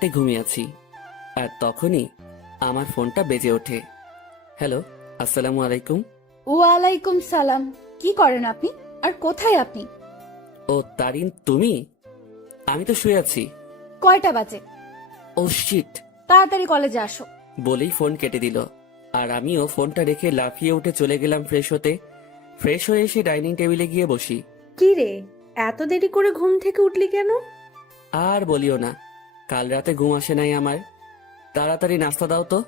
খাটে ঘুমিয়ে আছি, আর তখনই আমার ফোনটা বেজে ওঠে। হ্যালো, আসসালামু আলাইকুম। ওয়ালাইকুম সালাম। কি করেন আপনি? আর কোথায় আপনি? ও তারিন, তুমি? আমি তো শুয়ে আছি। কয়টা বাজে? ও শিট! তাড়াতাড়ি কলেজে আসো। বলেই ফোন কেটে দিল, আর আমিও ফোনটা রেখে লাফিয়ে উঠে চলে গেলাম ফ্রেশ হতে। ফ্রেশ হয়ে এসে ডাইনিং টেবিলে গিয়ে বসি। কি রে, এত দেরি করে ঘুম থেকে উঠলি কেন? আর বলিও না, কাল রাতে ঘুম আসে নাই আমার। তাড়াতাড়ি নাস্তা দাও তো।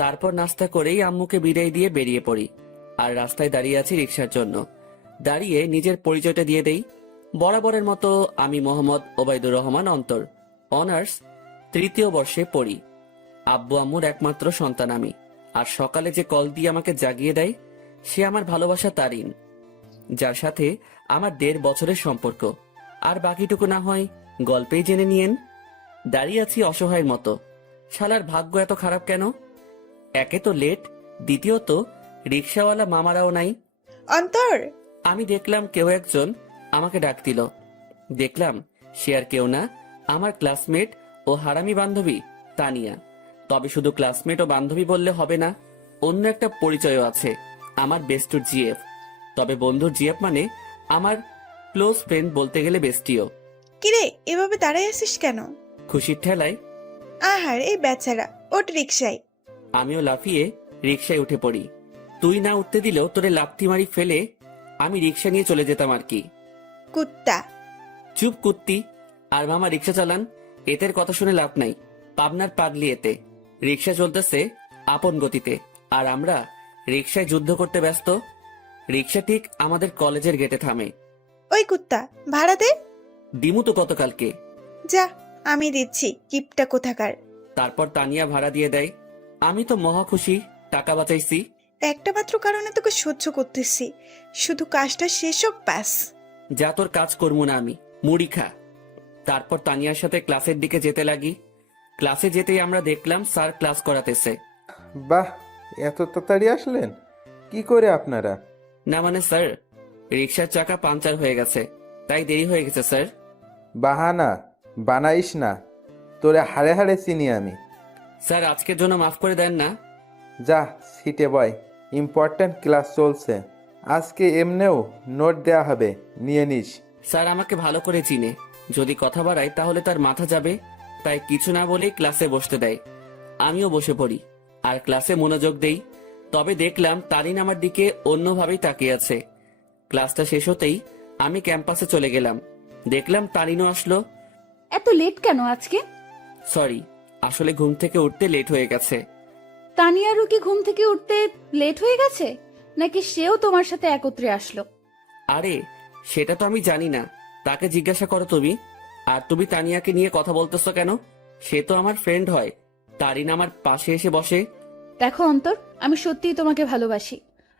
তারপর নাস্তা করেই আম্মুকে বিদায় দিয়ে বেরিয়ে পড়ি, আর রাস্তায় দাঁড়িয়ে আছি রিক্সার জন্য। দাঁড়িয়ে নিজের পরিচয়টা দিয়ে দেই। বরাবরের মতো আমি মোহাম্মদ ওবায়দুর রহমান অন্তর, অনার্স 3য় বর্ষে পড়ি। আব্বু আম্মুর একমাত্র সন্তান আমি। আর সকালে যে কল দিয়ে আমাকে জাগিয়ে দেয় সে আমার ভালোবাসা তারিন, যার সাথে আমার 1.5 বছরের সম্পর্ক। আর বাকিটুকু না হয় গল্পেই জেনে নিয়েন। দাঁড়িয়ে আছি অসহায়ের মতো। শালার ভাগ্য এত খারাপ কেন? একে তো লেট, দ্বিতীয়ত রিক্সাওয়ালা মামারাও নাই। অন্তর, আমি দেখলাম কেউ একজন আমাকে ডাক দিল। দেখলাম সে আর কেউ না, আমার ক্লাসমেট ও হারামি বান্ধবী তানিয়া। তবে শুধু ক্লাসমেট ও বান্ধবী বললে হবে না, অন্য একটা পরিচয়ও আছে, আমার বেস্টুর জিএফ। তবে বন্ধুর জিএফ মানে আমার ক্লোজ ফ্রেন্ড, বলতে গেলে বেস্টিও। কিরে এভাবে দাঁড়ায় আছিস কেন? খুশির ঠেলায় আহার এই বেচারা, ওঠ রিক্সায়। আমিও লাফিয়ে রিক্সায় উঠে পড়ি। তুই না উঠতে দিলেও তোরে লাথি মারি ফেলে আমি রিক্সা নিয়ে চলে যেতাম আর কি। কুত্তা। চুপ কুত্তি। আর মামা রিক্সা চালান, এতের কথা শুনে লাভ নাই। পাবনার পাগলি এতে। রিক্সা চলতেছে আপন গতিতে, আর আমরা রিক্সায় যুদ্ধ করতে ব্যস্ত। রিক্সা ঠিক আমাদের কলেজের গেটে থামে। ওই কুত্তা, ভাড়া দে। দিমু তো গতকালকে। যা, আমি দিচ্ছি, কিপটা কোথাকার। তারপর তানিয়া ভাড়া দিয়ে দেয়। আমি তো মহা খুশি, টাকা বাঁচাইছি। একটা মাত্র কারণে তোকে সহ্য করতেছি, শুধু কাজটা শেষ হোক ব্যাস। যা তোর কাজ করবো না আমি, মুড়ি খা। তারপর তানিয়ার সাথে ক্লাসের দিকে যেতে লাগি। ক্লাসে যেতেই আমরা দেখলাম স্যার ক্লাস করাতেছে। বাহ, এত তাড়াতাড়ি আসলেন? কি করে আপনারা? না মানে স্যার, রিক্সার চাকা পাঞ্চার হয়ে গেছে, তাই দেরি হয়ে গেছে স্যার। বাহানা বানাইস না, তোরে হাড়ে হাড়ে চিনি আমি। স্যার আজকের জন্য মাফ করে দেন না। যা সিটে বয়, ইম্পর্ট্যান্ট ক্লাস চলছে। আজকে এমনেও নোট দেয়া হবে, নিয়ে নিস। স্যার আমাকে ভালো করে চিনে, যদি কথা বাড়ায় তাহলে তার মাথা যাবে, তাই কিছু না বলেই ক্লাসে বসতে দেয়। আমিও বসে পড়ি আর ক্লাসে মনোযোগ দেই। তবে দেখলাম তারিন আমার দিকে অন্যভাবেই তাকিয়ে আছে। ক্লাসটা শেষ হতেই আমি ক্যাম্পাসে চলে গেলাম। দেখলাম তারিনও আসলো। এত লেট কেন আজকে? সরি, আসলে ঘুম থেকে উঠতে লেট হয়ে গেছে। তানিয়ারও কি ঘুম থেকে উঠতে লেট হয়ে গেছে, নাকি সেও তোমার সাথে একত্রে আসলো? আরে সেটা তো আমি জানি না, তাকে জিজ্ঞাসা করো তুমি। আর তুমি তানিয়াকে নিয়ে কথা বলতেছো কেন? সে তো আমার ফ্রেন্ড হয়। তারিন আমার পাশে এসে বসে। দেখো অন্তর, আমি সত্যিই তোমাকে ভালোবাসি,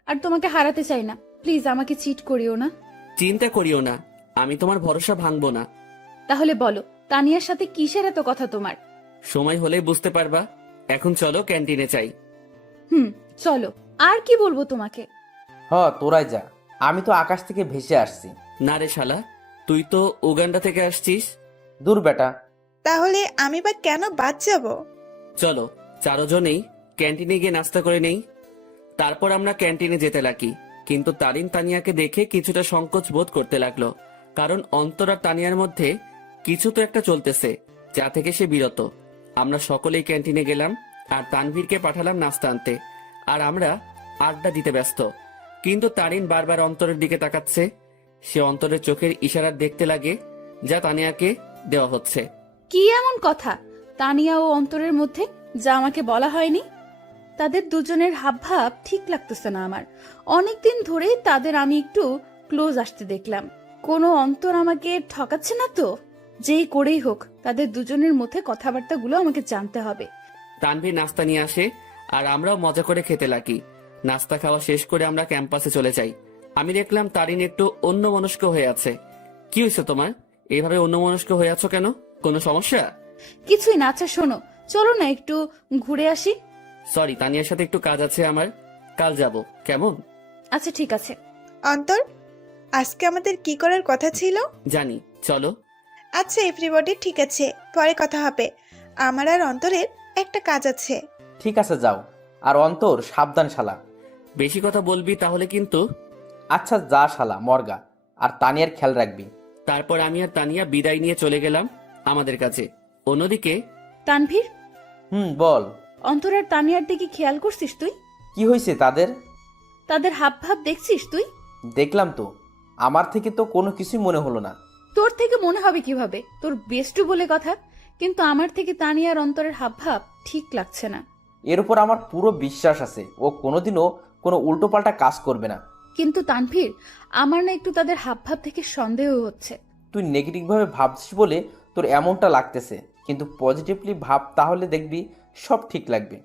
আর তোমাকে হারাতে চাই না। প্লিজ আমাকে চিট করিও না। চিন্তা করিও না, আমি তোমার ভরসা ভাঙবো না। তাহলে বলো, তানিয়ার সাথে কিসের এত কথা তোমার? সময় হলেই বুঝতে পারবা। এখন চলো ক্যান্টিনে চাই। চলো। আর কি বলবো তোমাকে? তোরাই যা, আমি তো আকাশ থেকে ভেসে আসছি। না রে শালা, তুই তো উগান্ডা থেকে আসছিস। দূর বেটা। তাহলে আমি বা কেন বাদ যাব? চলো চারজনেই ক্যান্টিনে গিয়ে নাস্তা করে নেই। তারপর আমরা ক্যান্টিনে যেতে লাগি, কিন্তু তারিন তানিয়াকে দেখে কিছুটা সংকোচ বোধ করতে লাগলো, কারণ অন্তর আর তানিয়ার মধ্যে কিছু তো একটা চলতেছে, যা থেকে সে বিরত। আমরা সকলেই ক্যান্টিনে গেলাম, আর তানভীরকে পাঠালাম নাস্তা আনতে, আর আমরা আড্ডা দিতে ব্যস্ত। কিন্তু তারিন বারবার অন্তরের দিকে তাকাচ্ছে। সে অন্তরের চোখের ইশারা দেখতে লাগে, যা তানিয়াকে দেওয়া হচ্ছে। কি এমন কথা তানিয়া ও অন্তরের মধ্যে, যা আমাকে বলা হয়নি? তাদের দুজনের হাবভাব ঠিক লাগতেছে না আমার। অনেকদিন ধরে তাদের আমি একটু ক্লোজ আসতে দেখলাম। কোনো অন্তর আমাকে ঠকাচ্ছে না তো? যেই করেই হোক, তাদের দুজনের মধ্যে কথাবার্তাগুলো আমাকে জানতে হবে। তানভীর নাস্তা নিয়ে আসে, আর আমরাও মজা করে খেতে লাগি। নাস্তা খাওয়া শেষ করে আমরা ক্যাম্পাসে চলে যাই। আমি দেখলাম তারিন একটু অন্যমনস্ক হয়ে আছে। কি হয়েছে তোমার? এইভাবে অন্যমনস্ক হয়ে আছো কেন? কোনো সমস্যা? কিছুই না। আচ্ছা শোনো, চলো না একটু ঘুরে আসি। সরি, তানিয়ার সাথে একটু কাজ আছে আমার, কাল যাব, কেমন? আচ্ছা ঠিক আছে। অন্তর, আজকে আমাদের কি করার কথা ছিল? জানি, চলো। আচ্ছা এভরিবডি, ঠিক আছে, পরে কথা হবে। আমার আর অন্তরের একটা কাজ আছে। ঠিক আছে যাও। আর অন্তর সাবধান শালা। বেশি কথা বলবি তাহলে কিন্তু। আচ্ছা যা শালা মর্গা। আর তানিয়ার খেয়াল রাখবি। তারপর আমি আর তানিয়া বিদায় নিয়ে চলে গেলাম আমাদের কাছে। অন্যদিকে তানভীর, বল। অন্তর আর তানিয়ার দিকে খেয়াল করছিস তুই? কি হয়েছে তাদের? তাদের হাব ভাব দেখছিস তুই? দেখলাম তো। আমার থেকে তো কোনো কিছুই মনে হলো না। তোর থেকে মনে হবে কিভাবে? তোর বেস্টু বলে কথা। কিন্তু আমার থেকে তানিয়ার অন্তরের হাব ভাব ঠিক লাগছে না। এর উপর আমার পুরো বিশ্বাস আছে ও কোনোদিনও কোনো উল্টোপাল্টা কাজ করবে না। কিন্তু তানভীর, আমার না একটু তাদের হাব ভাব থেকে সন্দেহ হচ্ছে। তুই নেগেটিভভাবে ভাবছিস বলে তোর এমনটা লাগতেছে, কিন্তু পজিটিভলি ভাব, তাহলে দেখবি সব ঠিক লাগবে।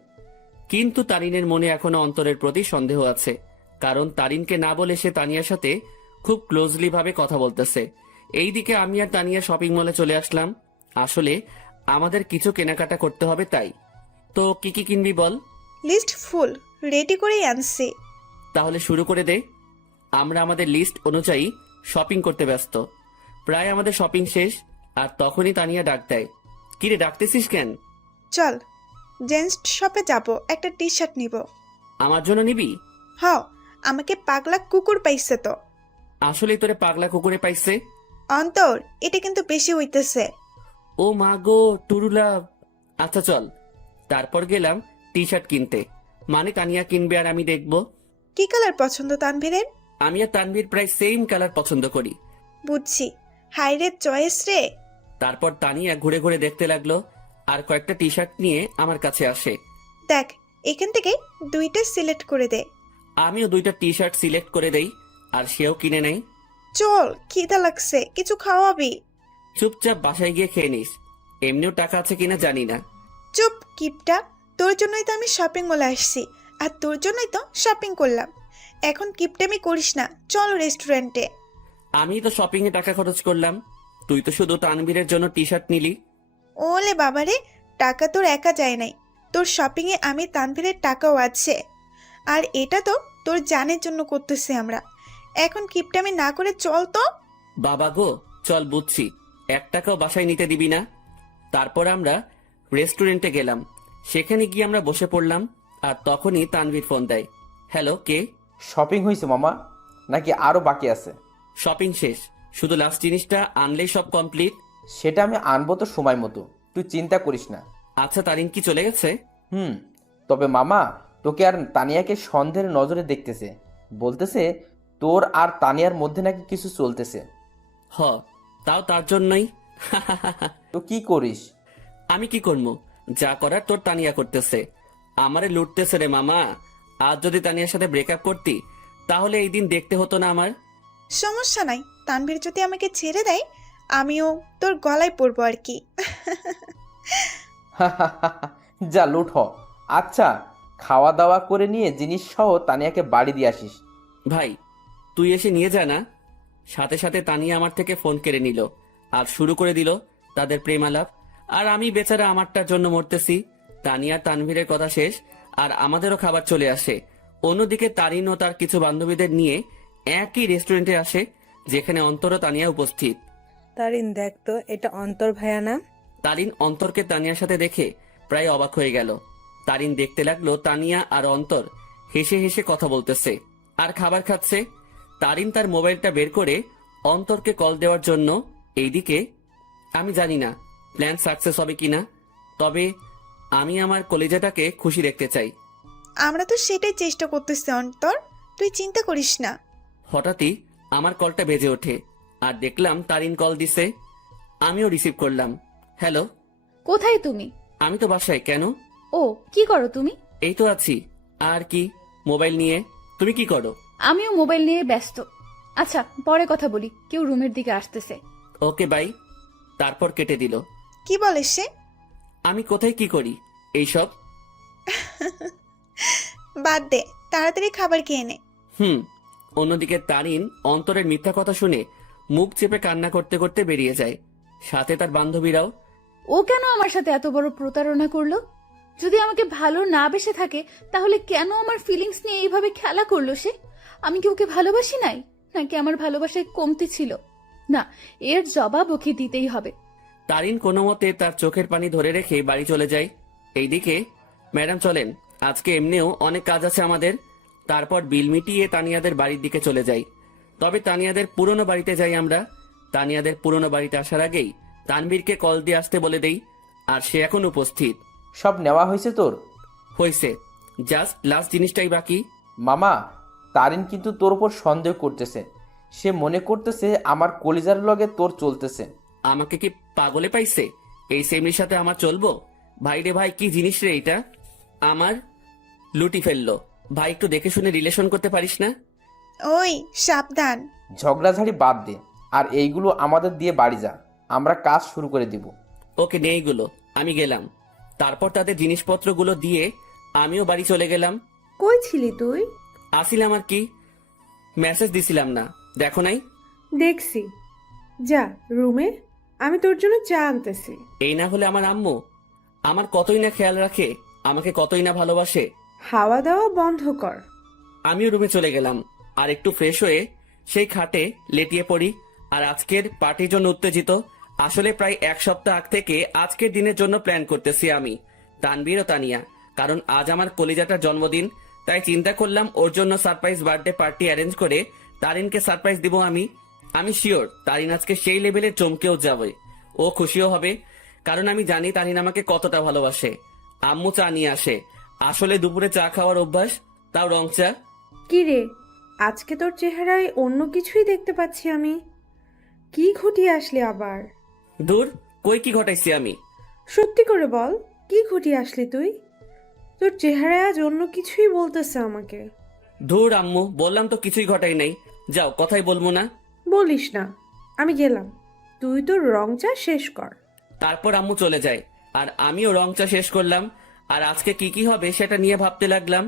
কিন্তু তারিনের মনে এখনো অন্তরের প্রতি সন্দেহ আছে, কারণ তারিনকে না বলে সে তানিয়ার সাথে খুব ক্লোজলি ভাবে কথা বলতেছে। এইদিকে আমি আর তানিয়া শপিং মলে চলে আসলাম। আসলে আমাদের কিছু কেনাকাটা করতে হবে, তাই। তো কি কি কিনবি বল? লিস্ট ফুল রেডি করেই আনছি। তাহলে শুরু করে দে। আমরা আমাদের লিস্ট অনুযায়ী শপিং করতে ব্যস্ত। প্রায় আমাদের শপিং শেষ, আর তখনই তানিয়া ডাক দেয়। কিরে, ডাকতেছিস কেন? চল জেন্টস শপে যাব, একটা টি শার্ট নিব। আমার জন্য নিবি? হ্যাঁ, আমাকে পাগলা কুকুর পাইছে তো। আসলে তোরে পাগলা কুকুরে পাইছে? অন্তর, এটা কিন্তু বেশি হইতেছে। ও মা গো, টুরুলা। আচ্ছা চল। তারপর গেলাম টি শার্ট কিনতে, মানে তানিয়া কিনবে আর আমি দেখবো। কি কালার পছন্দ তানভীরের? আমি আর তানভীর প্রায় সেম কালার পছন্দ করি। বুঝছি, হাই রে চয়েস রে। তারপর তানিয়া ঘুরে ঘুরে দেখতে লাগলো, আর কয়েকটা টি শার্ট নিয়ে আমার কাছে আসে। দেখ, এখান থেকে দুইটা সিলেক্ট করে দে। আমিও দুইটা টি শার্ট সিলেক্ট করে দেই, আর সেও কিনে নেই। চল, খিদা লাগছে, কিছু খাওয়াবি? চুপচাপ বাসায় গিয়ে খেয়ে নিস। এমনিও টাকা আছে কিনা জানি না। চুপ কিপটা, তোর জন্যই তো আমি শপিং মলে আসছি, আর তোর জন্যই তো শপিং করলাম। এখন কিপটামি করিস না, চল রেস্টুরেন্টে। আমি তো শপিং এ টাকা খরচ করলাম, তুই তো শুধু তানভীরের জন্য টি শার্ট নিলি। ওলে বাবারে, টাকা তোর একা যায় নাই, তোর শপিং এ আমি তানভীরের টাকাও আছে। আর এটা তো তোর জানের জন্য করতেছি আমরা। এখন কিপটামি না করে চল তো। বাবা গো, চল বুঝছি, 1 টাকাও বাসায় নিতে দিবি না। তারপর আমরা রেস্টুরেন্টে গেলাম। সেখানে গিয়ে আমরা বসে পড়লাম, আর তখনই তানভীর ফোন দেয়। হ্যালো, কে? শপিং হয়েছে মামা, নাকি আরো বাকি আছে? শপিং শেষ, শুধু লাস্ট জিনিসটা আনলেই সব কমপ্লিট। সেটা আমি আনবো তো সময় মতো, তুই চিন্তা করিস না। আচ্ছা, তারিন কি চলে গেছে? তবে মামা, তোকে আর তানিয়াকে সন্দেহের নজরে দেখতেছে। বলতেছে তোর আর তানিয়ার মধ্যে নাকি কিছু চলতেছে। হ, তাও তার জন্যই। তো কি করিস? আমি কি করবো? যা করার তোর তানিয়া করতেছে। আমারে লুটতেছে রে মামা। আজ যদি তানিয়ার সাথে ব্রেকআপ করতি, তাহলে এই দিন দেখতে হতো না আমার। সমস্যা নাই, তানভীর যদি আমাকে ছেড়ে দেয়, আমিও তোর গলায় পড়বো আর কি। যা লুট হ। আচ্ছা, খাওয়া দাওয়া করে নিয়ে জিনিস সহ তানিয়াকে বাড়ি দিয়ে আসিস। ভাই, তুই এসে নিয়ে যা না। সাথে সাথে তানিয়া আমার থেকে ফোন কেড়ে নিল, আর শুরু করে দিল তাদের প্রেমালাপ। আর আমি বেচারা আমারটার জন্য মরতেছি। তানিয়া তানভীরের কথা শেষ, আর আমাদেরও খাবার চলে আসে। অন্যদিকে তারিন ও তার কিছু বান্ধবীদের নিয়ে একই রেস্টুরেন্টে আসে, যেখানে অন্তর ও তানিয়া উপস্থিত। তারিন, দেখ তো, এটা অন্তর ভাইয়া না? তারিন অন্তরকে তানিয়ার সাথে দেখে প্রায় অবাক হয়ে গেল। তারিন দেখতে লাগলো তানিয়া আর অন্তর হেসে হেসে কথা বলতেছে আর খাবার খাচ্ছে। তারিন তার মোবাইলটা বের করে অন্তরকে কল দেওয়ার জন্য। এইদিকে আমি জানি না প্ল্যান সাকসেস হবে কিনা, তবে আমি আমার কলেজাটাকে খুশি দেখতে চাই। আমরা তো সেটাই চেষ্টা করতেছি অন্তর, তুই চিন্তা করিস না। হঠাৎই আমার কলটা বেজে ওঠে, আর দেখলাম তারিন কল দিছে। আমিও রিসিভ করলাম। হ্যালো। কোথায় তুমি? আমি তো বাসায়। কেন? ও, কি করো তুমি? এই তো আছি। আর কি, মোবাইল নিয়ে। তুমি কি করো? আমিও মোবাইল নিয়ে ব্যস্ত। আচ্ছা, পরে কথা বলি, কেউ রুমের দিকে আসতেছে। Okay bye. তারপর কেটে দিল। কি বলে সে? আমি কোথায় কি করি এইসব? বাদ দে, তাড়াতাড়ি খাবার খেয়ে নে। অন্যদিকে তারিন অন্তরের মিথ্যা কথা শুনে মুখ চেপে কান্না করতে করতে বেরিয়ে যায়, সাথে তার বান্ধবীরাও। ও কেন আমার সাথে এত বড় প্রতারণা করলো? যদি আমাকে ভালো না বেসে থাকে, তাহলে কেন আমার ফিলিংস নিয়ে এইভাবে খেলা করলো সে? আমি কি ওকে ভালোবাসি নাই, নাকি আমার ভালোবাসায় কমতি ছিল? না, এর জবাব ওকে দিতেই হবে। তারিন কোনো মতে তার চোখের পানি ধরে রেখে বাড়ি চলে যায়। এইদিকে, ম্যাডাম চলেন, আজকে এমনিও অনেক কাজ আছে আমাদের। তারপর বিল মিটিয়ে তানিয়াদের বাড়ির দিকে চলে যাই। তবে তানিয়াদের পুরনো বাড়িতে যাই আমরা। তানিয়াদের পুরনো বাড়িতে আসার আগেই তানবীরকে কল দিয়ে আসতে বলে দেই, আর সে এখন উপস্থিত। সব নেওয়া হয়েছে তোর? হয়েছে, জাস্ট লাস্ট জিনিসটাই বাকি। মামা, তারিন কিন্তু তোর উপর সন্দেহ করতেছে। সে মনে করতেছে আমার কলিজার লগে তোর চলতেছে। আমাকে কি পাগলে পাইছে? এই সেমির সাথে আমার চলবো? ভাই রে ভাই, কি জিনিস রে এটা! আমার লুটি ফেললো। ভাই, একটু দেখে শুনে রিলেশন করতে পারিস না? ওই সাবধান। ঝগড়াঝাড়ি বাদ দে, আর এইগুলো আমাদের দিয়ে বাড়ি যা, আমরা কাজ শুরু করে দিব। ওকে, নেইগুলো, আমি গেলাম। তারপর তাদের জিনিসপত্রগুলো দিয়ে আমিও বাড়ি চলে গেলাম। কই ছিলি তুই? আসিলাম আর কি, মেসেজ দিছিলাম না, দেখো নাই? দেখছি। যা রুমে, আমি তোর জন্য চা আনতেছি। এই না হলে আমার আম্মু আমার কতই না খেয়াল রাখে, আমাকে কতই না ভালোবাসে। হাওয়া দাওয়া বন্ধ কর। আমিও রুমে চলে গেলাম আর একটু ফ্রেশ হয়ে সেই খাটে লেটিয়ে পড়ি। আর আজকের পার্টির জন্য উত্তেজিত। আসলে প্রায় এক সপ্তাহ আগ থেকে আজকের দিনের জন্য প্ল্যান করতেছি আমি, তানবীর ও তানিয়া। কারণ আজ আমার কলিজাটার জন্মদিন, তাই চিন্তা করলাম ওর জন্য সারপ্রাইজ বার্থডে পার্টি অ্যারেঞ্জ করে তারিনকে সারপ্রাইজ দিব আমি। আমি শিওর তারিন আজকে সেই লেভেলে চমকেও যাবে, ও খুশিও হবে। কারণ আমি জানি তারিন আমাকে কতটা ভালোবাসে। আম্মু চা নিয়ে আসে। আসলে দুপুরে চা খাওয়ার অভ্যাস, তাও রং চা। কি রে, আজকে তোর চেহারায় অন্য কিছুই দেখতে পাচ্ছি আমি। কি ঘটিয়ে আসলি আবার? দূর, কই কি ঘটাইছি আমি? সত্যি করে বল, কি ঘটিয়ে আসলি তুই? তোর চেহারায় আজ অন্য কিছুই বলতেছে আমাকে। ধুর আম্মু, বললাম তো কিছুই ঘটাই নাই। যাও, কথাই বলবো না। বলিস না, আমি গেলাম। তুই তোর রং চা শেষ কর। তারপর আম্মু চলে যায় আর আমিও রং চা শেষ করলাম। আর আজকে কি কি হবে সেটা নিয়ে ভাবতে লাগলাম।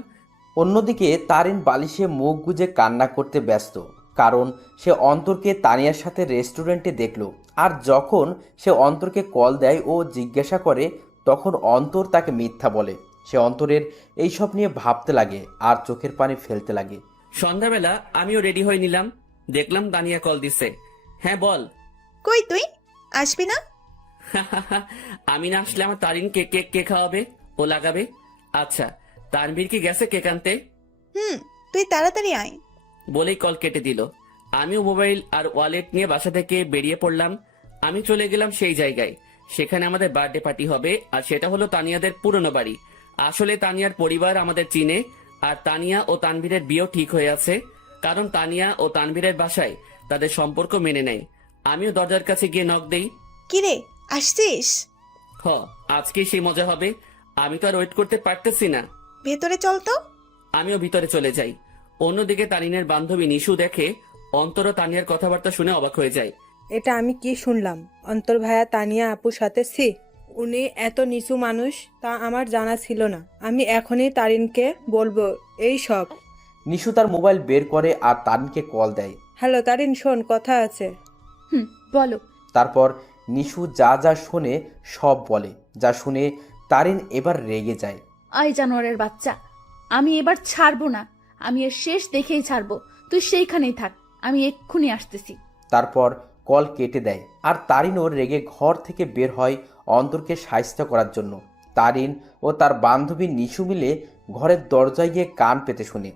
অন্যদিকে তারিন বালিশে মুখ গুজে কান্না করতে ব্যস্ত, কারণ সে অন্তরকে তানিয়ার সাথে রেস্টুরেন্টে দেখলো। আর যখন সে অন্তরকে কল দেয় ও জিজ্ঞাসা করে, তখন অন্তর তাকে মিথ্যা বলে। সে অন্তরের এইসব নিয়ে ভাবতে লাগে আর চোখের পানি ফেলতে লাগে। সন্ধ্যাবেলা আমিও রেডি হয়ে নিলাম, দেখলাম তানিয়া কল দিছে। হ্যাঁ বল। কই তুই আসবি না? আমি না আসলে আমার তারিনকে কেক কে খাওয়াবে, ও লাগাবে। আচ্ছা, তানবীর কি গেছে কেক আনতে? তুই তাড়াতাড়ি আয়। বলেই কল কেটে দিল। আমিও মোবাইল আর ওয়ালেট নিয়ে বাসা থেকে বেরিয়ে পড়লাম। আমি চলে গেলাম সেই জায়গায়, সেখানে আমাদের বার্থডে পার্টি হবে। আর সেটা হলো তানিয়াদের পুরনো বাড়ি। আসলে তানিয়ার পরিবার আমাদের চিনে, আর তানিয়া ও তানভীরের বিয়েও ঠিক হয়ে আছে। কারণ তানিয়া ও তানভীরের বাসায় তাদের সম্পর্ক মেনে নেয়। আমিও দরজার কাছে গিয়ে নক দেই। কিরে, আসছিস? হ, আজকেই সেই মজা হবে। আমি তো আর ওয়েট করতে পারতেছি না। ভেতরে চল তো। আমিও ভিতরে চলে যাই। অন্যদিকে তানিনের বান্ধবী নিশু দেখে অন্তর ও তানিয়ার কথাবার্তা শুনে অবাক হয়ে যায়। এটা আমি কি শুনলাম? অন্তর ভাইয়া তানিয়া আপুর সাথে উনি এত নিচু মানুষ তা আমার জানা ছিল না। আমি এখনই তারিনকে বলবো এই সব। নিশু তার মোবাইল বের করে আর তারিনকে কল দেয়। হ্যালো তারিন, শোন, কথা আছে। বলো। তারপর নিশু যা যা শোনে সব বলে। যা শুনে তারিন এবার রেগে যায়। আই জানোয়ারের বাচ্চা, আমি এবার ছাড়বো না। আমি এর শেষ দেখেই ছাড়বো। তুই সেইখানেই থাক, আমি এক্ষুনি আসতেছি। তারপর কল কেটে দেয় আর তারিনও রেগে ঘর থেকে বের হয় অন্তরকে সাহায্য করার জন্য। তারিন ও তার বান্ধবী নিশু মিলে ঘরের দরজায় গিয়ে কান পেতে শুনে।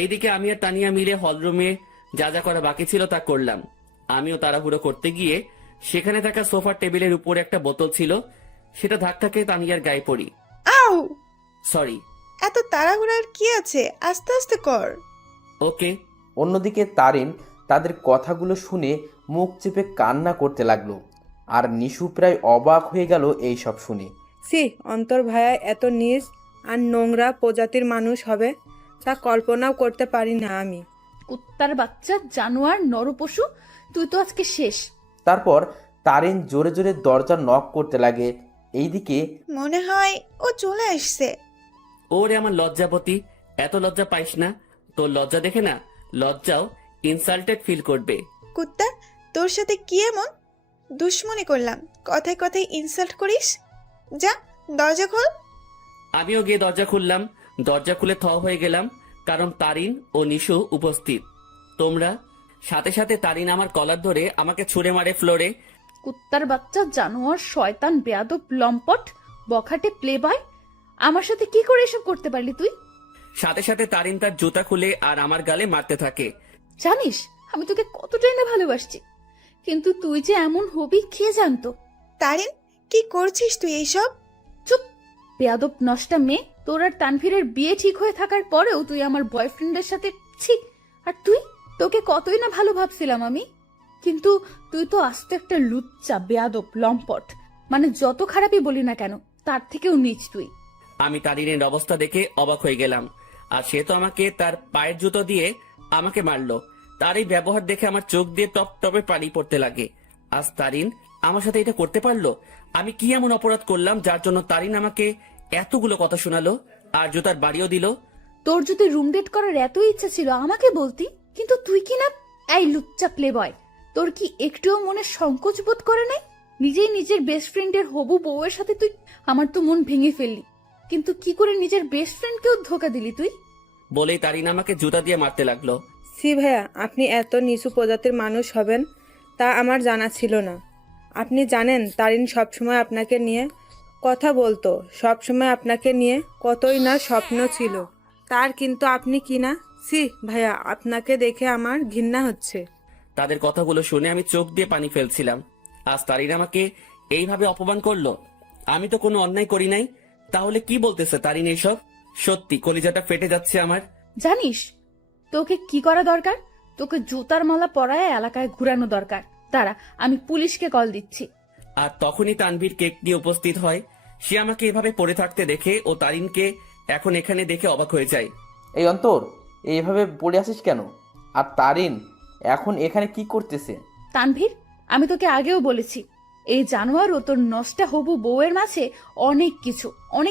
এইদিকে আমি আর তানিয়া মিলে হলরুমে যা যা করা বাকি ছিল তা করলাম। আমিও তাড়াহুড়ো করতে গিয়ে সেখানে থাকা সোফার টেবিলের উপরে একটা বোতল ছিল, সেটা ধাক্কা খেয়ে তানিয়ার গায়ে পড়ি। আউ! সরি। এত তাড়াহুড়ার কি আছে, আস্তে আস্তে কর। ওকে। অন্যদিকে তারিন তাদের কথাগুলো শুনে মুখ চেপে কান্না করতে লাগলো। আর নিশু প্রায় অবাক হয়ে গেল এই সব শুনে। অন্তর ভাইয়া এত নিজ আর নোংরা প্রজাতির মানুষ হবে তা কল্পনাও করতে পারি না আমি। কুত্তার বাচ্চা, জানোয়ার, নরপশু, তুই তো আজকে শেষ। তারপর তারিন জোরে জোরে দরজা নক করতে লাগে। এইদিকে মনে হয় ও চলে আসছে। ওরে আমার লজ্জাপতি, এত লজ্জা পাইস না। তোর লজ্জা দেখে না লজ্জাও ইনসাল্টেড ফিল করবে। কুত্তা, তোর সাথে কি এমন দুশ্মনী করলাম, কথায় কথায় ইনসাল্ট করিস? যা, দরজা খোল। আমিও গিয়ে দরজা খুললাম। দরজা খুলে থ হয়ে গেলাম, কারণ তারিন ও নিশু উপস্থিত। তোমরা সাথে সাথে তারিন আমার কলার ধরে আমাকে ছুঁড়ে মারে ফ্লোরে। কুত্তার বাচ্চা, জানোয়ার, শয়তান, বেয়াদব, লম্পট, বখাটে, প্লে বয়। আমার সাথে কি করে এসব করতে পারলি তুই? সাথে সাথে তারিন তার জুতা খুলে আর আমার গালে মারতে থাকে। জানিস আমি তোকে কতটাই না ভালোবাসছি, কিন্তু তুই যে এমন হবি কে জানতো? তারিন, কি করছিস তুই এইসব? চুপ, বেয়াদব নষ্টা মেয়ে। তোর আর তানভীরের বিয়ে ঠিক হয়ে থাকার পরেও তুই আমার বয়ফ্রেন্ডের সাথে ছি। আর তুই, তোকে কতই না ভালো ভাবছিলাম আমি, কিন্তু তুই তো আস্ত একটা লুচ্চা, বেয়াদব, লম্পট। মানে যত খারাপই বলি না কেন, তার থেকেও নিচ তুই। আমি তারিনের অবস্থা দেখে অবাক হয়ে গেলাম। আর সে তো আমাকে তার পায়ের জুতো দিয়ে আমাকে মারলো। তার এই ব্যবহার দেখে আমার চোখ দিয়ে টপ টপে পানি পড়তে লাগে। আজ তারিন আমার সাথে এটা করতে পারলো? আমি কি এমন অপরাধ করলাম যার জন্য তারিন আমাকে এতগুলো কথা শোনালো আর জুতার বাড়িও দিল? তোর যদি রুম ডেট করার এত ইচ্ছা ছিল আমাকে বলতি, কিন্তু তুই কি না। এই লুচ্চা প্লে বয়, তোর কি একটুও মনে সংকোচ বোধ করে নাই? নিজেই নিজের বেস্ট ফ্রেন্ডের হবু বউয়ের সাথে তুই। আমার তো মন ভেঙে ফেললি, কিন্তু কি করে নিজের বেস্ট ফ্রেন্ডকেও ধোকা দিলি তুই? বলেই তারিন আমাকে জুতা দিয়ে মারতে লাগলো। সি ভাইয়া, আপনি এত নিচু প্রজাতির মানুষ হবেন তা আমার জানা ছিল না। আপনি জানেন তারিন সবসময় আপনাকে নিয়ে কথা বলতো, সবসময় আপনাকে নিয়ে কতই না স্বপ্ন ছিল তার, কিন্তু আপনি কি না। সি ভাইয়া, আপনাকে দেখে আমার ঘৃণা হচ্ছে। তাদের কথাগুলো শুনে আমি চোখ দিয়ে পানি ফেলছিলাম। আজ তারিন আমাকে এইভাবে অপমান করলো। আমি তো কোনো অন্যায় করি নাই, তাহলে কি বলতেছে তারিন এইসব? সত্যি কলিজাটা ফেটে যাচ্ছে আমার। জানিস তোকে কি করা দরকার? তোকে জুতার মালা পরায় এলাকায় ঘুরানো দরকার। দাঁড়া, আমি পুলিশকে কল দিচ্ছি। আর তখনই তানভীর কেক নিয়ে উপস্থিত হয়। সে আমাকে এভাবে পড়ে থাকতে দেখে ও তারিনকে এখন এখানে দেখে অবাক হয়ে যায়। এই অন্তর, এইভাবে পড়ে আসিস কেন? আর তারিন এখন এখানে কি করতেছে? তানভীর, আমি তোকে আগেও বলেছি, এই জানোয়ার ও তোর নষ্টা হবু বউয়ের মাঝে অনেক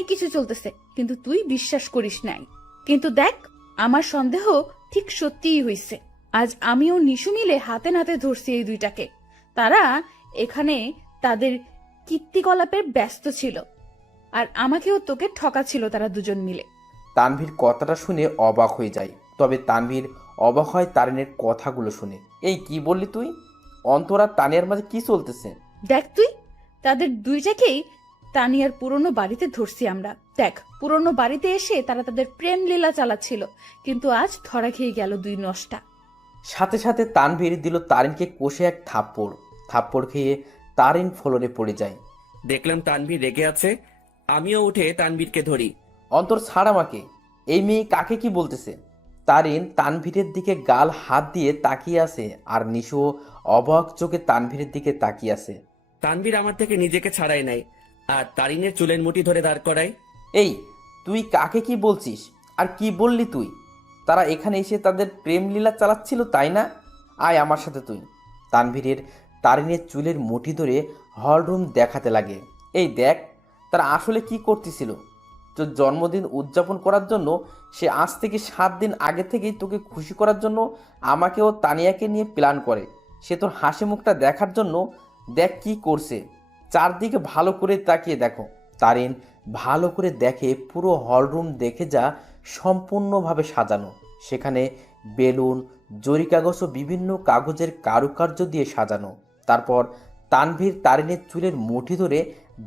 কিছু চলতেছে, কিন্তু তুই বিশ্বাস করিস নাই। কিন্তু দেখ, আমার সন্দেহ ঠিক সত্যিই হইছে। আজ আমিও নিশু মিলে হাতে নাতে ধরছি এই দুইটাকে। তারা এখানে তাদের কীর্তিকলাপে ব্যস্ত ছিল, আর আমাকেও তোকে ঠকাছিল তারা দুজন মিলে। তানভীর কথাটা শুনে অবাক হয়ে যায়, তবে তানভীর অবাক হয় তারিনের কথাগুলো শুনে। এই কি বললি তুই? অন্তর আর তানিয়ার মাঝে কি চলতেছে? দেখ তুই, তাদের দুইটাকেই তানিয়ার পুরনো বাড়িতে ধরছি আমরা। দেখ, পুরনো বাড়িতে এসে তারা তাদের প্রেম লীলা চালাচ্ছিল, কিন্তু আজ ধরা খেয়ে গেল দুই নষ্টা। সাথে সাথে তানভীর দিল তারিনকে কষে এক থাপ্পড় খেয়ে তারিন ফ্লোরে পড়ে যায়। দেখলাম তানভীর রেগে আছে। আমিও উঠে তানভীরকে ধরি। অন্তর, ছাড় আমাকে। এই মেয়ে কাকে কি বলতেছে? তারিন তানভীরের দিকে গাল হাত দিয়ে তাকিয়ে আছে, আর নিশু অবাক চোখে তানভীরের দিকে তাকিয়ে আছে। তানভীর আমার থেকে নিজেকে ছাড়াই নাই আর তারিনের চুলের মুঠি ধরে দাঁড় করায়। এই, তুই কাকে কি বলছিস? আর কি বললি তুই? তারা এখানে এসে তাদের প্রেম লীলা চালাচ্ছিল, তাই না? আয় আমার সাথে তুই। তারিনের চুলের মুঠি ধরে হলরুম দেখাতে লাগে। এই দেখ, তারা আসলে কি করতেছিল। তোর জন্মদিন উদযাপন করার জন্য সে আজ থেকে 7 দিন আগে থেকেই তোকে খুশি করার জন্য আমাকে ও তানিয়াকে নিয়ে প্ল্যান করে। সে তোর হাসি মুখটা দেখার জন্য দেখ কি করছে। চারদিকে ভালো করে তাকিয়ে দেখো। তারিন ভালো করে দেখে পুরো হলরুম দেখে যা সম্পূর্ণভাবে সাজানো। সেখানে বেলুন, জরি কাগজ ও বিভিন্ন কাগজের কারুকার্য দিয়ে সাজানো। তারপর তানভীর তারিনের চুলের মুঠি ধরে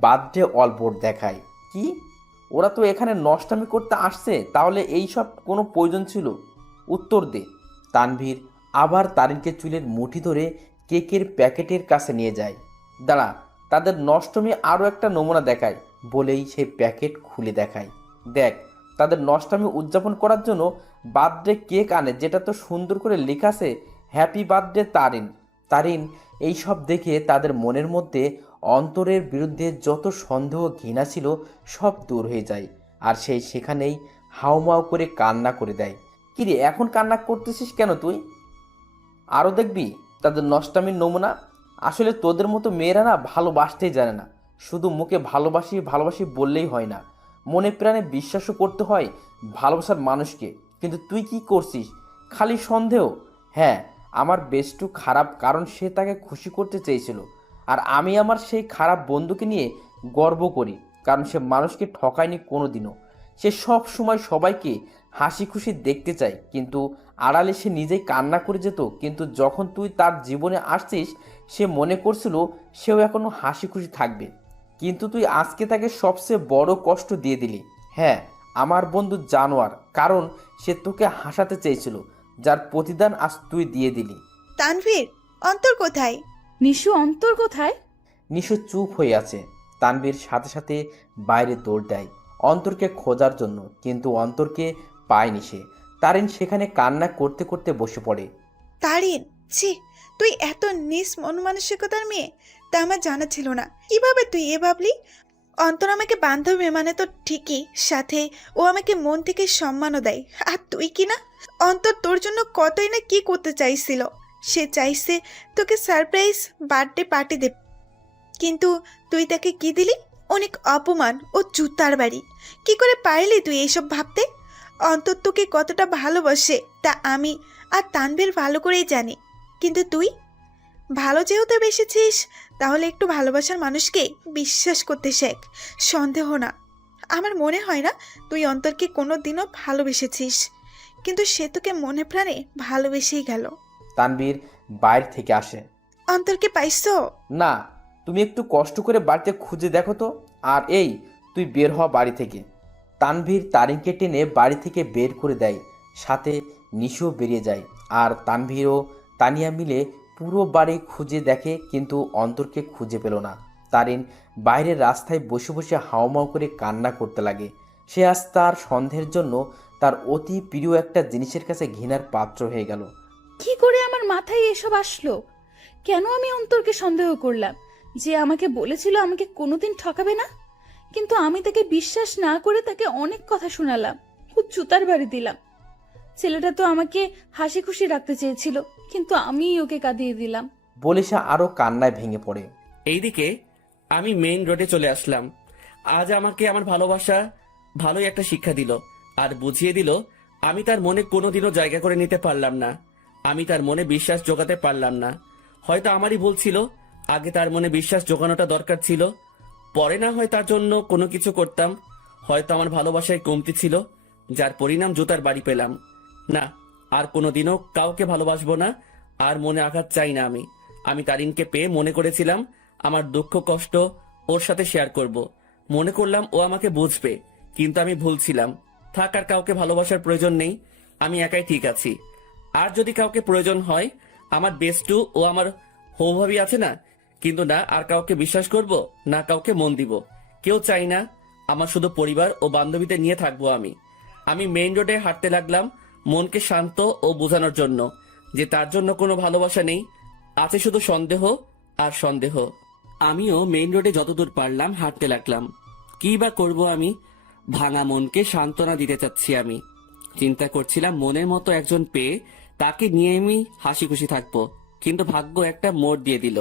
বার্থডে অলবোর্ড দেখায়। কি, ওরা তো এখানে নষ্টামি করতে আসছে, তাহলে এই সব কোনো প্রয়োজন ছিল? উত্তর দে। তানভীর আবার তারিনকে চুলের মুঠি ধরে কেকের প্যাকেটের কাছে নিয়ে যায়। দাঁড়া, তাদের নষ্টমী আরও একটা নমুনা দেখায় বলেই সেই প্যাকেট খুলে দেখায়। দেখ, তাদের নষ্টামি উদযাপন করার জন্য বার্থডে কেক আনে, যেটা তো সুন্দর করে লেখা আছে হ্যাপি বার্থডে তারিন। তারিন এইসব দেখে তাদের মনের মধ্যে অন্তরের বিরুদ্ধে যত সন্দেহ ঘৃণা ছিল সব দূর হয়ে যায়, আর সেই সেখানেই হাউমাউ করে কান্না করে দেয়। কিরে, এখন কান্না করতেছিস কেন তুই? আরও দেখবি তাদের নষ্টামির নমুনা। আসলে তোদের মতো মেয়েরা না ভালোবাসতেই জানে না, শুধু মুখে ভালোবাসি ভালোবাসি বললেই হয় না, মনে প্রাণে বিশ্বাসও করতে হয় ভালোবাসার মানুষকে। কিন্তু তুই কি করছিস? খালি সন্দেহ। হ্যাঁ, আমার বেস্টু খারাপ, কারণ সে তাকে খুশি করতে চেয়েছিল, আর আমি আমার সেই খারাপ বন্ধুকে নিয়ে গর্ব করি, কারণ সে মানুষকে ঠকায়নি কোনো দিনও। সে সব সময় সবাইকে হাসি খুশি দেখতে চায়, কিন্তু আড়ালে সে নিজেই কান্না করে যেত, কিন্তু যখন তুই তার জীবনে আসছিস সে মনে করছিল সেও এখনো হাসি খুশি থাকবে, কিন্তু তুই আজকে তাকে সবচেয়ে বড় কষ্ট দিয়ে দিলি। হ্যাঁ, আমার বন্ধু জানোয়ার, কারণ সে তোকে হাসাতে চেয়েছিল, যার প্রতিদান আজ তুই দিয়ে দিলি। তানভীর, অন্তর কোথায়? নিশু, অন্তর কোথায়? নিশু চুপ হয়ে আছে। তানভীর সাথে সাথে বাইরে দৌড় দেয় অন্তরকে খোঁজার জন্য, কিন্তু অন্তরকে পায়নি সে। তারিন সেখানে কান্না করতে করতে বসে পড়ে। তারিন, ছি, তুই এত নিস মন মানসিকতার মেয়ে, তা আমার জানা ছিল না। কিভাবে তুই এ ভাবলি? অন্তর আমাকে বান্ধবী মানে তো ঠিকই, সাথে ও আমাকে মন থেকে সম্মানও দেয়। আর তুই কি না, অন্তর তোর জন্য কতই না কি করতে চাইছিল। সে চাইছে তোকে সারপ্রাইজ বার্থডে পার্টি দেবে, কিন্তু তুই তাকে কি দিলি? অনেক অপমান ও জুতার বাড়ি। কি করে পারলি তুই এইসব ভাবতে? অন্তর তোকে কতটা ভালোবাসে তা আমি আর তানভীর ভালো করেই জানি, কিন্তু তুই ভালো যেহেতু বেসেছিস, তাহলে একটু ভালোবাসার মানুষকে বিশ্বাস করতে শেখ, সন্দেহ না। আমার মনে হয় না তুই অন্তরকে কোনো দিনও ভালোবেসেছিস, কিন্তু সে তোকে মনে প্রাণে ভালোবেসেই গেল। তানভীর বাইরে থেকে আসে। অন্তরকে পাইছো? না, তুমি একটু কষ্ট করে বাড়িতে খুঁজে দেখো তো। আর এই, তুই বের হ বাড়ি থেকে। তানভীর তারিনকে টেনে বাড়ি থেকে বের করে দেয়, সাথে নিশিও বেরিয়ে যায়। আর তানভীর ও তানিয়া মিলে পুরো বাড়ি খুঁজে দেখে, কিন্তু অন্তরকে খুঁজে পেল না। তারিন বাইরের রাস্তায় বসে বসে হাওমাও করে কান্না করতে লাগে। সে আজ তার সন্দেহের জন্য তার অতি প্রিয় একটা জিনিসের কাছে ঘৃণার পাত্র হয়ে গেল। কি করে আমার মাথায় এসব আসলো? কেন আমি অন্তরকে সন্দেহ করলাম? যে আমাকে বলেছিল আমাকে কোনোদিন ঠকাবে না, কিন্তু আমি তাকে বিশ্বাস না করে তাকে অনেক কথা শোনালাম, খুব জুতার বাড়ি দিলাম। ছেলেটা তো আমাকে হাসি খুশি রাখতে চেয়েছিল, কিন্তু আমিই ওকে কাঁদিয়ে দিলাম। বলে সে আরও কান্নায় ভেঙে পড়ে। এইদিকে আমি মেইন রোডে চলে আসলাম। আজ আমাকে আমার ভালোবাসা ভালোই একটা শিক্ষা দিল, আর বুঝিয়ে দিল আমি তার মনে কোনোদিনও জায়গা করে নিতে পারলাম না। আমি তার মনে বিশ্বাস জোগাতে পারলাম না। হয়তো আমারই ভুল ছিল, আগে তার মনে বিশ্বাস জোগানোটা দরকার ছিল, পরে না হয় তার জন্য কোনো কিছু করতাম। হয়তো আমার ভালোবাসায় কমতি ছিল, যার পরিণাম জুতার বাড়ি পেলাম। না, আর কোনোদিনও কাউকে ভালোবাসবো না, আর মনে আঘাত চাই না। আমি তারিনকে পেয়ে মনে করেছিলাম আমার দুঃখ কষ্ট ওর সাথে শেয়ার করব। মনে করলাম ও আমাকে বুঝবে, কিন্তু আমি ভুল ছিলাম। থাক, আর কাউকে ভালোবাসার প্রয়োজন নেই, আমি একাই ঠিক আছি। আর যদি কাউকে প্রয়োজন হয়, আমার বেস্টু ও আমার হৌভাবি আছে না, কিন্তু না আর কাউকে বিশ্বাস করব, না কাউকে মন দিব। কেউ চাই না, আমার শুধু পরিবার ও বান্ধবীদের নিয়ে থাকবো আমি মেইন রোডে হাঁটতে লাগলাম, মনকে শান্ত ও বোঝানোর জন্য যে তার জন্য কোনো ভালোবাসা নেই, আছে শুধু সন্দেহ আর সন্দেহ। আমিও মেইন রোডে যতদূর পারলাম হাঁটতে লাগলাম। কি বা করব আমি? ভাঙা মনকে সান্ত্বনা দিতে চাচ্ছি। আমি চিন্তা করছিলাম মনের মতো একজন পেয়ে তাকে নিয়ে আমি হাসি খুশি থাকবো, কিন্তু ভাগ্য একটা মোড় দিয়ে দিল।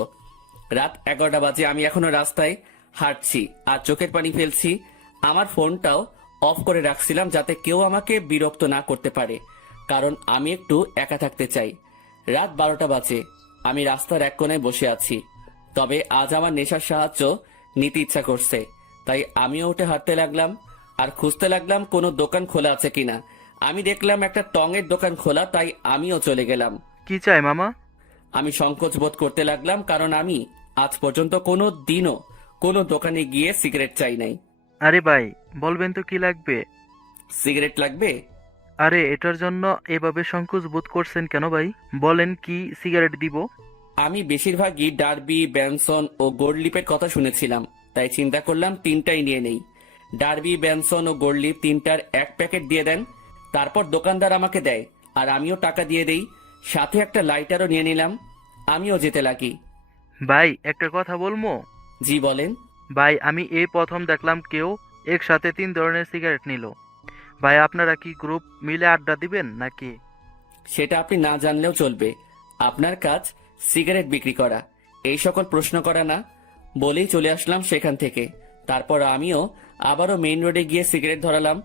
রাত 11টা বাজে, আমি এখনো রাস্তায় হাঁটছি আর চোখের পানি ফেলছি। আমার ফোনটাও অফ করে রাখছিলাম যাতে কেউ আমাকে বিরক্ত না করতে পারে, কারণ আমি একটু একা থাকতে চাই। রাত 12টা বাজে, আমি রাস্তার এক কোণায় বসে আছি। তবে আজ আমার নেশার সাহায্য নিতে ইচ্ছা করছে, তাই আমিও উঠে হাঁটতে লাগলাম আর খুঁজতে লাগলাম কোনো দোকান খোলা আছে কিনা। আমি দেখলাম একটা টঙের দোকান খোলা, তাই আমিও চলে গেলাম। কি চাই মামা? আমি সংকোচ বোধ করতে লাগলাম, কারণ আমি আজ পর্যন্ত কোনো দিনও কোনো দোকানে গিয়ে সিগারেট চাই নাই। আরে ভাই, বলবেন তো কি লাগবে? সিগারেট লাগবে? আরে এটার জন্য এভাবে সংকোচ বোধ করছেন কেন ভাই? বলেন, কি সিগারেট দিব? আমি বেশিরভাগই ডার্বি, ব্যানসন ও গোল্ডলিপের কথা শুনেছিলাম, তাই চিন্তা করলাম তিনটাই নিয়ে নেই। ডার্বি, ব্যানসন ও গোল্ডলিপ তিনটার এক প্যাকেট দিয়ে দেন। তারপর দোকানদার আমাকে দেয় আর আমিও টাকা দিয়ে দেই, সাথে একটা লাইটারও নিয়ে নিলাম। আমিও যেতে লাগি। ভাই একটা কথা বলবো? জি বলেন। ভাই আমি এই প্রথম দেখলাম কেউ একসাথে 3 ধরনের সিগারেট নিল। ভাই আপনারা কি গ্রুপ মিলে আড্ডা দিবেন নাকি? সেটা আপনি না জানলেও চলবে, আপনার কাজ সিগারেট বিক্রি করা, এই সকল প্রশ্ন করা না। বলেই চলে আসলাম সেখান থেকে। তারপর আমিও আবারও মেইন রোডে গিয়ে সিগারেট ধরালাম।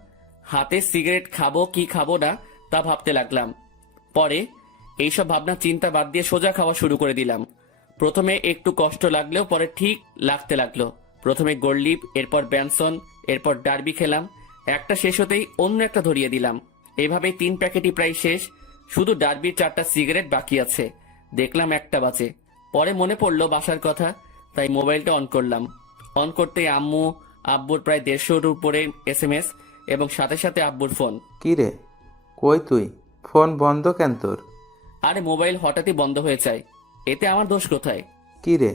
হাতে সিগারেট খাবো কি খাবো না তা ভাবতে লাগলাম। পরে এইসব ভাবনা চিন্তা বাদ দিয়ে সোজা খাওয়া শুরু করে দিলাম। প্রথমে একটু কষ্ট লাগলেও পরে ঠিক লাগতে লাগলো। প্রথমে গোল্ডলিপ, এরপর ব্যানসন, এরপর ডার্বি খেলাম। একটা শেষ হতেই অন্য একটা ধরিয়ে দিলাম। এভাবেই 3 প্যাকেটই প্রায় শেষ। শুধু ডার্বির 4টা সিগারেট বাকি আছে। দেখলাম 1টা বাজে। পরে মনে পড়লো বাসার কথা, তাই মোবাইলটা অন করলাম। অন করতেই আম্মু আব্বুর প্রায় 150-র উপরে SMS এবং সাথে সাথে আব্বুর ফোন। কি রে, কই তুই? ফোন বন্ধ কেন তোর? আরে মোবাইল হঠাৎই বন্ধ হয়ে যায়, এতে আমার দোষ কোথায়? কি রে,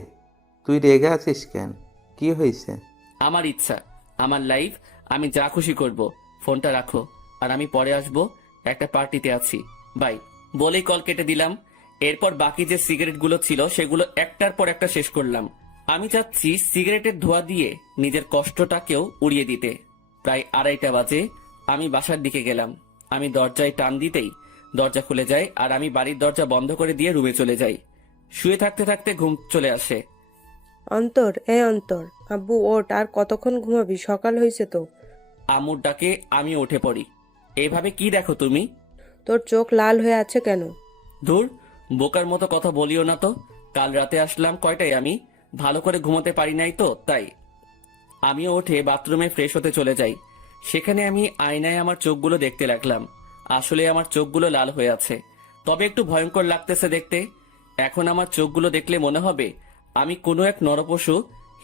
তুই রেগে আছিস কেন? কি হয়েছে? আমার ইচ্ছা, আমার লাইফ, আমি যা খুশি করব। ফোনটা রাখো, আর আমি পরে আসবো, একটা পার্টিতে আছি, বাই বলেই কল কেটে দিলাম। এরপর বাকি যে সিগারেটগুলো ছিল সেগুলো একটার পর একটা শেষ করলাম। আমি চাচ্ছি সিগারেটের ধোঁয়া দিয়ে নিজের কষ্টটাকেও উড়িয়ে দিতে। প্রায় 2:30 বাজে আমি বাসার দিকে গেলাম। আমি দরজায় টান দিতেই দরজা খুলে যায়, আর আমি বাড়ির দরজা বন্ধ করে দিয়ে রুমে চলে যাই। শুয়ে থাকতে থাকতে ঘুম চলে আসে। অন্তর, অন্তর, আব্বু ওঠ, আর কতক্ষণ ঘুমাবি? সকাল হয়েছে তো। আম্মুর ডাকে আমি উঠে পড়ি। এইভাবে কি দেখো তুমি? তোর চোখ লাল হয়ে আছে কেন? ধুর, বোকার মতো কথা বলিও না তো। কাল রাতে আসলাম কয়টায়, আমি ভালো করে ঘুমোতে পারি নাই তো, তাই। আমিও উঠে বাথরুমে ফ্রেশ হতে চলে যাই। সেখানে আমি আয়নায় আমার চোখগুলো দেখতে লাগলাম। আসলে আমার চোখগুলো লাল হয়ে আছে, তবে একটু ভয়ঙ্কর লাগতেছে দেখতে। এখন আমার চোখগুলো দেখলে মনে হবে আমি কোনো এক নরপশু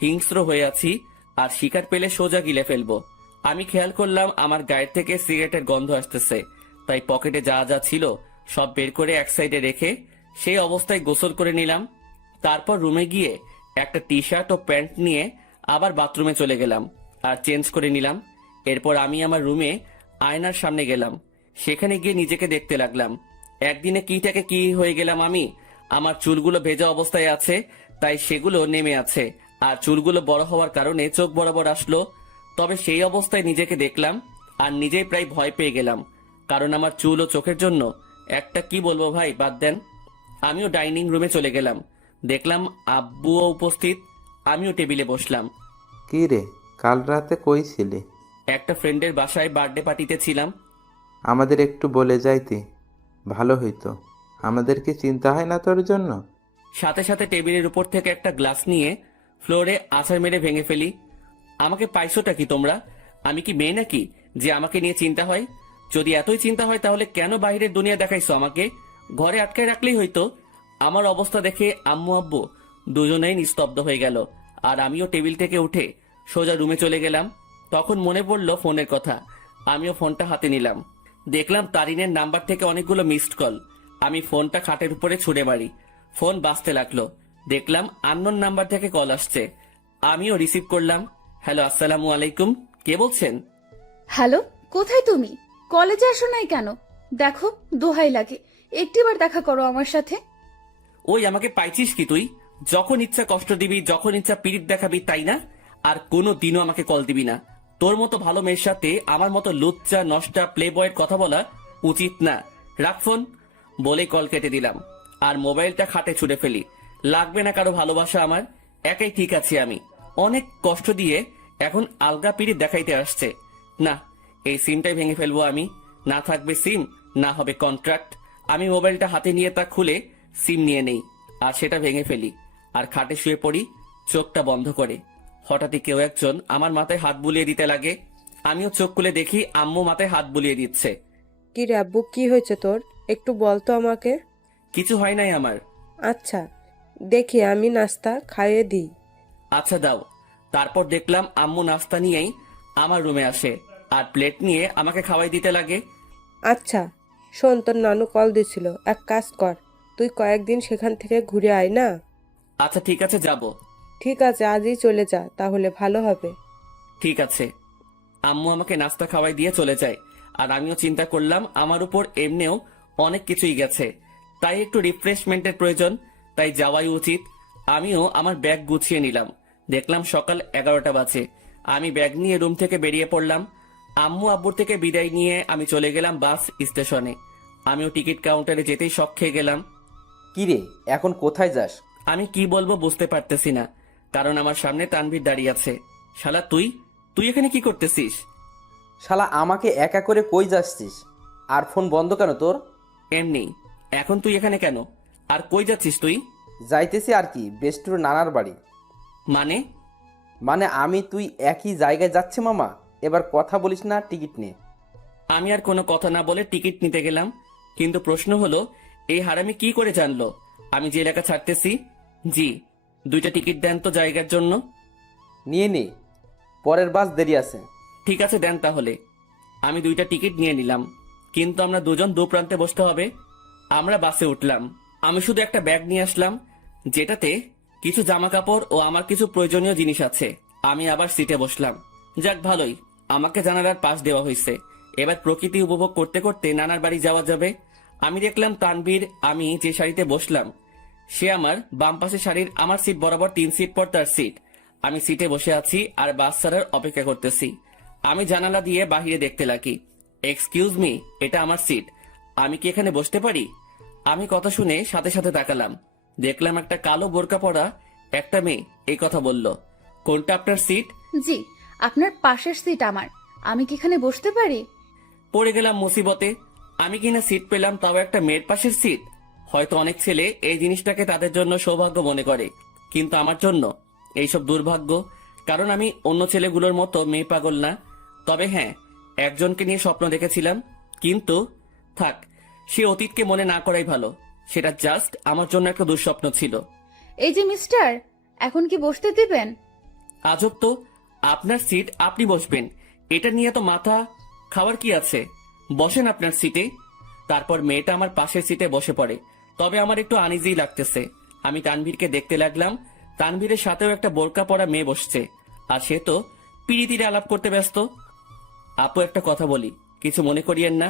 হিংস্র হয়ে আছি, আর শিকার পেলে সোজা গিলে ফেলবো। আমি খেয়াল করলাম আমার গায়ের থেকে সিগারেটের গন্ধ আসতেছে, তাই পকেটে যা যা ছিল সব বের করে এক সাইডে রেখে সেই অবস্থায় গোসল করে নিলাম। তারপর রুমে গিয়ে একটা টি শার্ট ও প্যান্ট নিয়ে আবার বাথরুমে চলে গেলাম আর চেঞ্জ করে নিলাম। এরপর আমি আমার রুমে আয়নার সামনে গেলাম। সেখানে গিয়ে নিজেকে দেখতে লাগলাম। একদিনে কি থেকে কি হয়ে গেলাম আমি। আমার চুলগুলো ভেজা অবস্থায় আছে, তাই সেগুলো নেমে আছে, আর চুলগুলো বড় হওয়ার কারণে চোখ বরাবর আসলো। তবে সেই অবস্থায় নিজেকে দেখলাম আর নিজেই প্রায় ভয় পেয়ে গেলাম, কারণ আমার চুল ও চোখের জন্য একটা কি বলবো ভাই, বাদ দেন। আমিও ডাইনিং রুমে চলে গেলাম। দেখলাম আব্বুও উপস্থিত। আমিও টেবিলে বসলাম। কি রে, কাল রাতে কই ছিলি? একটা ফ্রেন্ডের বাসায় বার্থডে পার্টিতে ছিলাম। আমাদের একটু বলে যাইতি, ভালো হইতো। আমাদের কি চিন্তা হয় না তোর জন্য? সাথে সাথে টেবিলের উপর থেকে একটা গ্লাস নিয়ে ফ্লোরে আছাড় মেরে ভেঙে ফেলি। আমাকে পাইছোটা কি তোমরা? আমি কি মেয়ে নাকি যে আমাকে নিয়ে চিন্তা হয়? যদি এতই চিন্তা হয় তাহলে কেন বাইরের দুনিয়া দেখাইছো আমাকে? ঘরে আটকায় রাখলেই হইতো। আমার অবস্থা দেখে আম্মু আব্বু দুজনেই নিস্তব্ধ হয়ে গেল, আর আমিও টেবিল থেকে উঠে সোজা রুমে চলে গেলাম। তখন মনে পড়লো ফোনের কথা। আমিও ফোনটা হাতে নিলাম। দেখলাম তারিনের নাম্বার থেকে অনেকগুলো মিসড কল। আমি ফোনটা খাটের উপরে ছুঁড়ে মারি। ফোন বাজতে লাগলো। দেখলাম আননোন নাম্বার থেকে কল আসছে। আমিও রিসিভ করলাম। হ্যালো, আসসালামু আলাইকুম, কে বলছেন? হ্যালো, কোথায় তুমি? কলেজে আসো নাই কেন? দেখো, দোহাই লাগে, একটিবার দেখা করো আমার সাথে। ওই আমাকে পাইছিস কি তুই? যখন ইচ্ছা কষ্ট দিবি, যখন ইচ্ছা পিরিত দেখাবি, তাই না? আর কোনো দিনও আমাকে কল দিবি না। তোর মতো ভালো মেয়ের সাথে আমার মতো লুচ্চা নষ্টা প্লে বয়ের কথা বলা উচিত না। রাখ ফোন বলে কল কেটে দিলাম আর মোবাইলটা খাটে ছুঁড়ে ফেলি। লাগবে না কারো ভালোবাসা আমার, একাই ঠিক আছি আমি। অনেক কষ্ট দিয়ে এখন আলগা পিরিত দেখাইতে আসছে। না, এই সিমটাই ভেঙে ফেলবো আমি। না থাকবে সিম, না হবে কন্ট্রাক্ট। আমি মোবাইলটা হাতে নিয়ে তা খুলে সিম নিয়ে নেই আর সেটা ভেঙে ফেলি, আর খাটে শুয়ে পড়ি চোখটা বন্ধ করে। হঠাৎই কেউ একজন আমার মাথায় হাত বুলিয়ে দিতে লাগে। আমিও চোখ খুলে দেখি আম্মু মাথায় হাত বুলিয়ে দিচ্ছে। কি রে আব্বু, কি হয়েছে তোর? একটু বল তো আমাকে। কিছু হয় নাই আমার। আচ্ছা, দেখি আমি নাস্তা খাইয়ে দিই। আচ্ছা দাও। তারপর দেখলাম আম্মু নাস্তা নিয়েই আমার রুমে আসে আর প্লেট নিয়ে আমাকে খাওয়াই দিতে লাগে। আচ্ছা শোন, তোর নানু কল দিছিল, এক কাজ কর, তুই কয়েকদিন সেখান থেকে ঘুরে আয় না। আচ্ছা ঠিক আছে, যাব। ঠিক আছে, আজই চলে যা, তাহলে ভালো হবে। ঠিক আছে। আম্মু আমাকে নাস্তা খাওয়াই দিয়ে চলে যায়, আর আমিও চিন্তা করলাম আমার উপর এমনিও অনেক কিছুই গেছে, তাই একটু রিফ্রেশমেন্টের প্রয়োজন, তাই যাওয়াই উচিত। আমিও আমার ব্যাগ গুছিয়ে নিলাম। দেখলাম সকাল 11টা বাজে। আমি ব্যাগ নিয়ে রুম থেকে বেরিয়ে পড়লাম। আম্মু আব্বুর থেকে বিদায় নিয়ে আমি চলে গেলাম বাস স্টেশনে। আমিও টিকিট কাউন্টারে যেতেই শক খেয়ে গেলাম। কি রে, এখন কোথায় যাস? আমি কি বলবো বুঝতে পারতেছি না, কারণ আমার সামনে তানভীর দাঁড়িয়ে আছে। শালা তুই তুই এখানে কি করতেছিস? শালা আমাকে একা করে কই যাচ্ছিস? আর ফোন বন্ধ কেন তোর? এমনি। এখন তুই এখানে কেন? আর কই যাচ্ছিস তুই? যাইতেছি আর কি, বেস্টুর নানার বাড়ি। মানে? মানে আমি তুই একই জায়গায় যাচ্ছে মামা। এবার কথা বলিস না, টিকিট নে। আমি আর কোনো কথা না বলে টিকিট নিতে গেলাম। কিন্তু প্রশ্ন হলো, এই হারামি কি করে জানলো আমি যে এলাকা ছাড়তেছি? জি, 2টা টিকিট দেন তো জায়গার জন্য। নিয়ে নে, পরের বাস দেরি আছে। ঠিক আছে, দেন তাহলে। আমি 2টা টিকিট নিয়ে নিলাম, কিন্তু আমরা দুজন দু প্রান্তে বসতে হবে। আমরা বাসে উঠলাম। আমি শুধু একটা ব্যাগ নিয়ে আসলাম, যেটাতে কিছু জামা কাপড় ও আমার কিছু প্রয়োজনীয় জিনিস আছে। আমি আবার সিটে বসলাম। যাক ভালোই, আমাকে জানালার পাশ দেওয়া হয়েছে। এবার প্রকৃতি উপভোগ করতে করতে নানার বাড়ি যাওয়া যাবে। আমি দেখলাম তানভীর, আমি যে শাড়িতে বসলাম সে আমার বাম পাশের শাড়ির আমার সিট বরাবর 3 সিট পর তার সিট। আমি সিটে বসে আছি আর বাস ছাড়ার অপেক্ষা করতেছি। আমি জানালা দিয়ে বাহিরে দেখতে লাগি। এক্সকিউজ মি, এটা আমার সিট, আমি কি এখানে বসতে পারি? আমি কথা শুনে সাথে সাথে তাকালাম। দেখলাম একটা কালো বোরকা পরা একটা মেয়ে এই কথা বলল। কোনটা আপনার সিট? জি, আপনার পাশের সিট আমার। আমি কি এখানে বসতে পারি? পড়ে গেলাম মুসিবতে। আমি কিনা সিট পেলাম, তাও একটা মেয়ের পাশের সিট। হয়তো অনেক ছেলে এই জিনিসটাকে তাদের জন্য সৌভাগ্য মনে করে, কিন্তু আমার জন্য এইসব দুর্ভাগ্য। কারণ আমি অন্য ছেলেগুলোর মতো মেয়ে পাগল না। তবে হ্যাঁ, একজনকে নিয়ে স্বপ্ন দেখেছিলাম, কিন্তু থাক, সে অতীতকে মনে না করাই ভালো। সেটা জাস্ট আমার জন্য একটা দুঃস্বপ্ন ছিল। এই যে মিস্টার, এখন কি বসতে দিবেন? আজব তো, আপনার সিট আপনি বসবেন, এটা নিয়ে তো মাথা খাওয়ার কি আছে? বসেন আপনার সিটে। তারপর মেয়েটা আমার পাশের সিটে বসে পড়ে। তবে আমার একটু আনইজি লাগতেছে। আমি তানভীরকে দেখতে লাগলাম। তানভীরের সাথেও একটা বোরকা পরা মেয়ে বসছে, আর সে তো পিড়িতিরে আলাপ করতে ব্যস্ত। আপু, একটা কথা বলি, কিছু মনে করিয়েন না।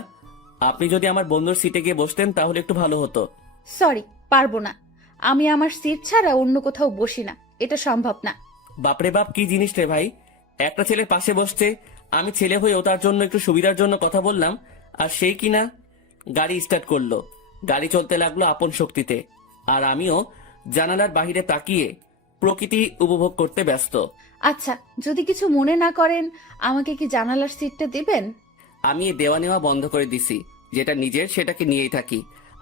আপনি যদি আমার বন্ধুর সিটে গিয়ে বসতেন তাহলে একটু ভালো হতো। সরি, পারবো না। আমি আমার সিট ছাড়া অন্য কোথাও বসি না, এটা সম্ভব না। বাপরে বাপ, কি জিনিস রে ভাই! একটা ছেলে পাশে বসছে, আমি ছেলে হয়েও তার জন্য একটু সুবিধার জন্য কথা বললাম, আর সেই কিনা গাড়ি স্টার্ট করলো। গাড়ি চলতে লাগলো আপন শক্তিতে, আর আমিও জানালার বাহিরে তাকিয়ে প্রকৃতি উপভোগ করতে ব্যস্ত। আচ্ছা, যদি কিছু মনে না করেন, আমাকে কি জানালার সিটটা দিবেন? আমি এ দেওয়া নেওয়া বন্ধ করে দিছি। যেটা নিজের সেটাকে নিয়েই থাকি,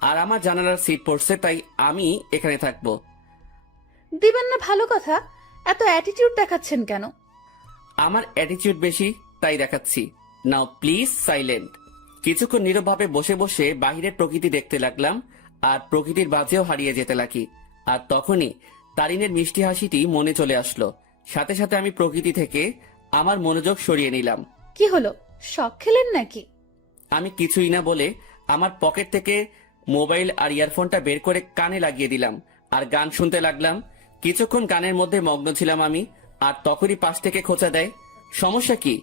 আর আমার জানালার সিট পড়ছে, তাই আমি এখানে থাকবো। দিবেন না ভালো কথা, এত অ্যাটিটিউড দেখাচ্ছেন কেন? আমার অ্যাটিটিউড বেশি, তাই দেখাচ্ছি। নাও প্লিজ সাইলেন্ট। কিছুক্ষণ নীরবভাবে বসে বসে বাহিরের প্রকৃতি দেখতে লাগলাম, আর প্রকৃতির বাজেও হারিয়ে যেতে লাগি। আর তখনই তারিনের মিষ্টি হাসিটি মনে চলে আসলো। সাথে সাথে আমি প্রকৃতি থেকে আমার মনোযোগ সরিয়ে নিলাম। কি হলো, শখ খেলেন নাকি? আমি কিছুই না বলে আমার পকেট থেকে মোবাইল আর ইয়ারফোনটা বের করে কানে লাগিয়ে দিলাম, আর গান শুনতে লাগলাম। কিছুক্ষণ গানের মধ্যে মগ্ন ছিলাম আমি, আর তখনই পাশ থেকে খোঁচা দেয়। সমস্যা কি?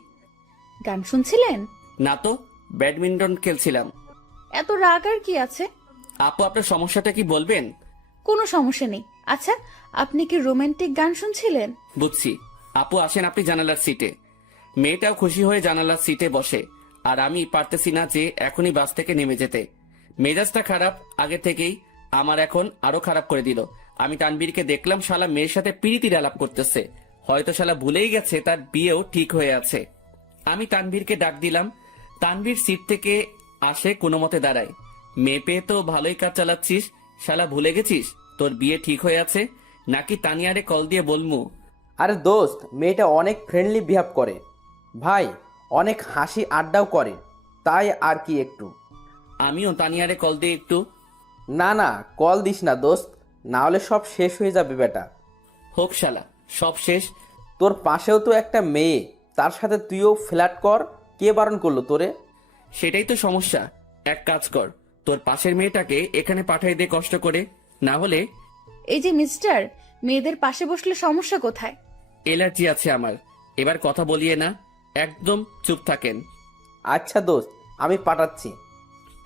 গান শুনছিলেন? না তো, ব্যাডমিন্টন খেলছিলাম। এত রাগ আর কি আছে? আপু, আপনার সমস্যাটা কি বলবেন? কোনো সমস্যা নেই। আচ্ছা, আপনি কি রোমান্টিক গান শুনছিলেন? বুঝছি। আপু আসেন আপনি জানালার সিটে। মেয়েটাও খুশি হয়ে জানালার সিটে বসে, আর আমি পারতেছি না যে এখনই বাস থেকে নেমে যেতে। মেজাজটা খারাপ আগে থেকেই, আমার এখন আরো খারাপ করে দিল। আমি তানবীরকে দেখলাম শালা মেয়ের সাথে পিরিতির আলাপ করতেছে। হয়তো শালা ভুলেই গেছে তার বিয়েও ঠিক হয়ে আছে। আমি তানবীরকে ডাক দিলাম। তানবীর সিট থেকে আসে, কোনো মতে দাঁড়ায়। মেয়ে পেয়ে তো ভালোই কাজ চালাচ্ছিস, শালা ভুলে গেছিস তোর বিয়ে ঠিক হয়ে আছে? নাকি তানিয়ারে কল দিয়ে বলমু? আরে দোস্ত, মেয়েটা অনেক ফ্রেন্ডলি বিহেভ করে ভাই, অনেক হাসি আড্ডাও করে, তাই আর কি একটু। আমিও তানিয়ারে কল দিয়ে একটু। না না, কল দিস না দোস্ত, না হলে সব শেষ হয়ে যাবে বেটা। হোক শালা, সব শেষ। তোর পাশেও তো একটা মেয়ে, তার সাথে তুইও ফ্ল্যাট কর, কে বারণ করলো তোরে? সেটাই তো সমস্যা। এক কাজ কর, তোর পাশের মেয়েটাকে এখানে পাঠাই দে কষ্ট করে, না হলে। এই যে মিস্টার, মেয়েদের পাশে বসলে সমস্যা কোথায়? এলার্জি আছে আমার। এবার কথা বলিয়ে না, একদম চুপ থাকেন। আচ্ছা দোস্ত, আমি পাঠাচ্ছি।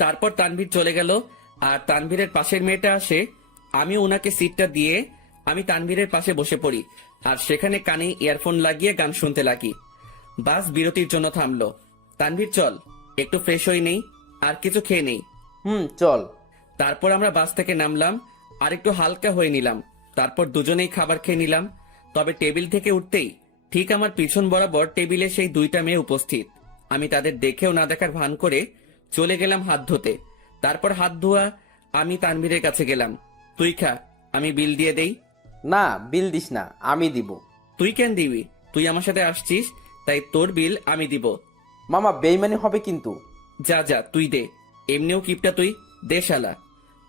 তারপর তানভীর চলে গেল, আর তানভীরের পাশের মেয়েটা আসে। আমি ওনাকে সিটটা দিয়ে আমি তানভীরের পাশে বসে পড়ি, আর সেখানে কানে ইয়ারফোন লাগিয়ে গান শুনতে লাগি। বাস বিরতির জন্য থামলো। তানভীর চল, একটু ফ্রেশ হয়ে নেই, আর কিছু খেয়ে নেই। চল। তারপর আমরা বাস থেকে নামলাম, আর একটু হালকা হয়ে নিলাম। তারপর দুজনেই খাবার খেয়ে নিলাম। তবে টেবিল থেকে উঠতেই ঠিক আমার পিছন বরাবর টেবিলে সেই 2টা মেয়ে উপস্থিত। আমি তাদের দেখেও না দেখার ভান করে চলে গেলাম হাত ধুতে। তারপর হাত ধোয়া আমি তানভীরের কাছে গেলাম। তুই খা, আমি বিল দিয়ে দেই। না, বিল দিস না, আমি দিব। তুই কেন দিবি? তুই আমার সাথে আসছিস, তাই তোর বিল আমি দিব। মামা বেইমানি হবে কিন্তু। যা যা, তুই দে। এমনিও কিপটা তুই, দে শালা।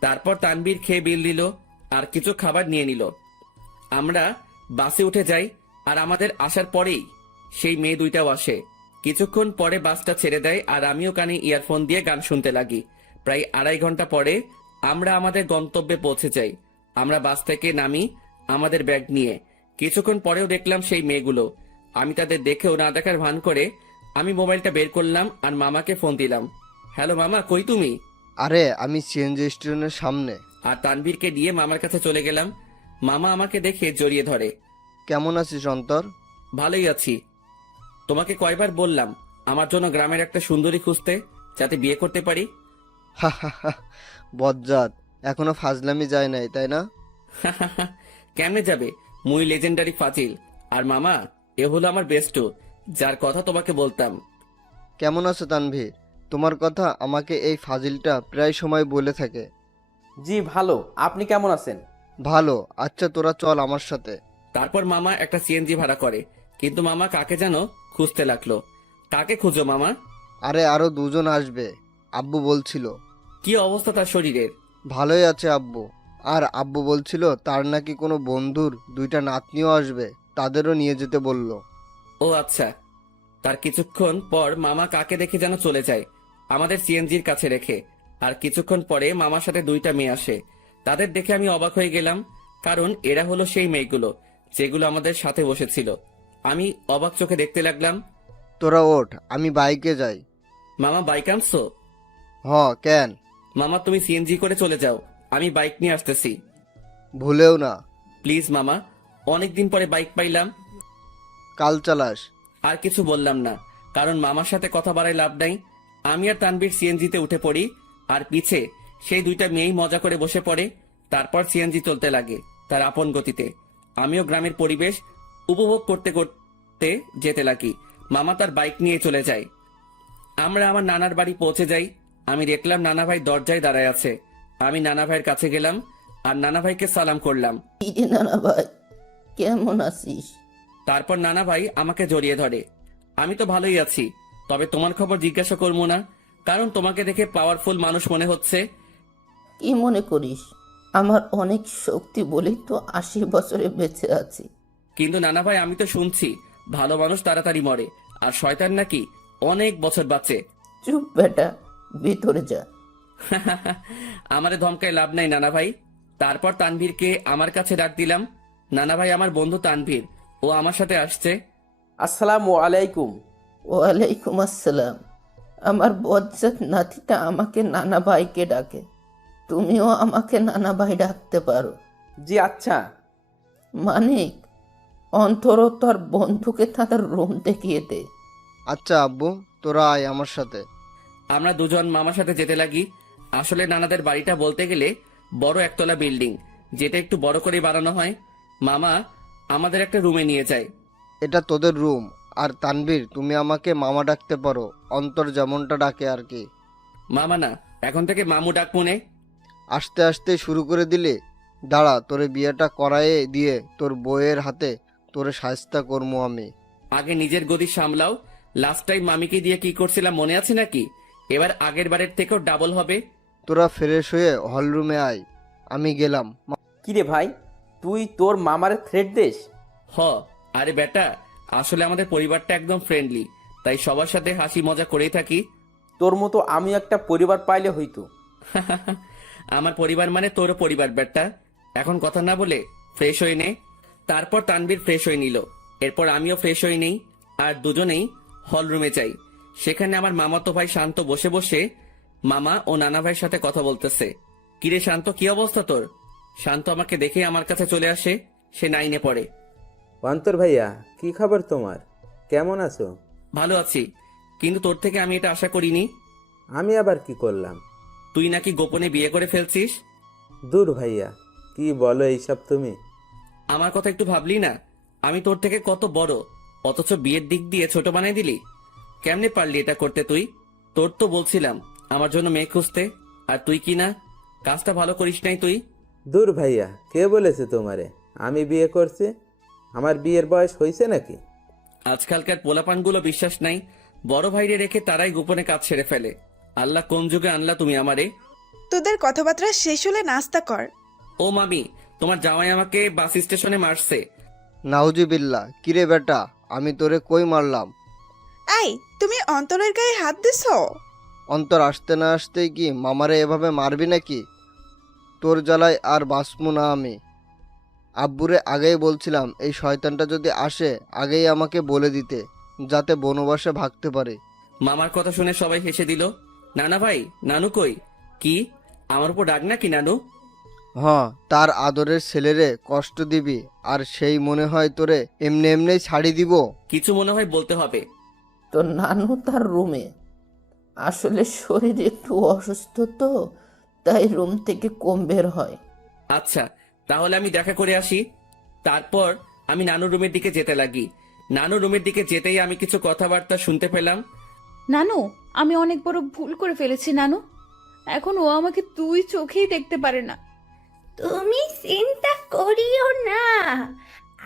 তারপর তানবীর খেয়ে বিল দিল আর কিছু খাবার নিয়ে নিল। আমরা বাসে উঠে যাই আর আমাদের আসার পরেই সেই মেয়ে দুইটাও আসে। কিছুক্ষণ পরে বাসটা ছেড়ে দেয় আর আমিও কানে ইয়ারফোন দিয়ে গান শুনতে লাগি। প্রায় 2.5 ঘন্টা পরে আমরা আমাদের গন্তব্যে পৌঁছে যাই। আমরা বাস থেকে নামি আমাদের ব্যাগ নিয়ে। কিছুক্ষণ পরেও দেখলাম সেই মেয়েগুলো। আমি তাদের দেখেও না দেখার ভান করে আমি মোবাইলটা বের করলাম আর মামাকে ফোন দিলাম। হ্যালো মামা, কই তুমি? আরে আমি সিএনজি স্টেশনের সামনে। আর তানভীরকে দিয়ে মামার কাছে চলে গেলাম। মামা আমাকে দেখে জড়িয়ে ধরে। কেমন আছিস অন্তর? ভালোই আছি। তোমাকে কয়বার বললাম আমার জন্য গ্রামের একটা সুন্দরী খুঁজতে, যাতে বিয়ে করতে পারি? হা হা হা, বজ্জাত, এখনো ফাজলামি যায় নাই তাই না? কেমনে যাবে? মুই লেজেন্ডারি ফাজিল। আর মামা, এ হলো আমার বেস্টু, যার কথা তোমাকে বলতাম। কেমন আছো তানভীর? তোমার কথা আমাকে এই ফাজিলটা প্রায় সময় বলে থাকে। জি ভালো, আপনি কেমন আছেন? ভালো। আচ্ছা তোরা চল আমার সাথে। তারপর মামা একটা সিএনজি ভাড়া করে, কিন্তু মামা কাকে যেন খুঁজতে লাগলো। কাকে খুঁজো মামা? আরে আরো 2 জন আসবে, আব্বু বলছিল। কি অবস্থা তার শরীরের? ভালোই আছে আব্বু। আর আব্বু বলছিল তার নাকি কোনো বন্ধুর 2টা নাতনিও আসবে, তাদেরও নিয়ে যেতে বলল। ও আচ্ছা। তার কিছুক্ষণ পর মামা কাকে দেখে যেন চলে যায় আমাদের সিএনজির কাছে রেখে। আর কিছুক্ষণ পরে মামার সাথে 2টা মেয়ে আসে। তাদের দেখে আমি অবাক হয়ে গেলাম, কারণ এরা হলো সেই মেয়েগুলো যেগুলো আমাদের সাথে বসেছিল। আমি অবাক চোখে দেখতে লাগলাম। তোরা ওঠ, আমি বাইকে যাই। মামা বাইক আনছো? কেন? মামা তুমি সিএনজি করে চলে যাও, আমি বাইক নিয়ে আসতেছি। ভুলেও না। প্লিজ মামা, অনেকদিন পরে বাইক পাইলাম। কাল চালাস। আর কিছু বললাম না, কারণ মামার সাথে কথা বাড়ায় লাভ নাই। আমি আর তানবীর সিএনজিতে উঠে পড়ি আর পিছে সেই 2টা মেয়েই মজা করে বসে পড়ে। তারপর সিএনজি চলতে লাগে তার আপন গতিতে। আমিও গ্রামের পরিবেশ উপভোগ করতে করতে যেতে লাগি। মামা তার বাইক নিয়ে চলে যায়। আমরা আমার নানার বাড়ি পৌঁছে যাই। আমি দেখলাম নানা ভাই দরজায় দাঁড়ায় আছে। আমি নানা ভাইয়ের কাছে গেলাম আর নানা ভাইকে সালাম করলাম। কিরে নানা ভাই, কেমন আছিস? তারপর নানা ভাই আমাকে জড়িয়ে ধরে। আমি তো ভালোই আছি, তবে তোমার খবর জিজ্ঞাসা করবো না, কারণ তোমাকে দেখে পাওয়ারফুল মানুষ মনে হচ্ছে। কি মনে করিস? আমার অনেক শক্তি বলেই তো 80 বছরে বেঁচে আছি। কিন্তু নানা ভাই, আমি তো শুনছি ভালো মানুষ তাড়াতাড়ি মরে আর শয়তান নাকি অনেক বছর বাঁচে। চুপ বেটা, ভিতরে যা। আমারে ধমকায় লাভ নাই নানা ভাই। তারপর তানভীরকে আমার কাছে ডাক দিলাম। নানা ভাই, আমার বন্ধু তানভীর, ও আমার সাথে আসছে। আসসালামু আলাইকুম। ওয়ালাইকুম আসসালাম। আমার বজ্জাত নাতিটা আমাকে নানা ভাইকে ডাকে, তুমিও আমাকে নানা ভাই ডাকতে পারো। জি আচ্ছা। মানিক, অন্তর তোর বন্ধুকে তাদের রুম দেখিয়ে দে। আচ্ছা আব্বু, তোরা আয় আমার সাথে। আমরা 2 জন মামার সাথে যেতে লাগি। আসলে নানাদের বাড়িটা বলতে গেলে বড় একতলা বিল্ডিং, যেটা একটু বড় করে বানানো হয়। মামা আমাদের একটা রুমে নিয়ে যায়। এটা তোদের রুম। আর তানভীর, তুমি আমাকে মামা ডাকতে পারো, অন্তর যেমনটা ডাকে আর কি। মামা না, এখন থেকে মামু ডাক মনে। আস্তে আস্তে শুরু করে দিলে। দাঁড়া, তোরে বিয়েটা করায়ে দিয়ে তোর বউয়ের হাতে তোরে শায়েস্তা করবো আমি। আগে নিজের গদি সামলাও। লাস্ট টাইম মামিকে দিয়ে কি করছিলাম মনে আছে নাকি? এবার আগের বারের থেকেও ডাবল হবে। তোরা ফ্রেশ হয়ে হলরুমে আয়, আমি গেলাম। কিরে ভাই, তুই তোর মামার থ্রেট দিস? আরে বেটা, আসলে আমাদের পরিবারটা একদম ফ্রেন্ডলি, তাই সবার সাথে হাসি মজা করেই থাকি। তোর মতো আমি একটা পরিবার পাইলে হইতো। আমার পরিবার মানে তোরও পরিবার বেটা। এখন কথা না বলে ফ্রেশ হয়ে নে। তারপর তানভীর ফ্রেশ হয়ে নিল। এরপর আমিও ফ্রেশ হয়ে নেই আর দুজনেই হল রুমে যাই। সেখানে আমার মামাতো ভাই শান্ত বসে বসে মামা ও নানা ভাইয়ের সাথে কথা বলতেছে। কিরে শান্ত, কি অবস্থা তোর? শান্ত আমাকে দেখে আমার কাছে চলে আসে। সে 9-এ পড়ে। অন্তর ভাইয়া, কি খবর তোমার? কেমন আছো? ভালো আছি, কিন্তু তোর থেকে আমি এটা আশা করিনি। আমি আবার কি করলাম? তুই নাকি গোপনে বিয়ে করে ফেলছিস। দূর ভাইয়া, কি বলো এইসব তুমি? আমার কথা একটু ভাবলি না? আমি তোর থেকে কত বড়, অথচ বিয়ের দিক দিয়ে ছোট বানাই দিলি। কেমনে পারলি এটা করতে তুই? তোর তো বলছিলাম আমার জন্য মেয়ে খুঁজতে, আর তুই কি না, কাজটা ভালো করিস নাই তুই। দূর ভাইয়া, কে বলেছে তোমারে আমি বিয়ে করছি? আমার বিয়ের বয়স হয়েছে নাকি? আজকালকার পোলাপানগুলো বিশ্বাস নাই, বড় ভাইরে রেখে তারাই গোপনে কাজ সেরে ফেলে। আল্লাহ কোন যুগে আনলা তুমি আমারে? তোদের কথাবার্তা শেষ হলে নাস্তা কর। ও মামি, তোমার জামাই আমাকে বাস স্টেশনে মারছে। নাউজুবিল্লাহ, কিরে বেটা, আমি তোরে কই মারলাম? এই, তুমি অন্তরের গায়ে হাত দিছো? অন্তর আসতে না আসতেই কি মামারে এভাবে মারবি নাকি? তোর জ্বালায় আর বাঁচবো না আমি। আব্বুরে আগেই বলছিলাম এই শয়তানটা যদি আসে আগেই আমাকে বলে দিতে, যাতে বনবাসে ভাগতে পারে। মামার কথা শুনে সবাই হেসে দিল। নানা ভাই, নানু কই? কি আমার উপর ডাক নাকি নানু? হ্যাঁ, তার আদরের ছেলেরে কষ্ট দিবি আর সেই মনে হয় তোরে এমনি এমনি ছাড়ি দিব? কিছু মনে হয় বলতে হবে। তো নানু তার রুমে, আসলে শরীর একটু অসুস্থ তো, তাই রুম থেকে কম বের হয়। আচ্ছা, তাহলে আমি দেখা করে আসি। তারপর আমি নানু রুমের দিকে যেতে লাগি। নানু রুমের দিকে যেতেই আমি কিছু কথাবার্তা শুনতে পেলাম। নানু, আমি অনেক বড় ভুল করে ফেলেছি নানু। এখন ও আমাকে দুই চোখেই দেখতে পারে না। তুমি চিন্তা করিও না,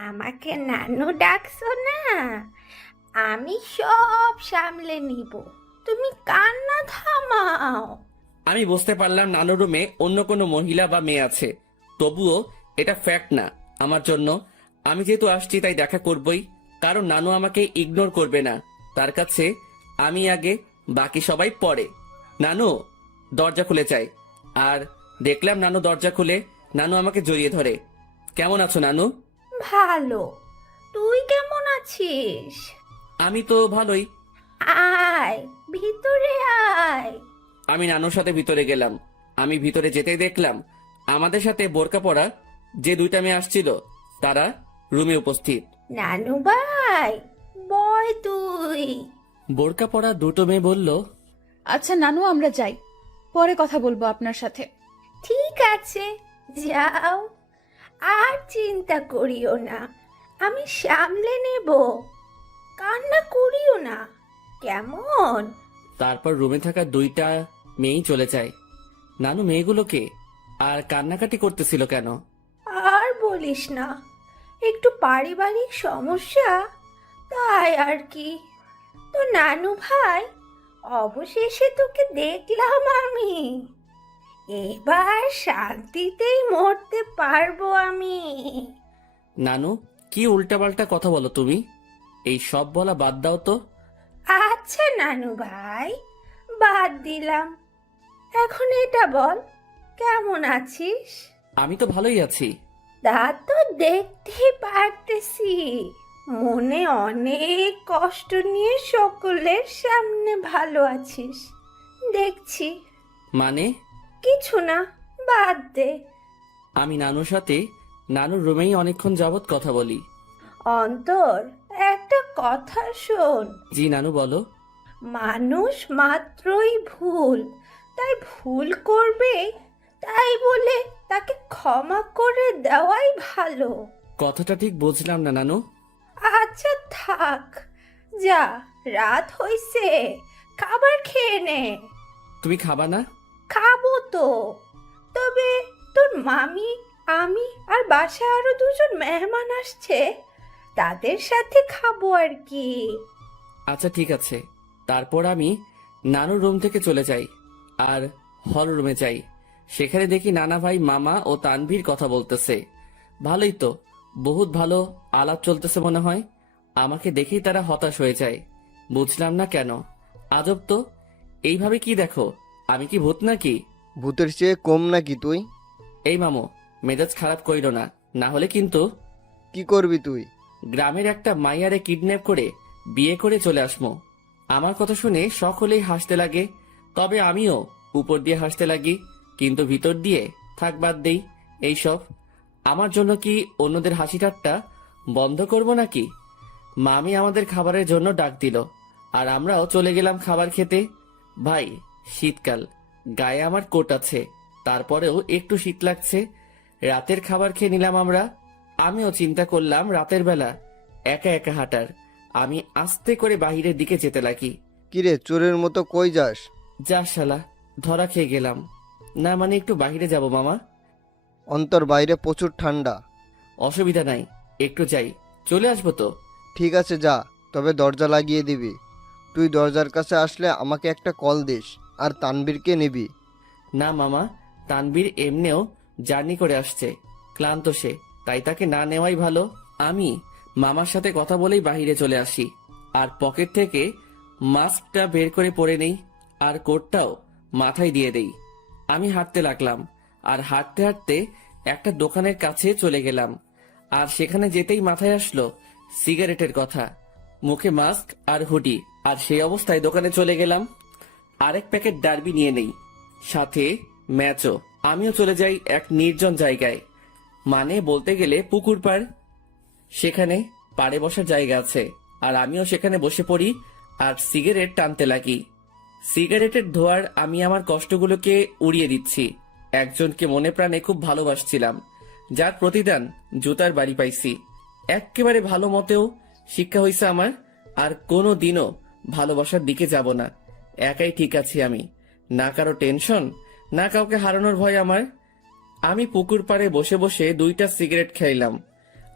আমাকে নানু ডাকছো না, আমি সব সামলে নিব, তুমি কান্না থামাও। আমি বুঝতে পারলাম নানু রুমে অন্য কোনো মহিলা বা মেয়ে আছে। তবুও এটা ফ্যাক্ট না আমার জন্য। আমি যেহেতু আসছি তাই দেখা করবই, কারণ নানু আমাকে ইগনোর করবে না। তার কাছে আমি আগে, বাকি সবাই পরে। নানু, দরজা খুলে যায়। আর দেখলাম নানু দরজা খুলে নানু আমাকে জড়িয়ে ধরে। কেমন আছো নানু? ভালো, তুই কেমন আছিস? আমি তো ভালোই। আয় ভিতরে আয়। আমি নানুর সাথে ভিতরে গেলাম। আমি ভিতরে যেতেই দেখলাম আমাদের সাথে বোরকা পরা যে দুইটা মেয়ে আসছিল তারা রুমে উপস্থিত। নানু ভাই, বয় তুই। বোরকা পরা দুটো মেয়ে বলল, আচ্ছা নানু, আমরা যাই, পরে কথা বলবো আপনার সাথে। ঠিক আছে, যাও, আর চিন্তা করিও না, আমি সামলে নেব, কান্না করিও না, কেমন? তারপর রুমে থাকা দুইটা মেয়েই চলে যায়। নানু মেয়েগুলোকে আর কান্নাকাটি করতেছিল কেন? আর বলিস না, একটু পারিবারিক সমস্যা, তাই আর কি। তো নানু ভাই, অবশেষে তোকে দেখলাম আমি, এবার শান্তিতেই মরতে পারবো আমি। নানু, কি উল্টাপাল্টা কথা বলো তুমি? এই সব বলা বাদ দাও তো। আচ্ছা নানু ভাই, বাদ দিলাম, এখন এটা বল, কেমন আছিস? আমি তো ভালোই আছি। তা তো দেখতেই পারতেছি, মনে অনেক কষ্ট নিয়ে সকলের সামনে ভালো আছিস দেখছি। মানে? কিছু না, বাদ দে। আমি নানুর সাথে নানুর রুমেই অনেকক্ষণ যাবৎ কথা বলি। অন্তর, একটা কথা শোন। জি নানু, বলো। মানুষ মাত্রই ভুল, তাই ভুল করবে, তাই বলে তাকে ক্ষমা করে দেওয়াই ভালো। কথাটা ঠিক বুঝলাম না নানু। আচ্ছা থাক, যা, রাত হইছে, খাবার খেয়ে নে। তুমি খাবা না? খাবো তো, তবে তোর মামি, আমি আর বাসায় আরো দুজন মেহমান আসছে, তাদের সাথে খাবো আর কি। আচ্ছা ঠিক আছে। তারপর আমি নানুর রুম থেকে চলে যাই আর হল রুমে যাই। সেখানে দেখি নানা ভাই, মামা ও তানভীর কথা বলতেছে। ভালোই তো, বহুত ভালো আলাপ চলতেছে মনে হয়। আমাকে দেখেই তারা হতাশ হয়ে যায়। বুঝলাম না কেন। আজব তো, এইভাবে কি দেখো? আমি কি ভূত নাকি? ভূতের চেয়ে কম নাকি তুই? এই মামু, মেজাজ খারাপ কইরো না, না হলে কিন্তু কি করবি তুই? গ্রামের একটা মাইয়ারে কিডন্যাপ করে বিয়ে করে চলে আসমো। আমার কথা শুনে সকলেই হাসতে লাগে, তবে আমিও উপর দিয়ে হাসতে লাগি, কিন্তু ভিতর দিয়ে থাক বাদ দেই এইসব। আমার জন্য কি অন্যদের হাসি ঠাট্টা বন্ধ করব নাকি? মামি আমাদের খাবারের জন্য ডাক দিল আর আমরাও চলে গেলাম খাবার খেতে। ভাই, শীতকাল, গায়ে আমার কোট আছে, তারপরেও একটু শীত লাগছে। রাতের খাবার খেয়ে নিলাম আমরা। আমিও চিন্তা করলাম রাতের বেলা একা একা হাঁটার। আমি আস্তে করে বাহিরের দিকে যেতে লাগি। কিরে, চোরের মতো কই যাস? যা শালা, ধরা খেয়ে গেলাম। না মানে একটু বাহিরে যাব মামা। অন্তর, বাইরে প্রচুর ঠান্ডা। অসুবিধা নাই, একটু যাই, চলে আসবো তো। ঠিক আছে যা, তবে দরজা লাগিয়ে দিবি। তুই দরজার কাছে আসলে আমাকে একটা কল দিস। আর তানবীরকে নিবি? না মামা, তানবীর এমনিও জার্নি করে আসছে, ক্লান্ত সে, তাই তাকে না নেওয়াই ভালো। আমি মামার সাথে কথা বলেই বাইরে চলে আসি আর পকেট থেকে মাস্কটা বের করে পরে নেই আর কোটটাও মাথায় দিয়ে দেই। আমি হাঁটতে লাগলাম আর হাঁটতে হাঁটতে একটা দোকানের কাছে চলে গেলাম। আর সেখানে যেতেই মাথায় আসলো সিগারেটের কথা, মুখে মাস্ক আর হুডি, আর সেই অবস্থায় দোকানে চলে গেলাম। আরেক প্যাকেট ডার্বি নিয়ে নেই, সাথে ম্যাচও। আমিও চলে যাই এক নির্জন জায়গায়, মানে বলতে গেলে পুকুর পাড়। সেখানে পাড়ে বসার জায়গা আছে আর আমিও সেখানে বসে পড়ি আর সিগারেট টানতে লাগি। সিগারেটের ধোঁয়ার আমি আমার কষ্টগুলোকে উড়িয়ে দিচ্ছি। একজনকে মনে প্রাণে খুব ভালোবাসছিলাম, যার প্রতিদান জুতার বাড়ি পাইছি। একেবারে ভালো মতেও শিক্ষা হয়েছে আমার, আর কোনো দিনও ভালোবাসার দিকে যাব না। একাই ঠিক আছি আমি, না কারো টেনশন, না কাউকে হারানোর ভয় আমার। আমি পুকুর পাড়ে বসে বসে 2টা সিগারেট খাইলাম।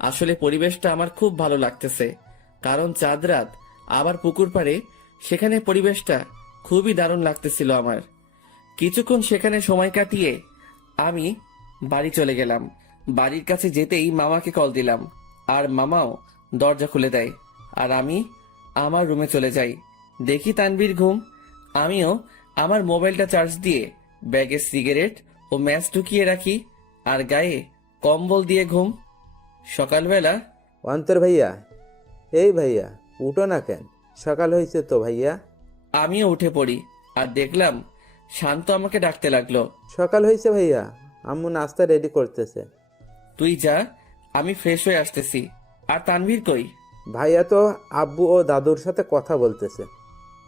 আসলে পরিবেশটা আমার খুব ভালো লাগতেছে, কারণ চাঁদ রাত, আবার পুকুর পাড়ে, সেখানে পরিবেশটা খুবই দারুণ লাগতেছিল আমার। কিছুক্ষণ সেখানে সময় কাটিয়ে আমি বাড়ি চলে গেলাম। বাড়ির কাছে যেতেই মামাকে কল দিলাম আর মামাও দরজা খুলে দেয় আর আমি আমার রুমে চলে যাই। দেখি তানবীর ঘুম। আমিও আমার মোবাইলটা চার্জ দিয়ে ব্যাগে সিগারেট ও ম্যাচ ঢুকিয়ে রাখি আর গায়ে কম্বল দিয়ে ঘুম। সকালবেলা অন্তর ভাইয়া, এই ভাইয়া উঠো না কেন? সকাল হয়েছে তো ভাইয়া। আমিও উঠে পড়ি আর দেখলাম শান্ত আমাকে ডাকতে লাগলো। সকাল হয়েছে ভাইয়া, আম্মু নাস্তা রেডি করতেছে। তুই যা, আমি ফ্রেশ হয়ে আসতেছি। আর তানভীর কই? ভাইয়া তো আব্বু ও দাদুর সাথে কথা বলতেছে।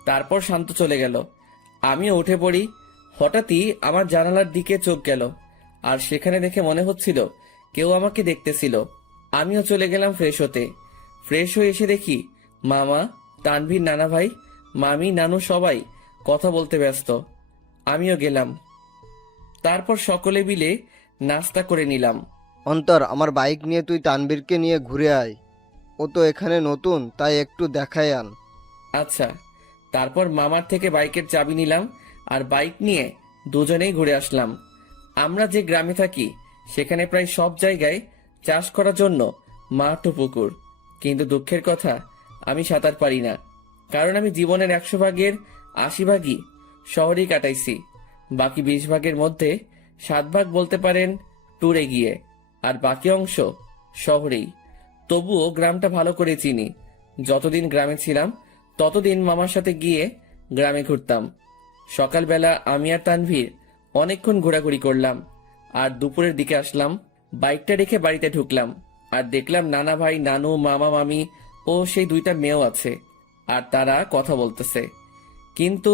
তারপর শান্ত চলে গেল। আমিও উঠে পড়ি। হঠাৎই আমার জানালার দিকে চোখ গেল আর সেখানে দেখে মনে হচ্ছিল কেউ আমাকে দেখতেছিল। আমিও চলে গেলাম ফ্রেশ হতে। ফ্রেশ হয়ে এসে দেখি মামা, তানভীর, নানা ভাই, মামি, নানু সবাই কথা বলতে ব্যস্ত। আমিও গেলাম। তারপর সকলে মিলে নাস্তা করে নিলাম। অন্তর, আমার বাইক নিয়ে তুই তানবীরকে নিয়ে ঘুরে আয়। ও তো এখানে নতুন, তাই একটু দেখায় আন। আচ্ছা। তারপর মামার থেকে বাইকের চাবি নিলাম আর বাইক নিয়ে দুজনেই ঘুরে আসলাম। আমরা যে গ্রামে থাকি সেখানে প্রায় সব জায়গায় চাষ করার জন্য মাঠ ও পুকুর, কিন্তু দুঃখের কথা আমি সাঁতার পারি না, কারণ আমি জীবনের 100 ভাগের 80 ভাগই শহরেই কাটাইছি। বাকি 20 ভাগের মধ্যে 7 ভাগ বলতে পারেন ট্যুরে গিয়ে, আর বাকি অংশ শহরেই। তবুও গ্রামটা ভালো করে চিনি। যতদিন গ্রামে ছিলাম ততদিন মামার সাথে গিয়ে গ্রামে ঘুরতাম। সকালবেলা আমি আর তানভীর অনেকক্ষণ ঘোরাঘুরি করলাম আর দুপুরের দিকে আসলাম। বাইকটা রেখে বাড়িতে ঢুকলাম আর দেখলাম নানা ভাই, নানু, মামা, মামি ও সেই 2টা মেয়েও আছে আর তারা কথা বলতেছে। কিন্তু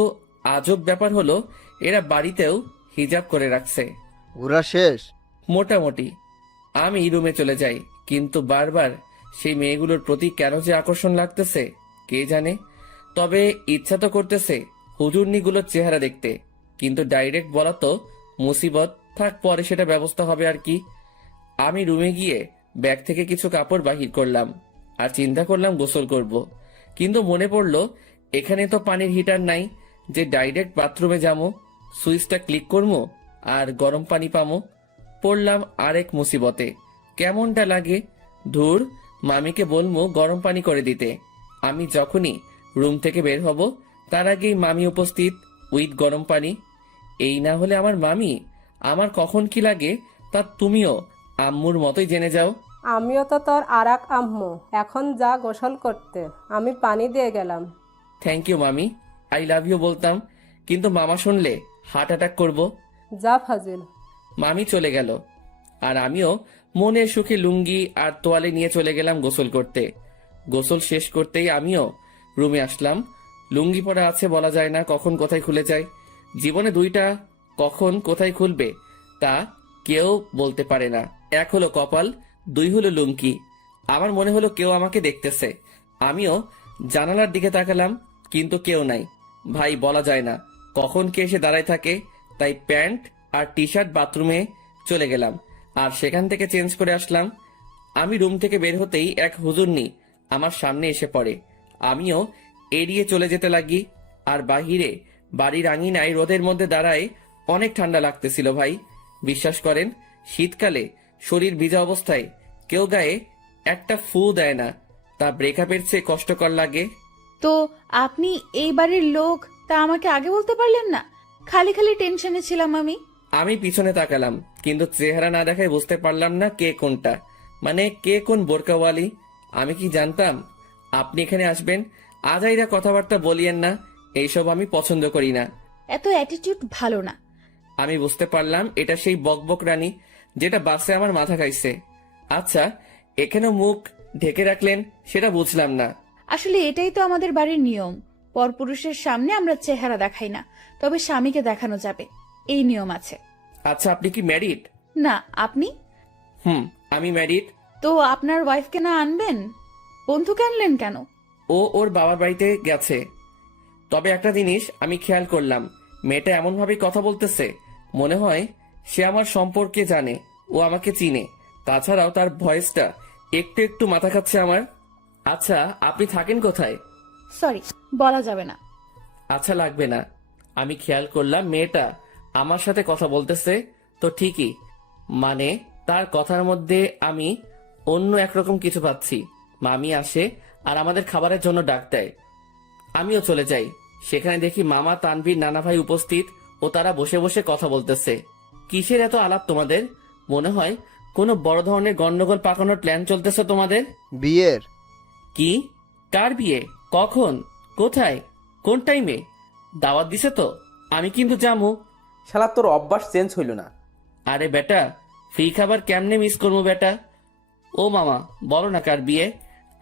আজব ব্যাপার হলো, এরা বাড়িতেও হিজাব করে রাখছে। ঘোরা শেষ? মোটামুটি। আমি রুমে চলে যাই, কিন্তু বারবার সেই মেয়েগুলোর প্রতি কেন যে আকর্ষণ লাগতেছে কে জানে। তবে ইচ্ছা তো করতেছে হুজুরনিগুলোর চেহারা দেখতে, কিন্তু ডাইরেক্ট বলা তো মুসিবত, থাক পরে সেটা ব্যবস্থা হবে আর কি। আমি রুমে গিয়ে ব্যাগ থেকে কিছু কাপড় বাহির করলাম আর চিন্তা করলাম গোসল করব, কিন্তু মনে পড়লো এখানে তো পানির হিটার নাই যে ডাইরেক্ট বাথরুমে যাবো, সুইচটা ক্লিক করবো আর গরম পানি পামো। পড়লাম আরেক মুসিবতে। কেমনটা লাগে, ধুর, মামিকে বলবো গরম পানি করে দিতে। আমি যখনই রুম থেকে বের হব তার আগেই মামি উপস্থিত উইথ গরম পানি। এই না হলে আমার মামি আমার কখন কি লাগে তা তুমিও আম্মুর মতোই জেনে যাও। আমিও তো তোর আরাক আম্মু, এখন যা গোসল করতে, আমি পানি দিয়ে গেলাম। থ্যাংক ইউ মামি, আই লাভ ইউ বলতাম, কিন্তু মামা শুনলে হার্ট অ্যাটাক করবো। যা ফাজিল। মামি চলে গেল আর আমিও মনের সুখে লুঙ্গি আর তোয়ালে নিয়ে চলে গেলাম গোসল করতে। গোসল শেষ করতেই আমিও রুমে আসলাম। লুঙ্গি পরা আছে, বলা যায় না কখন কোথায় খুলে যায়। জীবনে 2টা কখন কোথায় খুলবে তা কেউ বলতে পারে না। 1 হলো কপাল, 2 হলো লুঙ্গি। আমার মনে হলো কেউ আমাকে দেখতেছে। আমিও জানালার দিকে তাকালাম, কিন্তু কেউ নাই। ভাই, বলা যায় না কখন কে এসে দাঁড়ায় থাকে, তাই প্যান্ট আর টি শার্ট বাথরুমে চলে গেলাম আর সেখান থেকে চেঞ্জ করে আসলাম। আমি রুম থেকে বের হতেই এক হুজুরনি আমার সামনে এসে পড়ে। আমিও এড়িয়ে চলে যেতে লাগি আর বাহিরে বাড়ির আঙিনায় রোদের মধ্যে দাঁড়ায় অনেক ঠান্ডা লাগতেছিল ভাই। বিশ্বাস করেন, শীতকালে শরীর ভিজা অবস্থায় কেউ গায়ে একটা ফু দেয় না, তা ব্রেকআপের চেয়ে কষ্টকর লাগে। তো আপনি এই বাড়ির লোক, তা আমাকে আগে বলতে পারলেন না? খালি খালি টেনশনে ছিলাম আমি। আমি পিছনে তাকালাম, কিন্তু চেহারা না দেখায় বুঝতে পারলাম না কে কোনটা, মানে কে কোন বোরকাওয়ালি। আমি কি জানতাম আপনি এখানে আসবেন? আজাইরা কথাবার্তা বলিয়েন না, এইসব আমি পছন্দ করি না। এত অ্যাটিটিউড ভালো না। আমি বুঝতে পারলাম এটা সেই বকবক রানী যেটা বাসে আমার মাথা খাইছে। আচ্ছা, এখানেও মুখ ঢেকে রাখলেন সেটা বুঝলাম না। আসলে এটাই তো আমাদের বাড়ির নিয়ম। পরপুরুষের সামনে আমরা চেহারা দেখাই না, তবে স্বামীকে দেখানো যাবে, এই নিয়ম আছে। আচ্ছা, আপনি কি ম্যারিড? না, আপনি? আমি ম্যারিড। তো আপনার ওয়াইফকে না আনবেন? বন্ধুকে আনলেন কেন? ও ওর বাবার বাড়িতে গেছে। তবে একটা জিনিস আমি খেয়াল করলাম, মেয়েটা এমন ভাবে কথা বলতেছে মনে হয় সে আমার সম্পর্কে জানে, ও আমাকে চিনে। তাছাড়াও তার ভয়েসটা একটু একটু মাথা খাচ্ছে আমার। আচ্ছা, আপনি থাকেন কোথায়? সরি, বলা যাবে না। আচ্ছা, লাগবে না। আমি খেয়াল করলাম মেয়েটা আমার সাথে কথা বলতেছে তো ঠিকই, মানে তার কথার মধ্যে আমি অন্য একরকম কিছু পাচ্ছি। মামি আসে আর আমাদের খাবারের জন্য ডাক দেয়, আমিও চলে যাই। সেখানে দেখি মামা, তানভীর, নানা ভাই উপস্থিত ও তারা বসে বসে কথা বলতেছে। কিসের এত আলাপ তোমাদের? মনে হয় কোনো বড় ধরনের গন্ডগোল পাকানোর প্ল্যান চলতেছে তোমাদের। বিয়ের? কি? কার বিয়ে? কখন? কোথায়? কোন টাইমে? দাওয়াত দিছে তো? আমি কিন্তু যাবো। শালা তোর অভ্যাস চেঞ্জ হইল না। আরে বেটা, ফ্রি খাবার কেমনে মিস করবো বেটা? ও মামা, বলো না কার বিয়ে?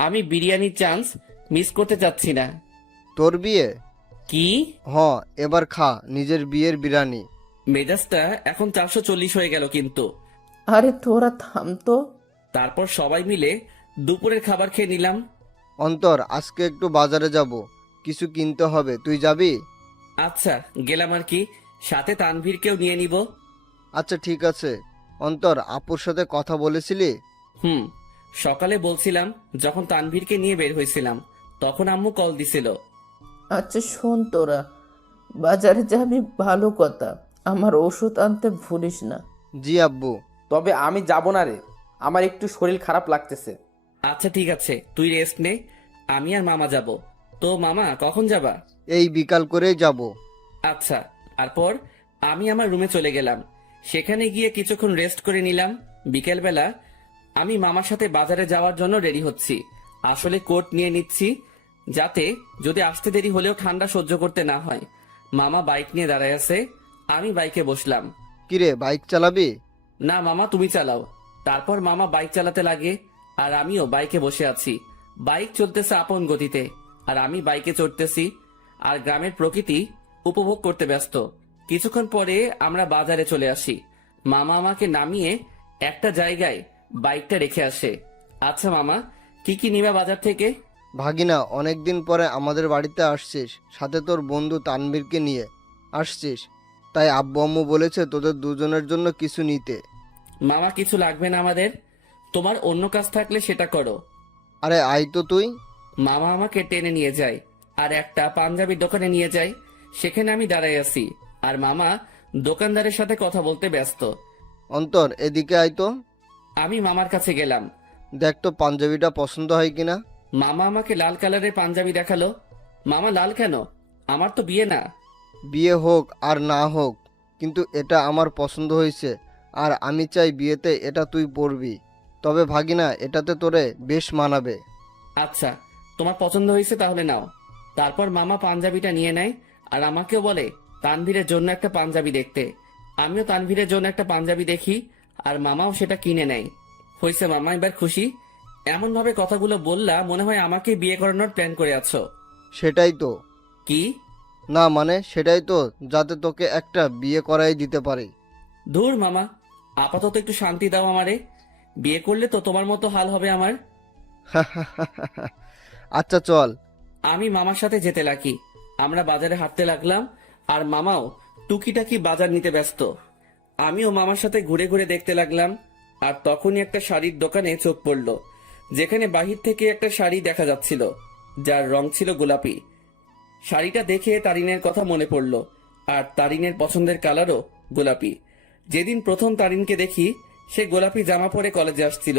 আমি বিরিয়ানির চান্স মিস করতে চাচ্ছি না। তোর বিয়ে? কি? এবার খা নিজের বিয়ের বিরিয়ানি। মেজাজটা এখন 440 হয়ে গেল কিন্তু। আরে তোরা থাম তো। তারপর সবাই মিলে দুপুরের খাবার খেয়ে নিলাম। অন্তর, আজকে একটু বাজারে যাব, কিছু কিনতে হবে, তুই যাবি? আচ্ছা, গেলাম আর কি, সাথে তানভীরকেও নিয়ে নিব। আচ্ছা ঠিক আছে। অন্তর, আপুর সাথে কথা বলেছিলি? সকালে বলছিলাম, যখন তানভীরকে নিয়ে বের হয়েছিলাম তখন আম্মু কল দিছিল। আচ্ছা শোন, তোরা বাজারে যাবি ভালো কথা, আমার ওষুধ আনতে ভুলিস না। জি আব্বু। তবে আমি যাব না রে, আমার একটু শরীর খারাপ লাগতেছে। আচ্ছা ঠিক আছে, তুই রেস্ট নে, আমি আর মামা যাব। তো মামা কখন যাবা? এই বিকাল করেই যাব। আচ্ছা। তারপর আমি আমার রুমে চলে গেলাম, সেখানে গিয়ে কিছুক্ষণ রেস্ট করে নিলাম। বিকেলবেলা আমি মামার সাথে বাজারে যাওয়ার জন্য রেডি হচ্ছি। আসলে কোট নিয়ে নিচ্ছি, যাতে যদি আসতে দেরি হলেও ঠান্ডা সহ্য করতে না হয়। মামা বাইক নিয়ে দাঁড়ায় আছে, আমি বাইকে বসলাম। কিরে, বাইক চালাবি? না মামা, তুমি চালাও। তারপর মামা বাইক চালাতে লাগে আর আমিও বাইকে বসে আছি। বাইক চলতেছে আপন গতিতে আর আমি বাইকে চড়তেছি আর গ্রামের প্রকৃতি উপভোগ করতে ব্যস্ত। কিছুক্ষণ পরে আমরা বাজারে চলে আসি। মামা আমাকে নামিয়ে একটা জায়গায় বাইকটা রেখে আসে। আচ্ছা মামা, কি কি নিবা বাজার থেকে? ভাগিনা, অনেকদিন পরে আমাদের বাড়িতে আসছিস, সাথে তোর বন্ধু তানভীরকে নিয়ে আসছিস, তাই আব্বু আম্মু বলেছে তোদের দুজনের জন্য কিছু নিতে। মামা, কিছু লাগবে না আমাদের, তোমার অন্য কাজ থাকলে সেটা করো। আরে আয় তো তুই। মামা আমাকে টেনে নিয়ে যায় আর একটা পাঞ্জাবির দোকানে নিয়ে যায়। সেখানে আমি দাঁড়াই আছি আর মামা দোকানদারের সাথে কথা বলতে ব্যস্ত। অন্তর, এদিকে আয় তো। আমি মামার কাছে গেলাম। দেখ তো পাঞ্জাবিটা পছন্দ হয় কিনা। মামা আমাকে লাল কালারের পাঞ্জাবি দেখালো। মামা, লাল কেন? আমার তো বিয়ে না। বিয়ে হোক আর না হোক, কিন্তু এটা আমার পছন্দ হয়েছে আর আমি চাই বিয়েতে এটা তুই পরবি। তবে ভাগিনা, এটাতে তোরে বেশ মানাবে। আচ্ছা, তোমার পছন্দ হয়েছে তাহলে নাও। তারপর মামা পাঞ্জাবিটা নিয়ে নেয় আর আমাকেও বলে তানভীরের জন্য একটা পাঞ্জাবি দেখতে। আমিও তানভীরের জন্য একটা পাঞ্জাবি দেখি আর মামাও সেটা কিনে নেয়। হয়েছে মামা, এবার খুশি? এমন ভাবে কথাগুলো বললা মনে হয় আমাকে বিয়ে করানোর প্ল্যান করে আছো। সেটাই তো। কি? না মানে সেটাই তো, যাতে তোকে একটা বিয়ে করাই দিতে পারি। ধুর মামা, আপাতত একটু শান্তি দাও আমারে। বিয়ে করলে তো তোমার মতো হাল হবে আমার। আচ্ছা চল। আমি মামার সাথে যেতে লাগি। আমরা বাজারে হাঁটতে লাগলাম আর মামাও টুকিটাকি বাজার নিতে ব্যস্ত। আমিও মামার সাথে ঘুরে ঘুরে দেখতে লাগলাম। আর তখনই একটা শাড়ির দোকানে চোখ পড়ল, যেখানে বাহির থেকে একটা শাড়ি দেখা যাচ্ছিল যার রং ছিল গোলাপি। শাড়িটা দেখে তারিনের কথা মনে পড়ল, আর তারিনের পছন্দের কালারও গোলাপি। যেদিন প্রথম তারিনকে দেখি সে গোলাপি জামা পরে কলেজে আসছিল,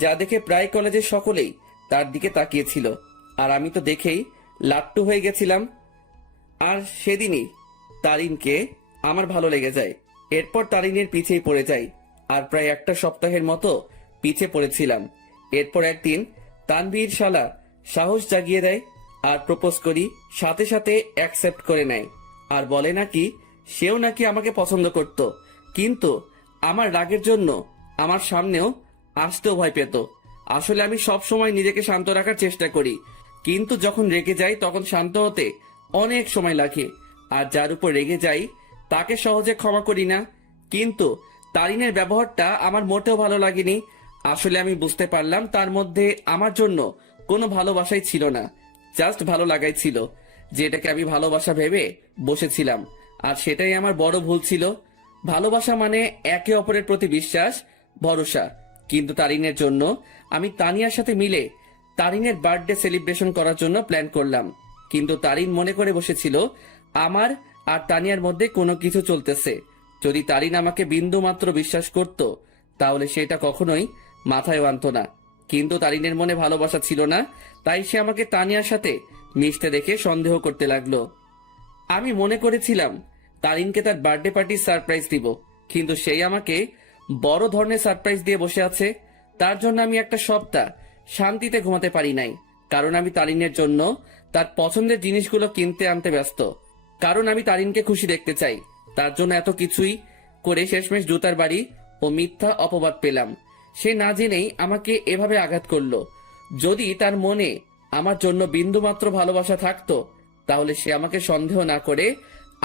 যা দেখে প্রায় কলেজের সকলেই তার দিকে তাকিয়েছিল, আর আমি তো দেখেই লাট্টু হয়ে গেছিলাম। আর সেদিনই তারিনকে আমার ভালো লেগে যায়। এরপর তারিনের পিছেই পড়ে যাই, আর প্রায় একটা সপ্তাহের মতো পিছে পড়েছিলাম। এরপর একদিন তানভীর শালা সাহস জাগিয়ে দেয় আর প্রপোজ করি, সাথে সাথে অ্যাকসেপ্ট করে নেয় আর বলে নাকি সেও নাকি আমাকে পছন্দ করত, কিন্তু আমার রাগের জন্য আমার সামনেও আসতেও ভয় পেত। আসলে আমি সব সময় নিজেকে শান্ত রাখার চেষ্টা করি, কিন্তু যখন রেগে যাই তখন শান্ত হতে অনেক সময় লাগে। আর যার উপর রেগে যাই তাকে সহজে ক্ষমা করি না। কিন্তু তারিনের ব্যবহারটা আমার মোটেও ভালো লাগেনি। আসলে আমি বুঝতে পারলাম তার মধ্যে আমার জন্য কোনো ভালোবাসাই ছিল না, জাস্ট ভালো লাগাই ছিল, যেটাকে আমি ভালোবাসা ভেবে বসেছিলাম। আর সেটাই আমার বড় ভুল ছিল। ভালোবাসা মানে একে অপরের প্রতি বিশ্বাস, ভরসা। কিন্তু তারিনের জন্য আমি তানিয়ার সাথে মিলে তারিনের বার্থডে সেলিব্রেশন করার জন্য প্ল্যান করলাম, কিন্তু তারিন মনে করে বসেছিল আমার আর তানিয়ার মধ্যে কোনো কিছু চলতেছে। যদি তারিন আমাকে বিন্দু মাত্র বিশ্বাস করত তাহলে সেটা কখনোই মাথায় আনত না। কিন্তু তারিনের মনে ভালোবাসা ছিল না, তাই সে আমাকে তানিয়ার সাথে মিশতে দেখে সন্দেহ করতে লাগলো। আমি মনে করেছিলাম তারিনকে তার বার্থডে পার্টির সারপ্রাইজ দিব, কিন্তু সেই আমাকে বড় ধরনের সারপ্রাইজ দিয়ে বসে আছে। তার জন্য আমি একটা সপ্তাহ শান্তিতে ঘুমাতে পারি নাই, কারণ আমি তারিনের জন্য তার পছন্দের জিনিসগুলো কিনতে আনতে ব্যস্ত। কারণ আমি তারিনকে খুশি দেখতে চাই। তার জন্য এত কিছুই করে শেষমেশ জুতার বাড়ি ও মিথ্যা অপবাদ পেলাম। সে না জেনেই আমাকে এভাবে আঘাত করলো। যদি তার মনে আমার জন্য বিন্দুমাত্র ভালোবাসা থাকতো তাহলে সে আমাকে সন্দেহ না করে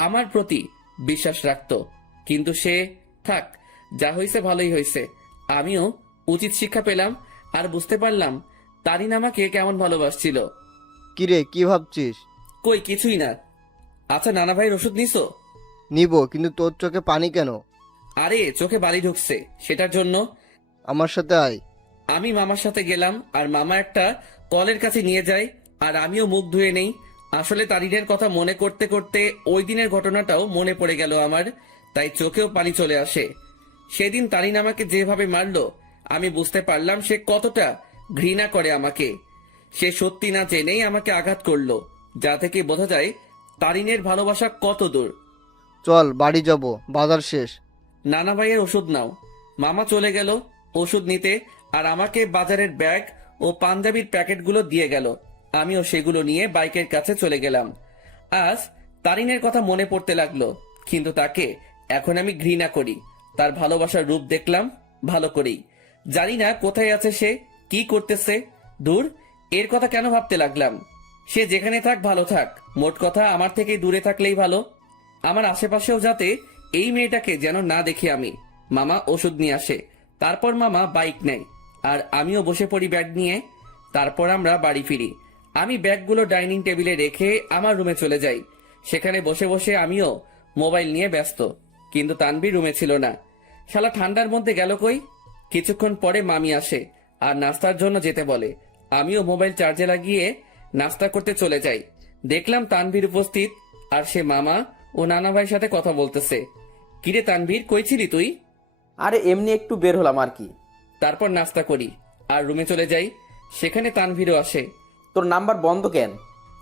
আমার প্রতি বিশ্বাস রাখতো। কিন্তু সে থাক, যা হয়েছে ভালোই হয়েছে। আমিও উচিত শিক্ষা পেলাম আর বুঝতে পারলাম তারিন আমাকে কেমন ভালোবাসছিল। কিরে, কি ভাবছিস? কই কিছুই না। আচ্ছা, নানা ভাইয়ের ওষুধ নিছো? নিব, কিন্তু তোর চোখে পানি কেন? আরে চোখে বালি ঢুকছে, সেটার জন্য। আমার সাথে আয়। আমি মামার সাথে গেলাম আর মামা একটা কলের কাছে নিয়ে যায় আর আমিও মুখ ধুয়ে নেই। আসলে তারিনের কথা মনে করতে করতে ওই দিনের ঘটনাটাও মনে পড়ে গেল আমার, তাই চোখেও পানি চলে আসে। সেদিন তারিন আমাকে যেভাবে মারলো আমি বুঝতে পারলাম সে কতটা ঘৃণা করে আমাকে। সে সত্যি না জেনেই আমাকে আঘাত করলো, যা থেকে বোঝা যায় তারিনের ভালোবাসা কত দূর। চল বাড়ি যাব, বাজার শেষ। নানা ভাইয়ের ওষুধ নাও। মামা চলে গেল ওষুধ নিতে আর আমাকে বাজারের ব্যাগ ও পাঞ্জাবির প্যাকেটগুলো দিয়ে গেল। আমিও সেগুলো নিয়ে বাইকের কাছে চলে গেলাম। আজ তারিনের কথা মনে পড়তে লাগলো, কিন্তু তাকে এখন আমি ঘৃণা করি। তার ভালোবাসার রূপ দেখলাম ভালো করেই। জানি না কোথায় আছে সে, কি করতেছে। দূর, এর কথা কেন ভাবতে লাগলাম? সে যেখানে থাক ভালো থাক, মোট কথা আমার থেকে দূরে থাকলেই ভালো। আমার আশেপাশেও যাতে এই মেয়েটাকে যেন না দেখি আমি। মামা ওষুধ নিয়ে আসে, তারপর মামা বাইক নেয় আর আমিও বসে পড়ি ব্যাগ নিয়ে। তারপর আমরা বাড়ি ফিরি। আমি ব্যাগগুলো ডাইনিং টেবিলে রেখে আমার রুমে চলে যাই। সেখানে বসে বসে আমিও মোবাইল নিয়ে ব্যস্ত, কিন্তু তানভীর রুমে ছিল না। শালা ঠান্ডার মধ্যে গেল কই? কিছুক্ষণ পরে মামি আসে আর নাস্তার জন্য যেতে বলে। আমিও মোবাইল চার্জে লাগিয়ে নাস্তা করতে চলে যাই। দেখলাম তানভীর উপস্থিত আর সে মামা ও নানা ভাইয়ের সাথে কথা বলতেছে। কিরে তানভীর, কই ছিলি তুই? আরে এমনি একটু বের হলাম আর কি। তারপর নাস্তা করি আর রুমে চলে যাই। সেখানে তানভীরও আসে। তোর নাম্বার বন্ধ কেন?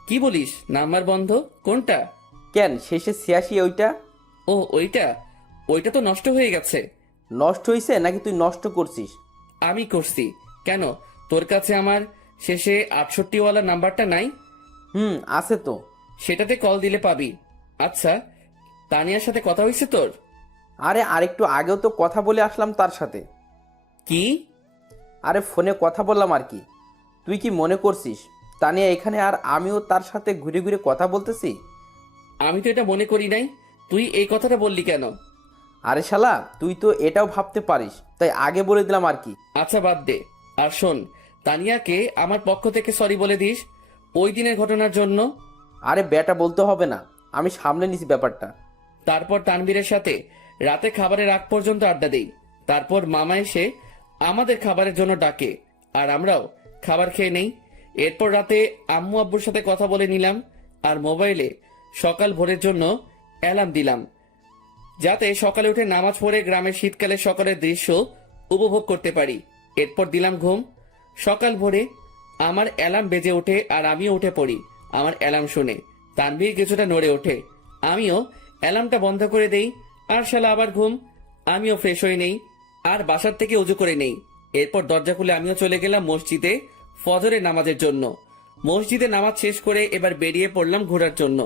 কি বলিস, নাম্বার বন্ধ? কোনটা? কেন, শেষে 86 ওইটা? ও ওইটা? ওইটা তো নষ্ট হয়ে গেছে। নষ্ট হয়েছে নাকি তুই নষ্ট করছিস? আমি করছি। কেন, তোর কাছে আমার শেষে 68 ওয়ালা নাম্বারটা নাই? আছে তো। সেটাতে কল দিলে পাবি। আচ্ছা, তানিয়ার সাথে কথা হয়েছে তোর? আরে আরেকটু আগেও তো কথা বলে আসলাম তার সাথে। কি? আরে ফোনে কথা বললাম আর কি। তুই কি মনে করছিস তানিয়া এখানে আর আমিও তার সাথে ঘুরে ঘুরে কথা বলতেছি? আমি তো এটা মনে করি নাই। তুই এই কথাটা বললি কেন? আরে শালা, তুই তো এটাও ভাবতে পারিস, তাই আগে বলে দিলাম আর কি। আচ্ছা বাদ দে। আর শোন, তানিয়াকে আমার পক্ষ থেকে সরি বলে দিস ওই দিনের ঘটনার জন্য। আরে বেটা বলতে হবে না, আমি সামলে নিছি ব্যাপারটা। তারপর তানভীরের সাথে রাতে খাবারের আগ পর্যন্ত আড্ডা দেই। তারপর মামা এসে আমাদের খাবারের জন্য ডাকে আর আমরাও খাবার খেয়ে নেই। এরপর রাতে আম্মু আব্বুর সাথে কথা বলে নিলাম। আর মোবাইলে সকাল ভোরের জন্য অ্যালার্ম দিলাম, যাতে সকালে উঠে নামাজ পড়ে গ্রামের শীতকালে সকালের দৃশ্য উপভোগ করতে পারি। এরপর দিলাম ঘুম। সকাল ভোরে আমার অ্যালার্ম বেজে ওঠে আর আমিও উঠে পড়ি। আমার অ্যালার্ম শুনে তানভীর কিছুটা নড়ে ওঠে, আমিও অ্যালার্মটা বন্ধ করে দেই। আর শালা আবার ঘুম। আমিও ফ্রেশ হয়ে নেই আর বাসার থেকে উজু করে নেই। এরপর দরজা খুলে আমিও চলে গেলাম মসজিদে ফজরের নামাজের জন্য। মসজিদে নামাজ শেষ করে এবার বেরিয়ে পড়লাম ঘোরার জন্য।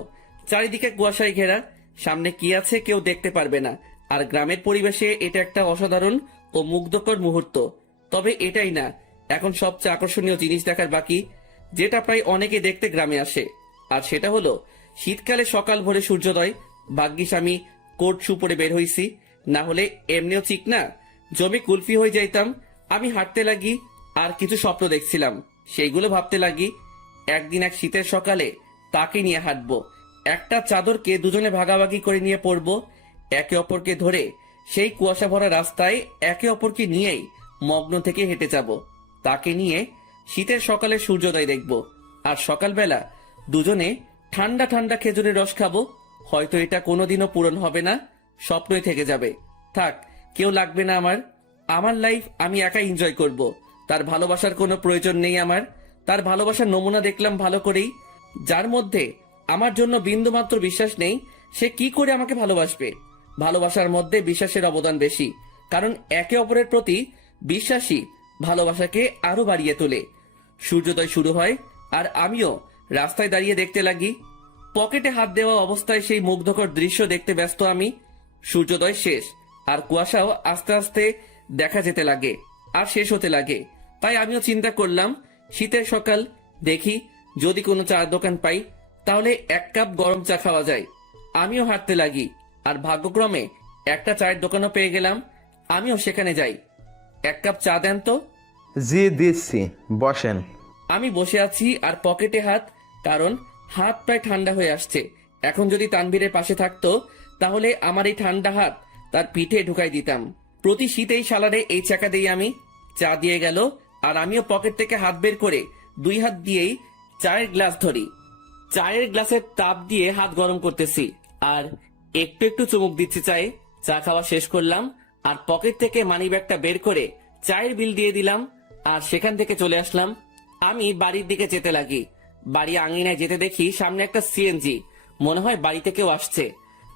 চারিদিকে কুয়াশায় ঘেরা, সামনে কি আছে কেউ দেখতে পারবে না। আর গ্রামের পরিবেশে এটা একটা অসাধারণ ও মুগ্ধকর মুহূর্ত। তবে এটাই না, এখন সবচেয়ে আকর্ষণীয় জিনিস দেখার বাকি, যেটা প্রায় অনেকে দেখতে গ্রামে আসে। আর সেটা হলো শীতকালে সকাল ভোরে সূর্যোদয়। ভাগ্যিস আমি কোট শু পরে বের হইছি, না হলে এমনিও ঠিক না জমে কুলফি হয়ে যাইতাম। আমি হাঁটতে লাগি আর কিছু স্বপ্ন দেখছিলাম, সেইগুলো ভাবতে লাগি। একদিন এক শীতের সকালে তাকে নিয়ে হাঁটবো, একটা চাদরকে দুজনে ভাগাভাগি করে নিয়ে পড়বো, একে অপরকে ধরে সেই কুয়াশা ভরা রাস্তায় একে অপরকে নিয়েই মগ্ন থেকে হেঁটে যাব। তাকে নিয়ে শীতের সকালে সূর্যোদয় দেখব, আর সকালবেলা দুজনে ঠান্ডা ঠান্ডা খেজুরের রস খাবো। হয়তো এটা কোনোদিনও পূরণ হবে না, স্বপ্নই থেকে যাবে। থাক, কেউ লাগবে না আমার। আমার লাইফ আমি একাই এনজয় করব। তার ভালোবাসার কোনো প্রয়োজন নেই আমার। তার ভালোবাসার নমুনা দেখলাম ভালো করেই, যার মধ্যে আমার জন্য বিন্দুমাত্র বিশ্বাস নেই, সে কি করে আমাকে ভালোবাসবে? ভালোবাসার মধ্যে বিশ্বাসের অবদান বেশি, কারণ একে অপরের প্রতি বিশ্বাসী ভালোবাসাকে আরো বাড়িয়ে তোলে। সূর্যোদয় শুরু হয় আর আমিও রাস্তায় দাঁড়িয়ে দেখতে লাগি। পকেটে হাত দেওয়া অবস্থায় সেই মুগ্ধকর দৃশ্য দেখতে ব্যস্ত আমি। সূর্যোদয় শেষ আর কুয়াশাও আস্তে আস্তে দেখা যেতে লাগে আর শেষ হতে লাগে। তাই আমিও চিন্তা করলাম, শীতের সকাল, দেখি যদি কোনো চায়ের দোকান পাই তাহলে এক কাপ গরম চা খাওয়া যায়। আমিও হাঁটতে লাগি আর ভাগ্যক্রমে একটা চায়ের দোকানও পেয়ে গেলাম। আমিও সেখানে যাই। এক কাপ চা দেন তো। জি দিচ্ছি, বসেন। আমি বসে আছি আর পকেটে হাত, কারণ হাত প্রায় ঠান্ডা হয়ে আসছে। এখন যদি তানভীরের পাশে থাকতো তাহলে আমার এই ঠান্ডা হাত তার পিঠে ঢুকাই দিতাম। প্রতি শীতেই শালারে এই চাকা দিয়ে আমি। চা দিয়ে গেল আর আমিও পকেট থেকে হাত বের করে দুই হাত দিয়েই চায়ের গ্লাস ধরি। চায়ের গ্লাসের তাপ দিয়ে হাত গরম করতেছি আর একটু একটু চুমুক দিচ্ছি চায়ে। চা খাওয়া শেষ করলাম আর পকেট থেকে মানি ব্যাগটা বের করে চায়ের বিল দিয়ে দিলাম আর সেখান থেকে চলে আসলাম। আমি বাড়ির দিকে যেতে লাগি। বাড়ি আঙিনায় যেতে দেখি সামনে একটা সিএনজি। মনে হয় বাড়িতে কেউ আসছে।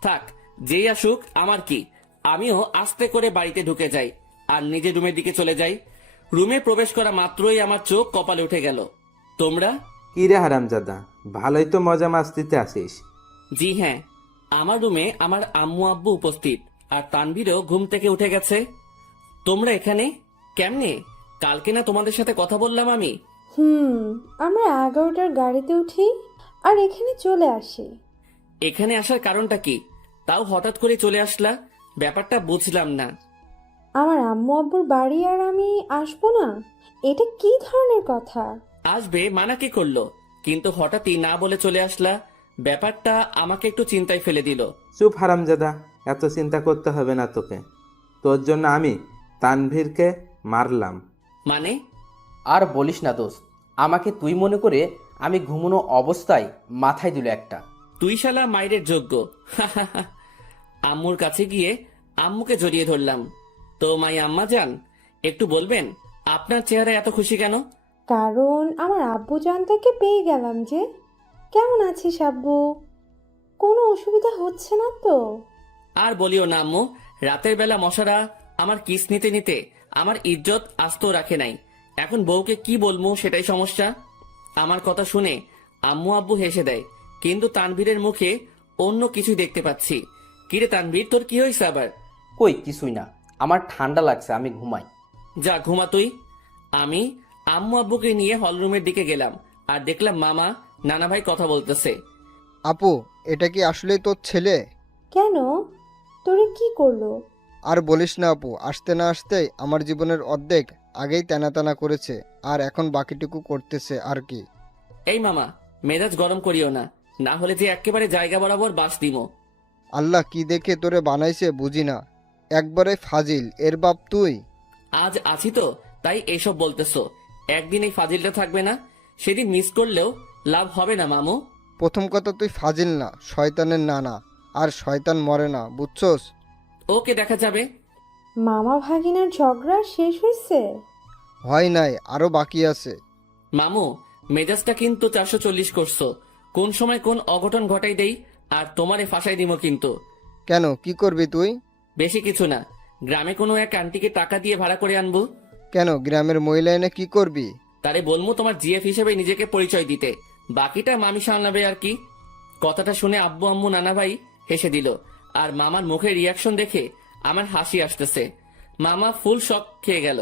থাক, যেই আসুক আমার কি। আমিও আস্তে করে বাড়িতে ঢুকে যাই আর নিজের রুমের দিকে চলে যাই। রুমে প্রবেশ করা মাত্রই আমার চোখ কপালে উঠে গেল। তোমরা? কি রে হারামজাদা, ভালোই তো মজা মাস্তিতে আসিস। জি হ্যাঁ, আমার রুমে আমার আম্মু আব্বু উপস্থিত আর তানভীরও ঘুম থেকে উঠে গেছে। তোমরা এখানে কেমনে? কালকে না তোমাদের সাথে কথা বললাম আমি? আমরা 11টার গাড়িতে উঠি আর এখানে চলে আসি। এখানে আসার কারণটা কি? তাও হঠাৎ করে চলে আসলা, ব্যাপারটা বুঝলাম না। আমার আম্মু আব্বুর বাড়ি আর আমি আসবো না, এটা কি ধরনের কথা? আসবে মানা কি করলো, কিন্তু হঠাৎই না বলে চলে আসলা, ব্যাপারটা আমাকে একটু চিন্তায় ফেলে দিল। চুপ হারামজাদা, এত চিন্তা করতে হবে না তোকে। তোর জন্য আমি তানভীরকে মারলাম। মানে? আর বলিস না দোস্ত, আমাকে তুই মনে করে আমি ঘুমানো অবস্থায় মাথায় দিল একটা। তুই শালা মাইরের যোগ্য। আম্মুর কাছে গিয়ে আম্মুকে জড়িয়ে ধরলাম। তো মাই আম্মা যান, একটু বলবেন আপনার চেহারা এত খুশি কেন? কারণ আমার আব্বু জানটাকে পেয়ে গেলাম যে। কেমন আছিস আব্বু? কোনো অসুবিধা হচ্ছে না তো? আর বলিও না আম্মু, রাতের বেলা মশারা আমার কিস নিতে নিতে আমার ইজ্জত আস্ত রাখে নাই। এখন বউকে কি বলবো সেটাই সমস্যা। আমার কথা শুনে আম্মু আব্বু হেসে দেয়, কিন্তু তানভীরের মুখে অন্য কিছু দেখতে পাচ্ছি। কিরে তানভীর, তোর কি হয়েছে আবার? কই কিছুই না, আমার ঠান্ডা লাগছে, আমি ঘুমাই। যা ঘুমা তুই। আমি আম্মু আব্বুকে নিয়ে হলরুমের দিকে গেলাম আর দেখলাম মামা নানা ভাই কথা বলতেছে। আপু, এটা কি আসলেই তোর ছেলে? কেন? তোরে কি করলো? আর বলিস না আপু, আসতে না আসতেই আমার জীবনের অর্ধেক আগেই টানা টানা করেছে, আর এখন বাকিটুকু করতেছে আর কি। এই মামা, মেজাজ গরম করিও না, না হলে যে একেবারে জায়গা বরাবর বাস দিমো। আল্লাহ কি দেখে তোরে বানাইছে বুঝি না, একবারে ফাজিল, এর বাপ তুই। আজ আছি তো তাই এসব বলতেছো, একদিন এই ফাজিলটা থাকবে না, সেদিন মিস করলেও লাভ হবে না মামু। প্রথম কথা, তুই ফাজিল না, শয়তানের নানা। আর শয়তান মরে না, বুঝছস? ওকে, দেখা যাবে। মামা ভাগিনার ঝগড়া শেষ হয়েছে? হয় নাই, আরো বাকি আছে। মামু, মেজাজটা কিন্তু 440 করছো। কোন সময় কোন অঘটন ঘটাই দেই আর তোমারে ফাঁসাই দিব কিন্তু। কেন, কি করবি তুই? বেশি কিছু না, গ্রামে কোনো এক আন্টিকে টাকা দিয়ে ভাড়া করে আনবো। কেন, গ্রামের মহিলা এনে কি করবি? তারে বলবো তোমার জিএফ হিসেবে নিজেকে পরিচয় দিতে, বাকিটা মামি সামলাবে আর কি। কথাটা শুনে আব্বু আম্মু নানা ভাই হেসে দিল, আর মামার মুখের রিয়াকশন দেখে আমার হাসি আসতেছে। মামা ফুল শক খেয়ে গেল।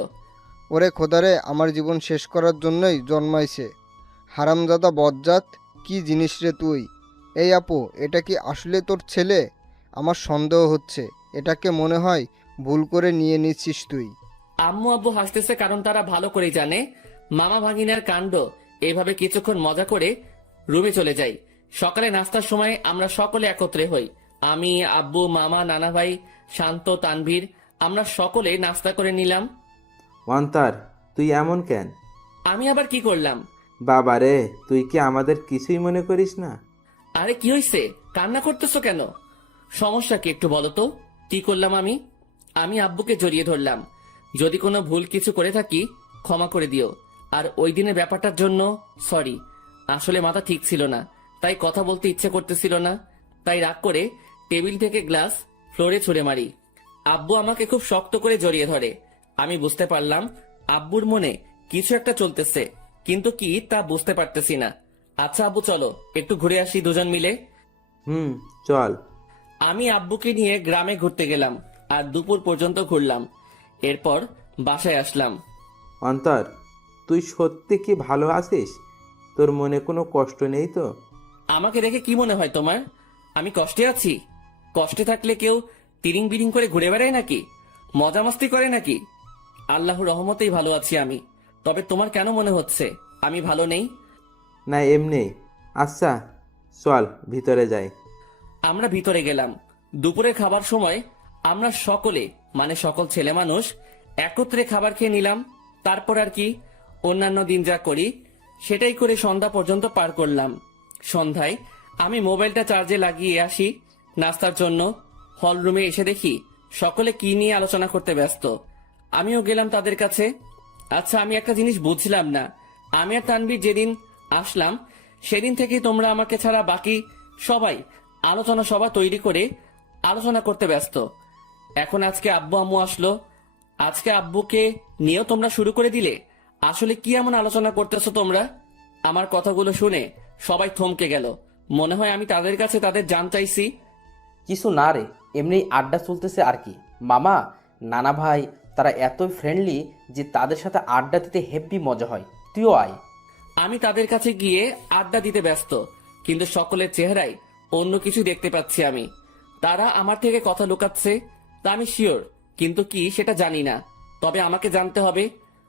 ওরে খোদারে, আমার জীবন শেষ করার জন্যই জন্মাইছে। হারামজাদা বজ্জাত, কি জিনিস রে তুই? এই আপু, এটা কি আসলে তোর ছেলে? আমার সন্দেহ হচ্ছে, এটাকে মনে হয় ভুল করে নিয়ে নিচ্ছিস তুই। আম্মু আব্বু হাসতেছে কারণ তারা ভালো করে জানে মামা ভাগিনার কাণ্ড। এইভাবে কিছুক্ষণ মজা করে রুমে চলে যাই। সকালে নাস্তার সময় আমরা সকলে একত্রে হই। আমি, আব্বু, মামা, নানা ভাই, শান্ত, তানভীর, আমরা সকলে নাস্তা করে নিলাম। অন্তর, তুই এমন কেন? আমি আবার কি করলাম? বাবা রে, তুই কি আমাদের কিছুই মনে করিস না? আরে কি হইছে, কান্না করতেছো কেন? সমস্যা কি একটু বলো তো, কি করলাম আমি? আমি আব্বুকে জড়িয়ে ধরলাম। যদি কোনো ভুল কিছু করে থাকি ক্ষমা করে দিও। আর ওই দিনের ব্যাপারটার জন্য সরি। আসলে মাথা ঠিক ছিল না, তাই কথা বলতে ইচ্ছে করতেছিল না। তাই রাগ করে টেবিল থেকে গ্লাস ফ্লোরে ছুঁড়ে মারি। আব্বু আমাকে খুব শক্ত করে জড়িয়ে ধরে। আমি বুঝতে পারলাম আব্বুর মনে কিছু একটা চলতেছে, কিন্তু কি তা বুঝতে পারতেছি না। আচ্ছা আব্বু, চলো একটু ঘুরে আসি দুজন মিলে। চল। আমি আব্বুকে নিয়ে গ্রামে ঘুরতে গেলাম আর দুপুর পর্যন্ত ঘুরলাম। এরপর বাসায় আসলাম। অন্তর, তুই সত্যি কি ভালো আছিস? তোর মনে কোনো কষ্ট নেই তো? আমাকে দেখে কি মনে হয় তোমার আমি কষ্টে আছি? কষ্টে থাকলে কেউ তিরিং বিরিং করে ঘুরে বেড়ায় নাকি? মজা মাস্তি করে নাকি? আল্লাহর রহমতেই ভালো আছি আমি। তবে তোমার কেন মনে হচ্ছে আমি ভালো নেই? না, এমনি। আচ্ছা চল ভিতরে যাই। আমরা ভিতরে গেলাম। দুপুরের খাবার সময় আমরা সকলে মানে সকল ছেলে মানুষ একত্রে খাবার খেয়ে নিলাম। তারপর আর কি, অন্যান্য দিন যা করি সেটাই করে সন্ধ্যা পর্যন্ত পার করলাম। সন্ধ্যায় আমি মোবাইলটা চার্জে লাগিয়ে আসি নাস্তার জন্য। হল রুমে এসে দেখি সকলে কি নিয়ে আলোচনা করতে ব্যস্ত। আমিও গেলাম তাদের কাছে। আচ্ছা, আমি একটা জিনিস বুঝলাম না। আমি আর তানভীর যেদিন আসলাম সেদিন থেকেই তোমরা আমাকে ছাড়া বাকি সবাই আলোচনা সভা তৈরি করে আলোচনা করতে ব্যস্ত। এখন আজকে আব্বু আম্মু আসলো, আজকে আব্বুকে নিয়েও তোমরা শুরু করে দিলে। আসলে কি এমন আলোচনা করতেছো তোমরা? আমার কথাগুলো শুনে সবাই থমকে গেল। মনে হয় আমি তাদের কাছে তাদের জান চাইছি। কিছু না রে, এমনি আড্ডা চলতেছে আর কি। মামা, নানা ভাই তারা এতই ফ্রেন্ডলি যে তাদের সাথে আড্ডা দিতে হেব্বি মজা হয়। তুইও আয়। আমি তাদের কাছে গিয়ে আড্ডা দিতে ব্যস্ত, কিন্তু সকলের চেহারায় অন্য কিছু দেখতে পাচ্ছি আমি। তারা আমার থেকে কথা লুকাচ্ছে তা আমি শিওর, কিন্তু কি সেটা জানি না। তবে আমাকে জানতে হবে।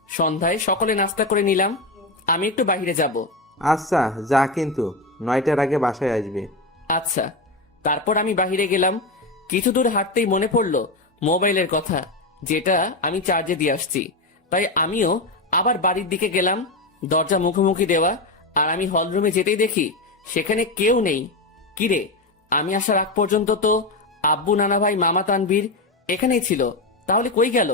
সন্ধ্যায় সকলে নাস্তা করে নিলাম। আমি একটু বাইরে যাব। আচ্ছা যা, কিন্তু 9টার আগে বাসায় আসবে। আচ্ছা। তারপর আমি বাইরে গেলাম। কিছু দূর হাঁটতেই মনে পড়লো মোবাইলের কথা, যেটা আমি চার্জে দিয়ে আসছি। তাই আমিও আবার বাড়ির দিকে গেলাম। দরজা মুখোমুখি দেওয়া, আর আমি হলরুমে যেতেই দেখি সেখানে কেউ নেই। কিরে, আমি আসার আগ পর্যন্ত তো আব্বু, নানা ভাই, মামা, তানভীর এখানেই ছিল, তাহলে কই গেল?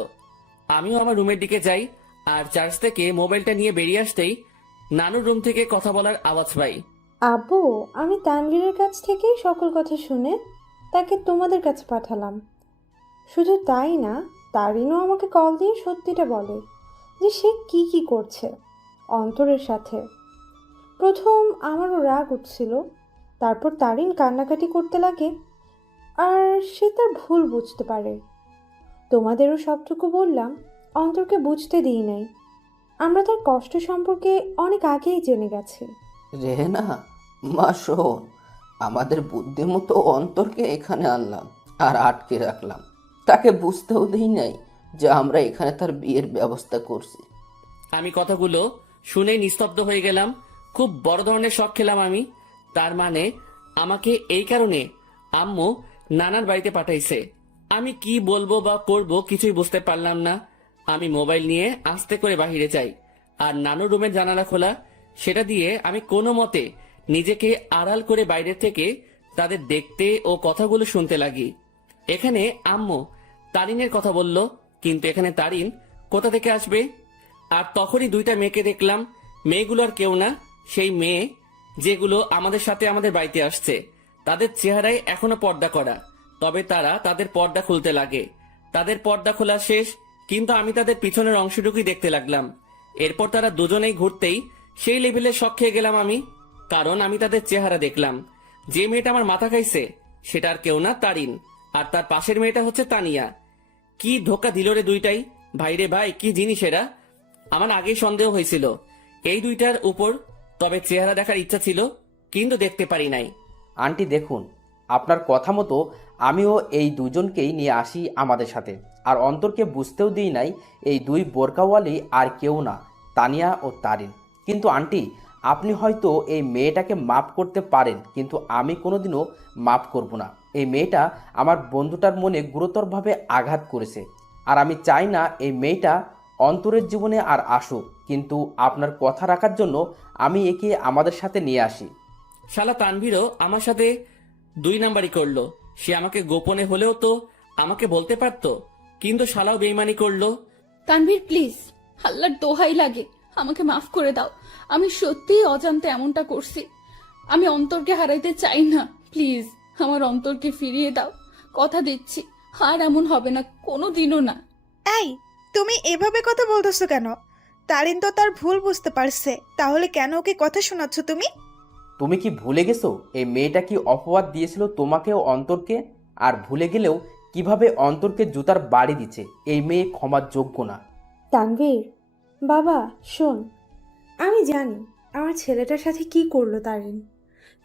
আমিও আমার রুমের দিকে যাই, আর চার্জ থেকে মোবাইলটা নিয়ে বেরিয়ে আসতেই নানুর রুম থেকে কথা বলার আওয়াজ পাই। আব্বু, আমি তানভীরের কাছ থেকেই সকল কথা শুনে তাকে তোমাদের কাছে পাঠালাম। শুধু তাই না, তারিনও আমাকে কল দিয়ে সত্যিটা বলে যে সে কি কি করছে অন্তরের সাথে। প্রথম আমারও রাগ উঠছিল, তারপর তারিন কান্নাকাটি করতে লাগে আর সে তার ভুল বুঝতে পারে। তোমাদেরও সবটুকু বললাম, অন্তরকে বুঝতে দিই নাই। আমরা তার কষ্ট সম্পর্কে অনেক আগেই জেনে গেছি। রেহেনা, মা শোন, আমাদের বুদ্ধিমতো অন্তরকে এখানে আনলাম আর আটকে রাখলাম। তাকে বুঝতেও দিই নাই যে আমরা এখানে তার বিয়ের ব্যবস্থা করছি। আমি কথাগুলো শুনে নিস্তব্ধ হয়ে গেলাম। খুব বড় ধরনের শখ খেলাম আমি। তার মানে আমাকে এই কারণে আম্মু নানার বাড়িতে পাঠাইছে। আমি কি বলবো বা করব কিছুই বুঝতে পারলাম না। আমি মোবাইল নিয়ে আস্তে করে বাহিরে যাই, আর নানুর রুমের জানালা খোলা, সেটা দিয়ে আমি কোনো মতে নিজেকে আড়াল করে বাইরে থেকে তাদের দেখতে ও কথাগুলো শুনতে লাগি। এখানে আম্মু তারিনের কথা বলল, কিন্তু এখানে তারিন কোথা থেকে আসবে? আর তখনই দুইটা মেয়েকে দেখলাম। মেয়েগুলো আর কেউ না, সেই মেয়ে যেগুলো আমাদের সাথে আমাদের বাড়িতে আসছে। তাদের চেহারায় এখনো পর্দা করা, তবে তারা তাদের পর্দা খুলতে লাগে। তাদের পর্দা খোলা শেষ, কিন্তু আমি তাদের পিছনের অংশটুকুই দেখতে লাগলাম। এরপর তারা দুজনেই ঘুরতেই সেই লেভেলে শক খেয়ে গেলাম আমি, কারণ আমি তাদের চেহারা দেখলাম। যে মেয়েটা আমার মাথা খাইছে সেটা আর কেউ না, তারিন। আর তার পাশের মেয়েটা হচ্ছে তানিয়া। কি ধোকা দিল রে দুইটাই! ভাইরে ভাই, কি জিনিস এরা! আমার আগেই সন্দেহ হয়েছিল এই দুইটার উপর, তবে চেহারা দেখার ইচ্ছা ছিল, কিন্তু দেখতে পারি নাই। আন্টি দেখুন, আপনার কথা মতো আমিও এই দুজনকেই নিয়ে আসি আমাদের সাথে, আর অন্তরকে বুঝতেও দিই নাই এই দুই বোরকাওয়ালি আর কেউ না, তানিয়া ও তারিন। কিন্তু আন্টি, আপনি হয়তো এই মেয়েটাকে মাফ করতে পারেন, কিন্তু আমি কোনোদিনও মাফ করব না। এই মেয়েটা আমার বন্ধুটার মনে গুরুতরভাবে আঘাত করেছে, আর আমি চাই না এই মেয়েটা অন্তরের জীবনে আর আসুক। কিন্তু আপনার কথা রাখার জন্য আমি একে আমাদের সাথে নিয়ে আসি। শালা তানভীরও আমার সাথে 2 নাম্বারই করলো। সে আমাকে গোপনে হলেও তো আমাকে বলতে পারতো, কিন্তু শালাও বেইমানি করলো। তানভীর প্লিজ, আল্লাহর দোহাই লাগে, আমাকে মাফ করে দাও। আমি সত্যিই অজান্তে এমনটা করছি। আমি অন্তরকে হারাইতে চাই না, প্লিজ আমার অন্তরকে ফিরিয়ে দাও। কথা দিচ্ছি আর এমন হবে না, কোনোদিনও না। এই, তুমি এভাবে কথা বলতেছো কেন? তারিন তো তার ভুল বুঝতে পারছে, তাহলে কেন ওকে কথা শোনাচ্ছ তুমি? তুমি কি ভুলে গেছো এই মেয়েটা কি অপবাদ দিয়েছিল তোমাকে ও অন্তরকে? আর ভুলে গেলেও কিভাবে অন্তরকে জুতার বাড়ি দিচ্ছে। এই মেয়ে ক্ষমার যোগ্য না। তানভীর বাবা শোন, আমি জানি আমার ছেলেটার সাথে কি করলো তারিন,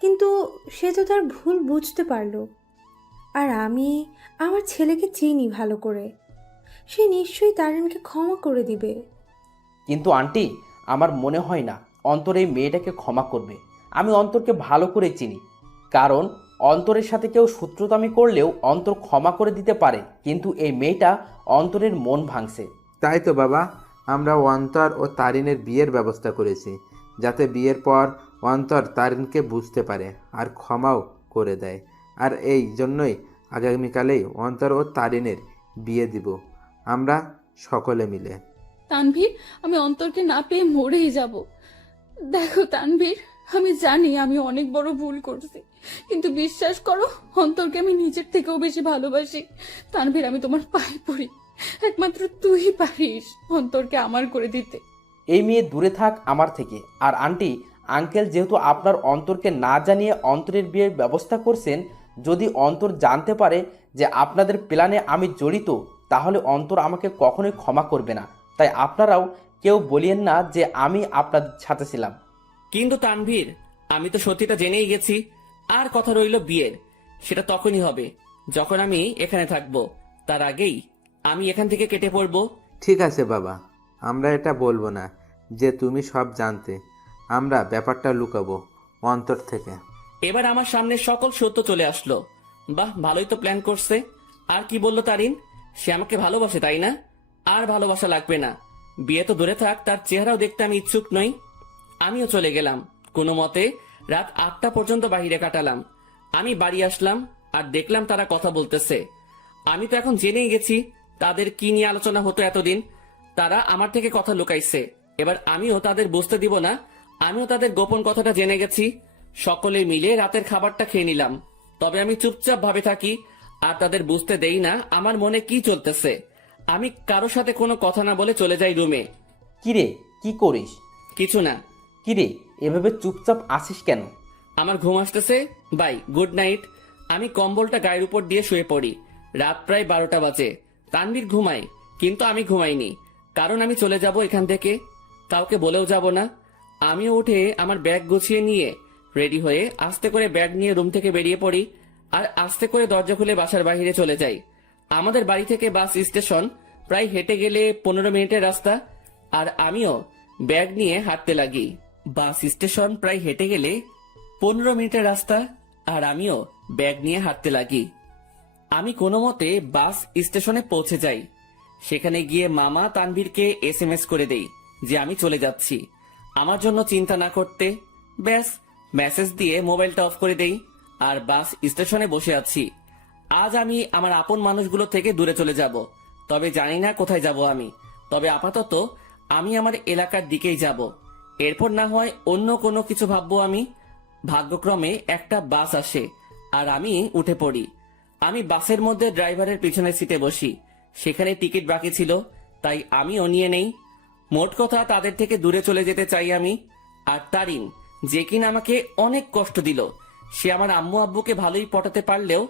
কিন্তু সে তো তার ভুল বুঝতে পারলো। আর আমি আমার ছেলেকে চিনি ভালো করে, সে নিশ্চয়ই তারিনকে ক্ষমা করে দিবে। কিন্তু আন্টি, আমার মনে হয় না অন্তর এই মেয়েটাকে ক্ষমা করবে। আমি অন্তরকে ভালো করে চিনি, কারণ অন্তরের সাথে কেউ শত্রুতামি করলেও অন্তর ক্ষমা করে দিতে পারে, কিন্তু এই মেয়েটা অন্তরের মন ভাঙছে। তাই তো বাবা, আমরা অন্তর ও তারিনের বিয়ের ব্যবস্থা করেছি, যাতে বিয়ের পর অন্তর তারিনকে বুঝতে পারে আর ক্ষমাও করে দেয়। আর এই জন্যই আগামীকালেই অন্তর ও তারিনের বিয়ে দিব আমরা সকলে মিলে। তানভীর, আমি অন্তরকে না পেয়ে মরেই যাব। দেখো তানভীর, আমি জানি আমি অনেক বড় ভুল করছি, কিন্তু বিশ্বাস করো অন্তরকে আমি নিজের থেকেও বেশি ভালোবাসি। তানভীর, আমি তোমার পায়ে পড়ি, একমাত্র তুই পারিস অন্তরকে আমার করে দিতে। এই মেয়ে দূরে থাক আমার থেকে। আর আন্টি আঙ্কেল যেহেতু আপনার অন্তরকে না জানিয়ে অন্তরের বিয়ের ব্যবস্থা করছেন, যদি অন্তর জানতে পারে যে আপনাদের প্ল্যানে আমি জড়িত, তাহলে অন্তর আমাকে কখনোই ক্ষমা করবে না। তাই আপনারাও কেউ বলিয়েন না যে আমি আপনার সাথে ছিলাম। কিন্তু তানভীর, আমি তো সত্যিটা জেনেই গেছি। আর কথা রইল বিয়ের, সেটা তখনই হবে যখন আমি এখানে থাকবো। তার আগেই আমি এখান থেকে কেটে পড়বো। ঠিক আছে বাবা, আমরা এটা বলবো না যে তুমি সব জানতে। আমরা ব্যাপারটা লুকাবো অন্তর থেকে। এবার আমার সামনে সকল সত্য চলে আসলো। বাহ, ভালোই তো প্ল্যান করছে। আর কি বললো তারিন? সে আমাকে ভালোবাসে, তাই না? আর ভালোবাসা লাগবে না, বিয়ে তো দূরে থাক, তার চেহারাও দেখতে আমি ইচ্ছুক নই। আমিও চলে গেলাম। কোনো মতে রাত 8টা পর্যন্ত বাইরে কাটালাম। আমি বাড়ি আসলাম আর দেখলাম তারা কথা বলতেছে। আমি তো এখন জেনেই গেছি তাদের কি নিয়ে আলোচনা হতো এতদিন। তারা আমার থেকে কথা লুকাইছে, এবার আমিও তাদের বুঝতে দিব না আমিও তাদের গোপন কথাটা জেনে গেছি। সকলে মিলে রাতের খাবারটা খেয়ে নিলাম, তবে আমি চুপচাপ ভাবে থাকি আর তাদের বুঝতে দেই না আমার মনে কি চলতেছে। আমি কারোর সাথে কোনো কথা না বলে চলে যাই রুমে। কিরে, কি করিস? কিছু না। কিরে, এভাবে চুপচাপ আসিস কেন? আমার ঘুম আসতেছে। Bye, good night. আমি কম্বলটা গায়ের উপর দিয়ে শুয়ে পড়ি। রাত প্রায় 12টা বাজে। তানভীর ঘুমায়, কিন্তু আমি ঘুমাইনি, কারণ আমি চলে যাব এখান থেকে, কাউকে বলেও যাব না। আমিও উঠে আমার ব্যাগ গুছিয়ে নিয়ে রেডি হয়ে আস্তে করে ব্যাগ নিয়ে রুম থেকে বেরিয়ে পড়ি আর আস্তে করে দরজা খুলে বাসার বাইরে চলে যাই। আমাদের বাড়ি থেকে বাস স্টেশন প্রায় হেঁটে গেলে 15 মিনিটের রাস্তা, আর আমিও ব্যাগ নিয়ে হাঁটতে লাগি। বাস স্টেশন প্রায় হেঁটে গেলে 15 মিনিটের রাস্তা, আর আমিও ব্যাগ নিয়ে হাঁটতে লাগি। আমি কোনো মতে বাস স্টেশনে পৌঁছে যাই। সেখানে গিয়ে মামা তানভীরকে SMS করে দেই যে আমি চলে যাচ্ছি, আমার জন্য চিন্তা না করতে। ব্যাস, মেসেজ দিয়ে মোবাইলটা অফ করে দেই আর বাস স্টেশনে বসে আছি। আজ আমি আমার আপন মানুষগুলো থেকে দূরে চলে যাব, তবে জানি না কোথায় যাব আমি। তবে আপাতত আমি আমার এলাকার দিকেই যাব, এরপর না হয় অন্য কোনো কিছু ভাববো আমি। ভাগ্যক্রমে একটা বাস আসে আর আমি উঠে পড়ি। আমি বাসের মধ্যে ড্রাইভারের পিছনের সিটে বসি। সেখানে টিকিট বাকি ছিল, তাই আমিও নিয়ে নেই। মোট কথা তাদের থেকে দূরে চলে যেতে চাই আমি। আর তারিন, যে কিনা আমাকে অনেক কষ্ট দিল, সে আমার আম্মু আব্বুকে ভালোই পটাতে পারলেও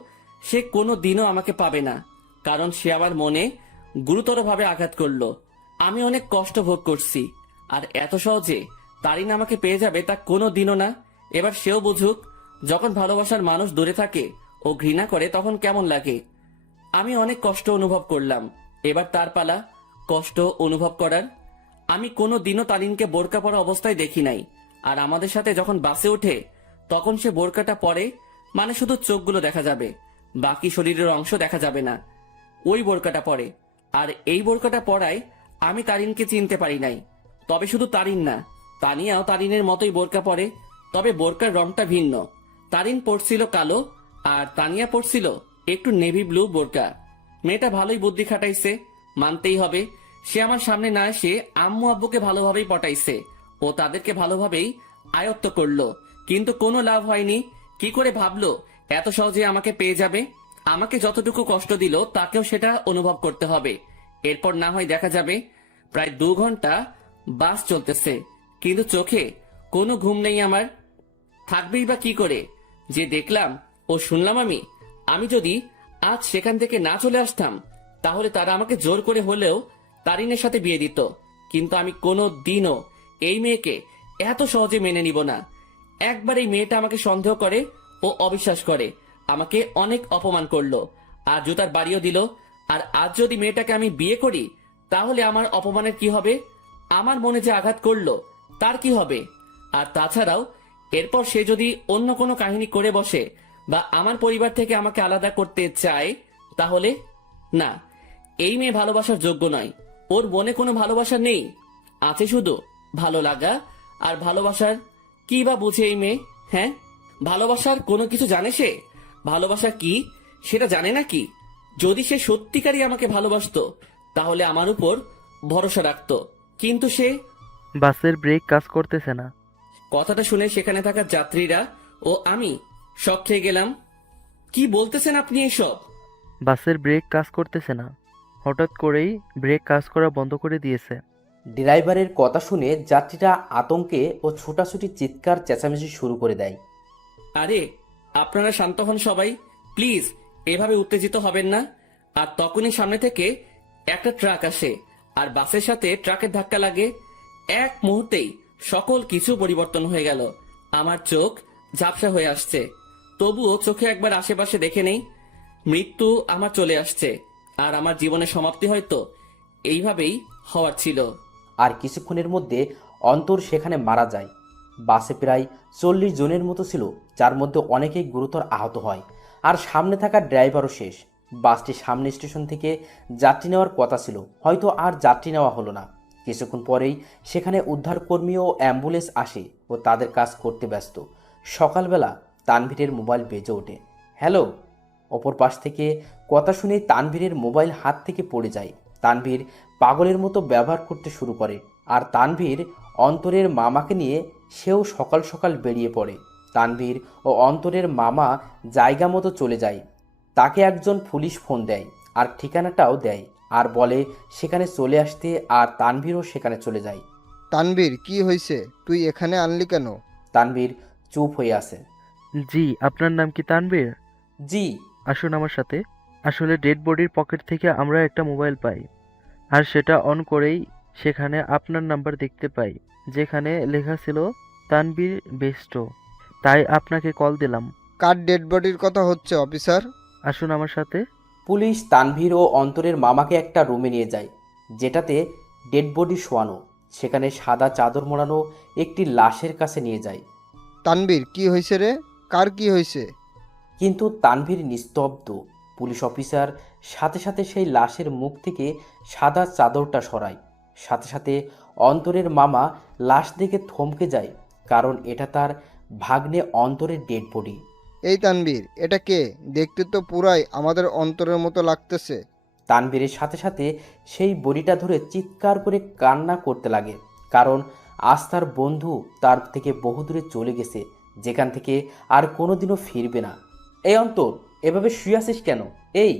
সে কোনো দিনও আমাকে পাবে না, কারণ সে আমার মনে গুরুতরভাবে আঘাত করলো। আমি অনেক কষ্ট ভোগ করছি, আর এত সহজে তারিন আমাকে পেয়ে যাবে তা কোনো দিনও না। এবার সেও বুঝুক, যখন ভালোবাসার মানুষ দূরে থাকে ও ঘৃণা করে তখন কেমন লাগে। আমি অনেক কষ্ট অনুভব করলাম, এবার তার পালা কষ্ট অনুভব করার। আমি কোনো দিনও তারিনকে বোরকা পরা অবস্থায় দেখি নাই, আর আমাদের সাথে যখন বাসে ওঠে তখন সে বোরকাটা পরে, মানে শুধু চোখগুলো দেখা যাবে, বাকি শরীরের অংশ দেখা যাবে না। ওই বোরকাটা পরে, আর এই বোরকাটা পরায় আমি তারিনকে চিনতে পারি নাই। তবে শুধু তারিন না, তানিয়াও তারিনের মতোই বোরকা পরে, তবে বোরকার রংটা ভিন্ন। তারিন পরছিল কালো আর তানিয়া পরছিল একটু নেভি ব্লু বোরকা। মেয়েটা ভালোই বুদ্ধি খাটাইছে, মানতেই হবে। সে আমার সামনে না এসে আম্মু আব্বুকে ভালোভাবেই পটাইছে ও তাদেরকে ভালোভাবেই আয়ত্ত করলো, কিন্তু কোনো লাভ হয়নি। কি করে ভাবলো এত সহজে আমাকে পেয়ে যাবে? আমাকে যতটুকু কষ্ট দিল তাকেও সেটা অনুভব করতে হবে, এরপর না হয় দেখা যাবে। প্রায় 2 ঘন্টা বাস চলতেছে, কিন্তু চোখে কোনো ঘুম নেই আমার। থাকবেই বা কি করে? যে দেখলাম ও শুনলাম আমি যদি আজ সেখান থেকে না চলে আসতাম, তাহলে তারা আমাকে জোর করে হলেও তারিনের সাথে বিয়ে দিত। কিন্তু আমি কোনো দিনও এই মেয়েকে এত সহজে মেনে নিব না। একবার এই মেয়েটা আমাকে সন্দেহ করে ও অবিশ্বাস করে, আমাকে অনেক অপমান করলো আর জুতার বাড়িও দিল। আর আজ যদি মেয়েটাকে আমি বিয়ে করি, তাহলে আমার অপমানের কি হবে? আমার মনে যে আঘাত করলো তার কি হবে? আর তাছাড়াও এরপর সে যদি অন্য কোনো কাহিনী করে বসে বা আমার পরিবার থেকে আমাকে আলাদা করতে চায়, তাহলে না, এই মেয়ে ভালোবাসার যোগ্য নয়। ওর মনে কোনো ভালোবাসা নেই, আছে শুধু ভালো লাগা। আর ভালোবাসার কি বা বুঝে এই মেয়ে? হ্যাঁ, ভালোবাসার কোনো কিছু জানে সে? ভালোবাসা কি সেটা জানে নাকি? যদি সে সত্যিকারই আমাকে ভালোবাসতো তাহলে আমার উপর ভরসা রাখতো, কিন্তু সে। বাসের ব্রেক কাজ করতেছে না। কথাটা শুনে সেখানে থাকা যাত্রীরা ও আমি শক খেয়ে গেলাম। কি বলতেছেন আপনি এসব? বাসের ব্রেক কাজ করতেছে না, হঠাৎ করেই ব্রেক কাজ করা বন্ধ করে দিয়েছে। ড্রাইভারের কথা শুনে যাত্রীরা আতঙ্কে ও ছোটাছুটি চিৎকার চেঁচামেচি শুরু করে দেয়। আরে আপনারা শান্ত হন সবাই, প্লিজ এভাবে উত্তেজিত হবেন না। আর তখনই সামনে থেকে একটা ট্রাক আসে আর বাসের সাথে ট্রাকের ধাক্কা লাগে। এক মুহূর্তেই সকল কিছু পরিবর্তন হয়ে গেল। আমার চোখ ঝাপসা হয়ে আসছে, তবুও চোখে একবার আশেপাশে দেখে নেই। মৃত্যু আমার চলে আসছে, আর আমার জীবনের সমাপ্তি হয়তো এইভাবেই হওয়ার ছিল। আর কিছুক্ষণের মধ্যে অন্তর সেখানে মারা যায়। বাসে প্রায় 40 জনের মতো ছিল, যার মধ্যে অনেকেই গুরুতর আহত হয়। আর সামনে থাকা ড্রাইভারও শেষ। বাসটি সামনে স্টেশন থেকে যাত্রী নেওয়ার কথা ছিল, হয়তো আর যাত্রী নেওয়া হলো না। কিছুক্ষণ পরেই সেখানে উদ্ধারকর্মী ও অ্যাম্বুলেন্স আসে ও তাদের কাজ করতে ব্যস্ত। সকালবেলা তানভীরের মোবাইল বেজে ওঠে। হ্যালো। অপর পাশ থেকে কথা শুনেই তানভীরের মোবাইল হাত থেকে পড়ে যায়। তানভীর পাগলের মতো ব্যবহার করতে শুরু করে, আর তানভীর অন্তরের মামাকে নিয়ে সেও সকাল সকাল বেরিয়ে পড়ে। তানভীর ও অন্তরের মামা জায়গা মতো চলে যায়। তাকে একজন পুলিশ ফোন দেয় আর ঠিকানাটাও দেয়, আর বলে সেখানে চলে আসতে, আর তানভীরও সেখানে চলে যায়। তানভীর, কি হয়েছে? তুই এখানে আনলি কেন? তানভীর চুপ হয়ে আছে। জি, আপনার নাম কি তানভীর? জি। আসুন আমার সাথে। আসলে ডেড বডির পকেট থেকে আমরা একটা মোবাইল পাই, আর সেটা অন করেই সেখানে আপনার নাম্বার দেখতে পাই, যেখানে লেখা ছিল তানভীর বেস্টো। তাই আপনাকে কল দিলাম। কার ডেড বডির কথা হচ্ছে অফিসার? আসুন আমার সাথে। পুলিশ তানভীর ও অন্তরের মামাকে একটা রুমে নিয়ে যায়, যেটাতে ডেড বডি শোয়ানো। সেখানে সাদা চাদর মোড়ানো একটি লাশের কাছে নিয়ে যায়। তানভীর, কি হয়েছে রে? কার কি হয়েছে? কিন্তু তানভীর নিস্তব্ধ। পুলিশ অফিসার সাথে সাথে সেই লাশের মুখ থেকে সাদা চাদরটা সরায়। সাথে সাথে অন্তরের মামা লাশ দেখে থমকে যায়, কারণ এটা তার ভাগ্নে অন্তরের ডেড বডি। এই তানবীর, এটা কে? দেখতে তো পুরাই আমাদের অন্তরের মতো লাগতেছে। তানবীরের সাথে সাথে সেই বডিটা ধরে চিৎকার করে কান্না করতে লাগে, কারণ আজ তার বন্ধু তার থেকে বহু দূরে চলে গেছে, যেখান থেকে আর কোনোদিনও ফিরবে না। এই অন্তর, এভাবে শুয়ে আছিস কেন? এই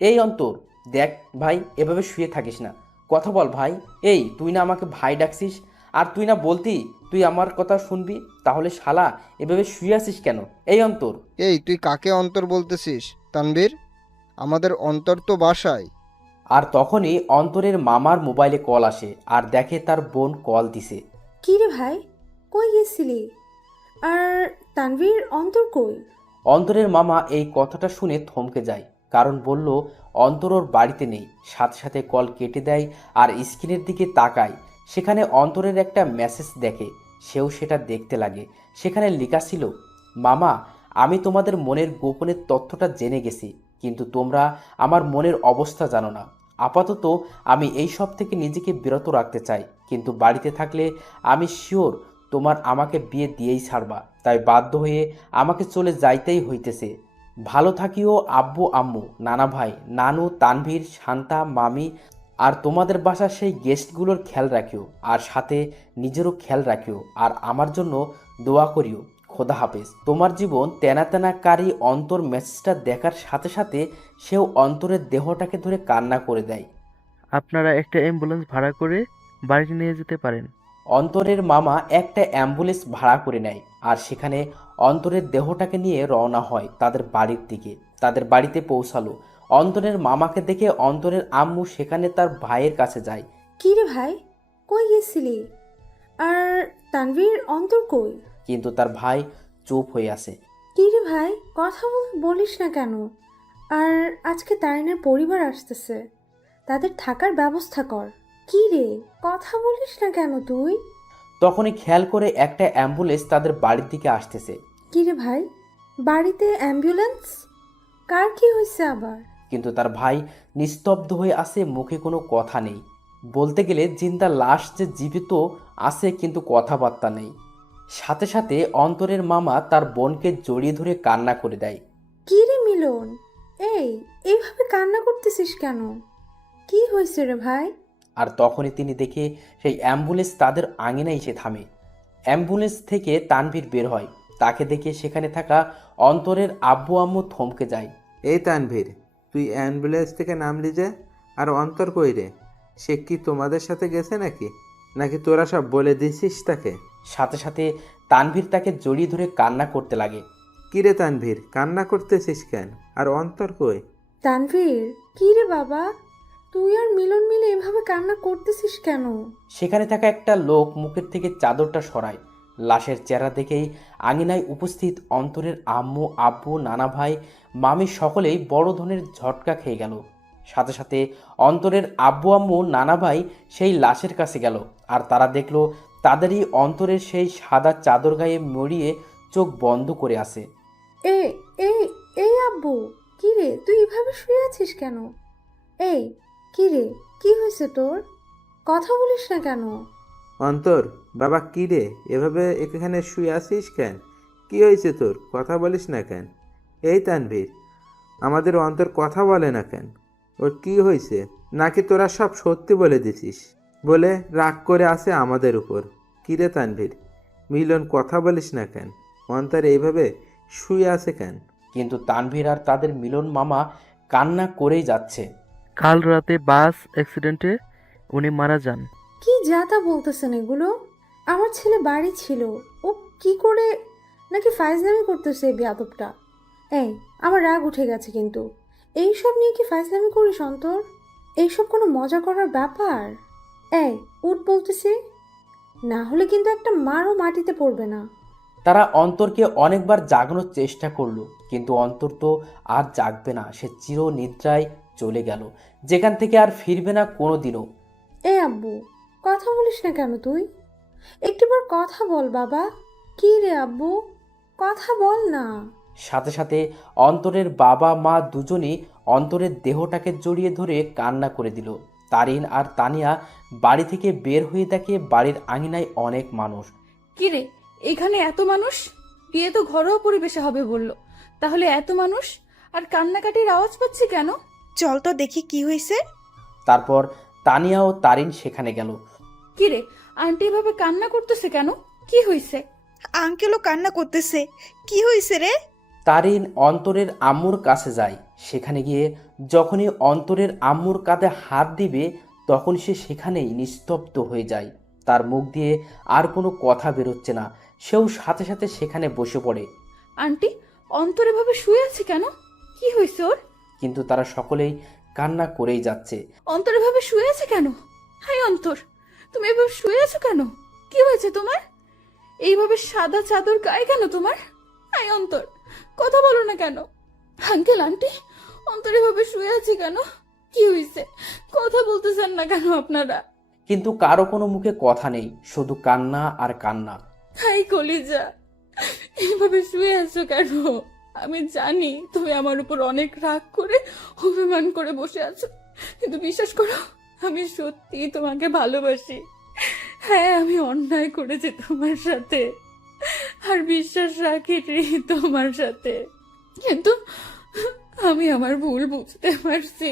এই অন্তর, দেখ ভাই, এভাবে শুয়ে থাকিস না, কথা বল ভাই। এই তুই না আমাকে ভাই ডাকছিস, আর তুই না বলতি তুই আমার কথা শুনবি, তাহলে শালা এভাবে শুয়ে আছিস কেন? এই অন্তর। এই তুই কাকে অন্তর বলতেছিস তানবীর? আমাদের অন্তর তো বাসায়। আর তখনই অন্তরের মামার মোবাইলে কল আসে আর দেখে তার বোন কল দিছে। কি রে ভাই, কই গেছিলি? আর তানভীর, অন্তর কই? অন্তরের মামা এই কথাটা শুনে থমকে যায়, কারণ বলল অন্তর ওর বাড়িতে নেই। সাথে সাথে কল কেটে দেয় আর স্ক্রিনের দিকে তাকায়। সেখানে অন্তরের একটা মেসেজ দেখে, সেও সেটা দেখতে লাগে। সেখানে লেখা ছিল, মামা, আমি তোমাদের মনের গোপনের তথ্যটা জেনে গেছি, কিন্তু তোমরা আমার মনের অবস্থা জানো না। আপাতত আমি এই সব থেকে নিজেকে বিরত রাখতে চাই, কিন্তু বাড়িতে থাকলে আমি শিওর তোমার আমাকে বিয়ে দিয়েই ছাড়বা, তাই বাধ্য হয়ে আমাকে চলে যাইতেই হইতেছে। ভালো থাকিও আব্বু আম্মু, নানা ভাই, নানু, তানভীর, শান্তা, মামি, আর তোমাদের বাসার সেই গেস্টগুলোর খেয়াল রাখিও, আর সাথে নিজেরও খেয়াল রাখিও, আর আমার জন্য দোয়া করিও। খোদা হাফেজ। তোমার জীবন তেনা তেনা কারি। অন্তর মেসেজটা দেখার সাথে সাথে সেও অন্তরের দেহটাকে ধরে কান্না করে দেয়। আপনারা একটা অ্যাম্বুলেন্স ভাড়া করে বাড়িতে নিয়ে যেতে পারেন। অন্তরের মামা একটা অ্যাম্বুলেন্স ভাড়া করে নেয় আর সেখানে অন্তরের দেহটাকে নিয়ে রওনা হয় তাদের বাড়ির দিকে। তাদের বাড়িতে পৌঁছালো। অন্তরের মামাকে দেখে অন্তরের আম্মু সেখানে তার ভাইয়ের কাছে যায়। কি রে ভাই, কই গেছিলি? আর তানভীর, অন্তর কই? কিন্তু তার ভাই চুপ হয়ে আছে। কি রে ভাই, কথা বলিস না কেন? আর আজকে তারিনের পরিবার আসতেছে, তাদের থাকার ব্যবস্থা কর। কি রে, কথা বলিস না কেন তুই? তখনই খেয়াল করে একটা অ্যাম্বুলেন্স তাদের বাড়ির দিকে আসতেছে। কি রে ভাই, বাড়িতে অ্যাম্বুলেন্স? কার কি হয়েছে আবার? কিন্তু তার ভাই নিস্তব্ধ হয়ে আছে, মুখে কোনো কথা নেই। বলতে গেলে জিন্দা লাশ যে জীবিত আছে, কিন্তু কথাবার্তা নেই। সাথে সাথে অন্তরের মামা তার বোনকে জড়িয়ে ধরে কান্না করে দেয়। কি রে মিলন, এইভাবে কান্না করতেছিস কেন? কি হয়েছে রে ভাই? আর তখনই তিনি দেখে সেই অ্যাম্বুলেন্স তাদের আঙিনায় এসে থামে। অ্যাম্বুলেন্স থেকে তানভীর বের হয়। তাকে দেখে সেখানে থাকা অন্তরের আব্বু আম্মু থমকে যায়। এই তানভীর, তুই অ্যাম্বুলেন্স থেকে নামলি যে? আর অন্তর কই রে? সে কি তোমাদের সাথে গেছে নাকি? নাকি তোরা সব বলে দিছিস তাকে? সাথে সাথে তানভীর তাকে জড়িয়ে ধরে কান্না করতে লাগে। কি রে তানভীর, কান্না করতেছিস কেন? আর অন্তর কই? তানভীর, কি রে বাবা, তুই আর মিলন মিলে এভাবে কান্না করতেছিস কেন? সেখানে থাকা একটা লোক মুখের থেকে চাদরটা সরায়। লাশের চেহারা দেখেই আঙিনায় উপস্থিত অন্তরের আম্মু, আব্বু, নানা ভাই, মামি সকলেই বড় ধরনের ঝটকা খেয়ে গেল। সাথে সাথে অন্তরের আব্বু আম্মু, নানা ভাই সেই লাশের কাছে গেল, আর তারা দেখলো তাদেরই অন্তরের সেই সাদা চাদর গায়ে মরিয়ে চোখ বন্ধ করে আছে। এ এই এই আব্বু, কি রে, তুই এভাবে শুয়ে আছিস কেন? কি রে, কি হয়েছে তোর? কথা বলিস না কেন? অন্তর, বাবা, কি রে, এভাবে এখানে শুয়ে আছিস কেন? কি হয়েছে তোর? কথা বলিস না কেন? এই তানভীর, আমাদের অন্তর কথা বলে না কেন? ওর কি হয়েছে? নাকি তোরা সব সত্যি বলে দিছিস বলে রাগ করে আছে আমাদের উপর? কি রে তানভীর, মিলন, কথা বলিস না কেন? অন্তর এইভাবে শুয়ে আছে কেন? কিন্তু তানভীর আর তাদের মিলন মামা কান্না করেই যাচ্ছে। কাল রাতে বাস অ্যাক্সিডেন্টে উনি মারা যান। কি যাতা বলতেছেন এগুলো? আমার ছেলে বাড়ি ছিল, ও কি করে? নাকি ফাইজলামি করতেছে এই বেয়াদবটা? আমার রাগ উঠে গেছে, কিন্তু এইসব নিয়ে কি ফাইজলামি করিস অন্তর? এইসব কোনো মজা করার ব্যাপার? উঠ বলতেছি, না হলে কিন্তু একটা মারও মাটিতে পড়বে না। তারা অন্তরকে অনেকবার জাগানোর চেষ্টা করলো, কিন্তু অন্তর তো আর জাগবে না। সে চির নিদ্রায় চলে গেল, যেখান থেকে আর ফিরবে না কোনো দিনও। আব্বু, কথা বলিস না কেন তুই? একটিবার কথা বল বাবা। কি রে আব্বু, কথা বল না। সাথে সাথে অন্তরের বাবা মা দুজনই অন্তরের দেহটাকে জড়িয়ে ধরে কান্না করে দিল। তারিন আর তানিয়া বাড়ি থেকে বের হয়ে দেখে বাড়ির আঙিনায় অনেক মানুষ। কি রে, এখানে এত মানুষ? বিয়ে তো ঘরোয়া পরিবেশে হবে বললো, তাহলে এত মানুষ আর কান্নাকাটির আওয়াজ পাচ্ছি কেন? চল তো দেখি কি হয়েছে। তারপর তানিয়া ও তারিন সেখানে গেল। কি রে, আন্টি এভাবে কান্না করতেছে কেন? কি হয়েছে? আঙ্কেলও কান্না করতেছে। কি হয়েছে রে? তারিন অন্তরের আম্মুর কাছে যায়। সেখানে গিয়ে যখনই অন্তরের আম্মুর কাঁধে হাত দিবে তখন সে সেখানেই নিস্তব্ধ হয়ে যায়। তার মুখ দিয়ে আর কোনো কথা বেরোচ্ছে না। সেও সাথে সাথে সেখানে বসে পড়ে। আন্টি অন্তর এভাবে শুয়ে আছে কেন? কি হয়েছে ওর? কিন্তু তারা সকলেই কান্না করেই যাচ্ছে। অন্তর এভাবে শুয়ে আছে কেন? হাই অন্তর, তুমি এভাবে শুয়ে আছো কেন? কি হয়েছে তোমার? এইভাবে সাদা চাদর গায়ে কেন তোমার? হাই অন্তর, কথা বলো না কেন? আঙ্কেল আন্টি, অন্তর এভাবে শুয়ে আছে কেন? কি হয়েছে? কথা বলতেছেন না কেন আপনারা? কিন্তু কারো কোনো মুখে কথা নেই, শুধু কান্না আর কান্না। হাই কলিজা, এইভাবে শুয়ে আছো কেন? আমি জানি তুমি আমার উপর অনেক রাগ করে অভিমান করে বসে আছো, কিন্তু বিশ্বাস করো আমি সত্যি তোমাকে ভালোবাসি। হ্যাঁ, আমি অন্যায় করেছি তোমার সাথে আর বিশ্বাস রাখি তোমার সাথে, কিন্তু আমি আমার ভুল বুঝতে পারছি।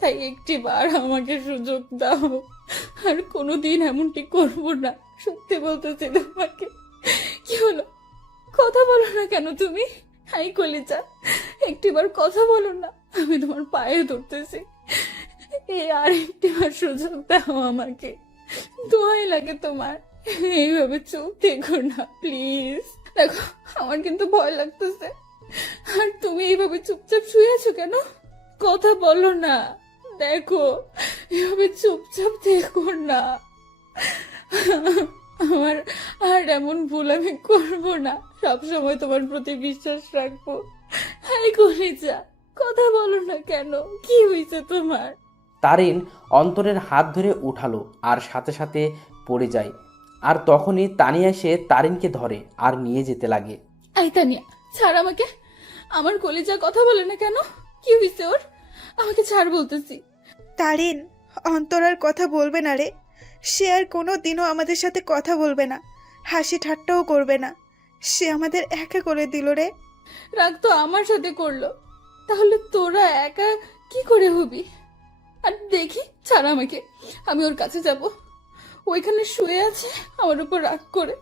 তাই একটিবার আমাকে সুযোগ দাও, আর কোনোদিন এমনটি করবো না। সত্যি বলতেছি তোমাকে। কি হলো, কথা বলো না কেন তুমি? হাই কলিজা, একটিবার কথা বলো না, আমি তোমার পায়ে ধরতেছি। এই আর একটিবার সুযোগ দাও আমাকে, দোয়াই লাগে তোমার। এইভাবে চুপ থেকো না প্লিজ। দেখো আমার কিন্তু ভয় লাগতেছে, আর তুমি এইভাবে চুপচাপ শুয়ে আছো কেন? কথা বলো না। দেখো এভাবে চুপচাপ থেকো না। আমার আর এমন ভুল আমি করবো না, সবসময় তোমার প্রতি বিশ্বাস রাখবো। হাই কলিজা, কথা বলো না কেন? কি হয়েছে তোমার? তারিন অন্তরের হাত ধরে উঠালো আর সাথে সাথে পড়ে যায়। আর তখনই তানিয়া এসে তারিনকে ধরে আর নিয়ে যেতে লাগে। আই তানিয়া, ছাড় আমাকে। আমার কলিজা কথা বলে না কেন? কি হয়েছে ওর? আমাকে ছাড় বলতেছি। তারিন, অন্তর আর কথা বলবে না রে। সে আর কোনো দিনও আমাদের সাথে কথা বলবে না, হাসি ঠাট্টাও করবে না। সে আমাদের একা করে দিল রে। রাগ তো আমার সাথে করলো, তাহলে তোরা একা কি করে হবি? আর দেখি, ছাড় আমাকে, আমি ওর কাছে যাব। ওইখানে শুয়ে আছে আমার উপর রাগ করে,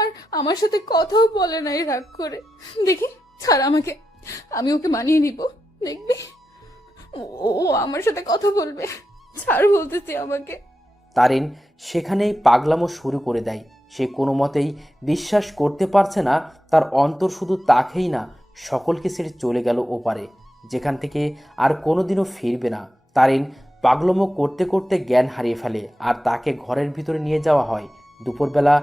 আর আমার সাথে কথাও বলে নাই রাগ করে। দেখি, ছাড় আমাকে, আমি ওকে মানিয়ে নিব। দেখবি ও ও আমার সাথে কথা বলবে। ছাড় বলতেছি আমাকে। তারিন সেখানেই পাগলামো শুরু করে দেয়। সে কোনো মতেই বিশ্বাস করতে পারছে না তার অন্তর শুধু তাকেই না, সকলকে ছেড়ে চলে গেল ওপারে, যেখান থেকে আর কোনোদিনও ফিরবে না। তারিন পাগলামো করতে করতে জ্ঞান হারিয়ে ফেলে আর তাকে ঘরের ভিতরে নিয়ে যাওয়া হয়। দুপুরবেলা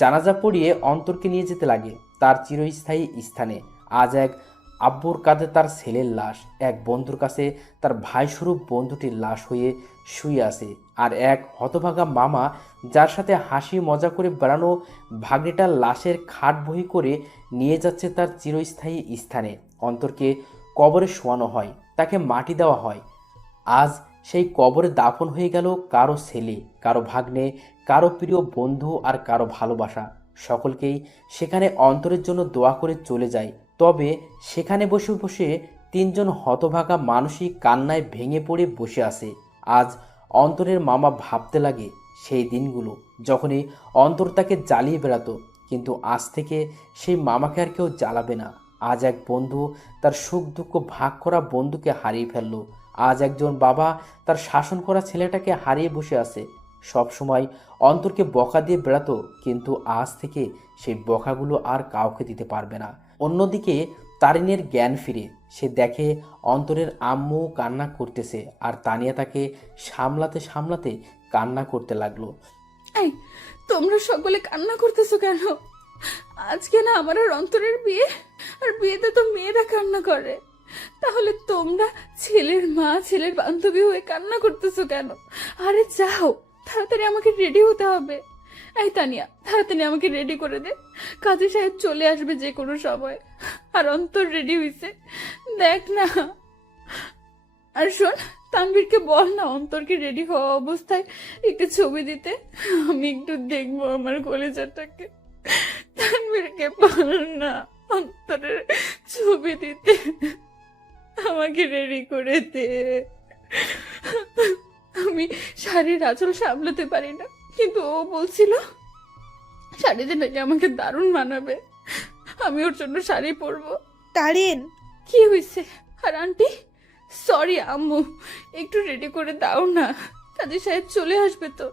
জানাজা পড়িয়ে অন্তরকে নিয়ে যেতে লাগে তার চিরস্থায়ী স্থানে। আজ এক আব্বুর কাঁধে তার ছেলের লাশ, এক বন্ধুর কাছে তার ভাইস্বরূপ বন্ধুটির লাশ হয়ে শুয়ে আছে, আর এক হতভাগা মামা যার সাথে হাসি মজা করে বেড়ানো ভাগ্নেটার লাশের খাট বহি করে নিয়ে যাচ্ছে তার চিরস্থায়ী স্থানে। অন্তরকে কবরে শোয়ানো হয়, তাকে মাটি দেওয়া হয়। আজ সেই কবরে দাফন হয়ে গেল কারো ছেলে, কারো ভাগ্নে, কারো প্রিয় বন্ধু আর কারো ভালোবাসা। সকলকেই সেখানে অন্তরের জন্য দোয়া করে চলে যায়। তবে সেখানে বসে বসে তিনজন হতভাগা মানসিক কান্নায় ভেঙে পড়ে বসে আছে। আজ অন্তরের মামা ভাবতে লাগে সেই দিনগুলো যখনই অন্তর তাকে জ্বালিয়ে বেড়াতো, কিন্তু আজ থেকে সেই মামাকে আর কেউ জ্বালাবে না। আজ এক বন্ধু তার সুখ দুঃখ ভাগ করা বন্ধুকে হারিয়ে ফেললো। আজ একজন বাবা তার শাসন করা ছেলেটাকে হারিয়ে বসে আছে। সব সময় অন্তরকে বকা দিয়ে বেড়াতো, কিন্তু আজ থেকে সেই বকাগুলো আর কাউকে দিতে পারবে না। অন্যদিকে তারিনের জ্ঞান ফিরে, সে দেখে অন্তরের আম্মু কান্না করতেছে আর তানিয়া তাকে সামলাতে সামলাতে কান্না করতে লাগলো। এই, তোমরা সকলে কান্না করতেছো কেন? আজকে না আমার আর অন্তরের বিয়ে, আর বিয়েতে তো মেয়েরা কান্না করে, তাহলে তোমরা ছেলের মা ছেলের বান্ধবী হয়ে কান্না করতেছো কেন? আরে যাও, তাড়াতাড়ি আমাকে রেডি হতে হবে। এই তানিয়া, তাড়াতাড়ি আমাকে রেডি করে দে, কাজী সাহেব চলে আসবে যে কোনো সময়। আর অন্তর রেডি হইছে, দেখ না। আর শোন, তানভীরকে বল না অন্তরকে রেডি হওয়া অবস্থায় একটু ছবি দিতে, আমি একটু দেখবো আমার কলেজাটাকে। তানভীরকে বল না। অন্তরের ছবি দিতে আমাকে রেডি করে দে। আমি শাড়ির আঁচল সামলাতে পারি না, কিন্তু ও বলছিল শাড়িতে নাকি আমাকে দারুণ মানাবে, আমি ওর জন্য শাড়ি পরবো। তারিন, কি হয়েছে? আর আন্টি, সরি আম্মু, একটু রেডি করে দাও না, কাজী সাহেব চলে আসবে তো,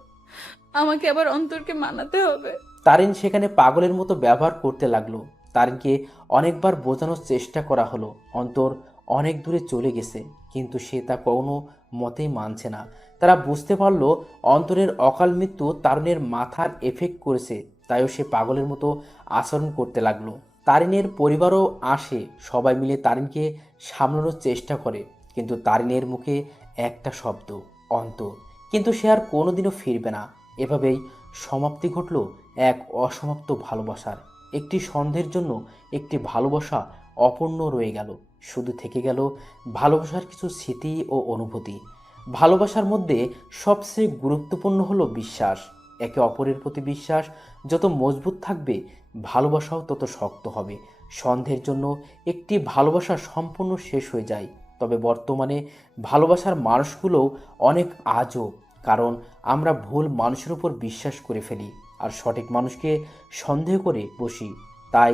আমাকে আবার অন্তরকে মানাতে হবে। তারিন সেখানে পাগলের মতো ব্যবহার করতে লাগলো। তারিনকে অনেকবার বোঝানোর চেষ্টা করা হলো অন্তর অনেক দূরে চলে গেছে, কিন্তু সে তা কোনো মতেই মানছে না। তারা বুঝতে পারলো অন্তরের অকাল মৃত্যু তারুণের মাথার এফেক্ট করেছে, তাইও সে পাগলের মতো আচরণ করতে লাগলো। তারিনের পরিবারও আসে, সবাই মিলে তারিনকে সামলানোর চেষ্টা করে, কিন্তু তারিনের মুখে একটা শব্দ, অন্তর। কিন্তু সে আর কোনোদিনও ফিরবে না। এভাবেই সমাপ্তি ঘটল এক অসমাপ্ত ভালোবাসার। একটি সন্ধ্যের জন্য একটি ভালোবাসা অপূর্ণ রয়ে গেল, শুধু থেকে গেল ভালোবাসার কিছু স্মৃতি ও অনুভূতি। ভালোবাসার মধ্যে সবচেয়ে গুরুত্বপূর্ণ হলো বিশ্বাস। একে অপরের প্রতি বিশ্বাস যত মজবুত থাকবে, ভালোবাসাও তত শক্ত হবে। সন্ধ্যের জন্য একটি ভালোবাসা সম্পূর্ণ শেষ হয়ে যায়, তবে বর্তমানে ভালোবাসার মানুষগুলোও অনেক আজব, কারণ আমরা ভুল মানুষের উপর বিশ্বাস করে ফেলি আর সঠিক মানুষকে সন্দেহ করে বসি। তাই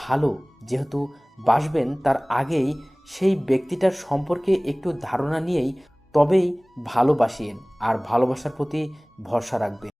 ভালো যেহেতু বাসবেন, তার আগেই সেই ব্যক্তিটার সম্পর্কে একটু ধারণা নিয়েই তবেই ভালোবাসিয়েন আর ভালোবাসার প্রতি ভরসা রাখবেন।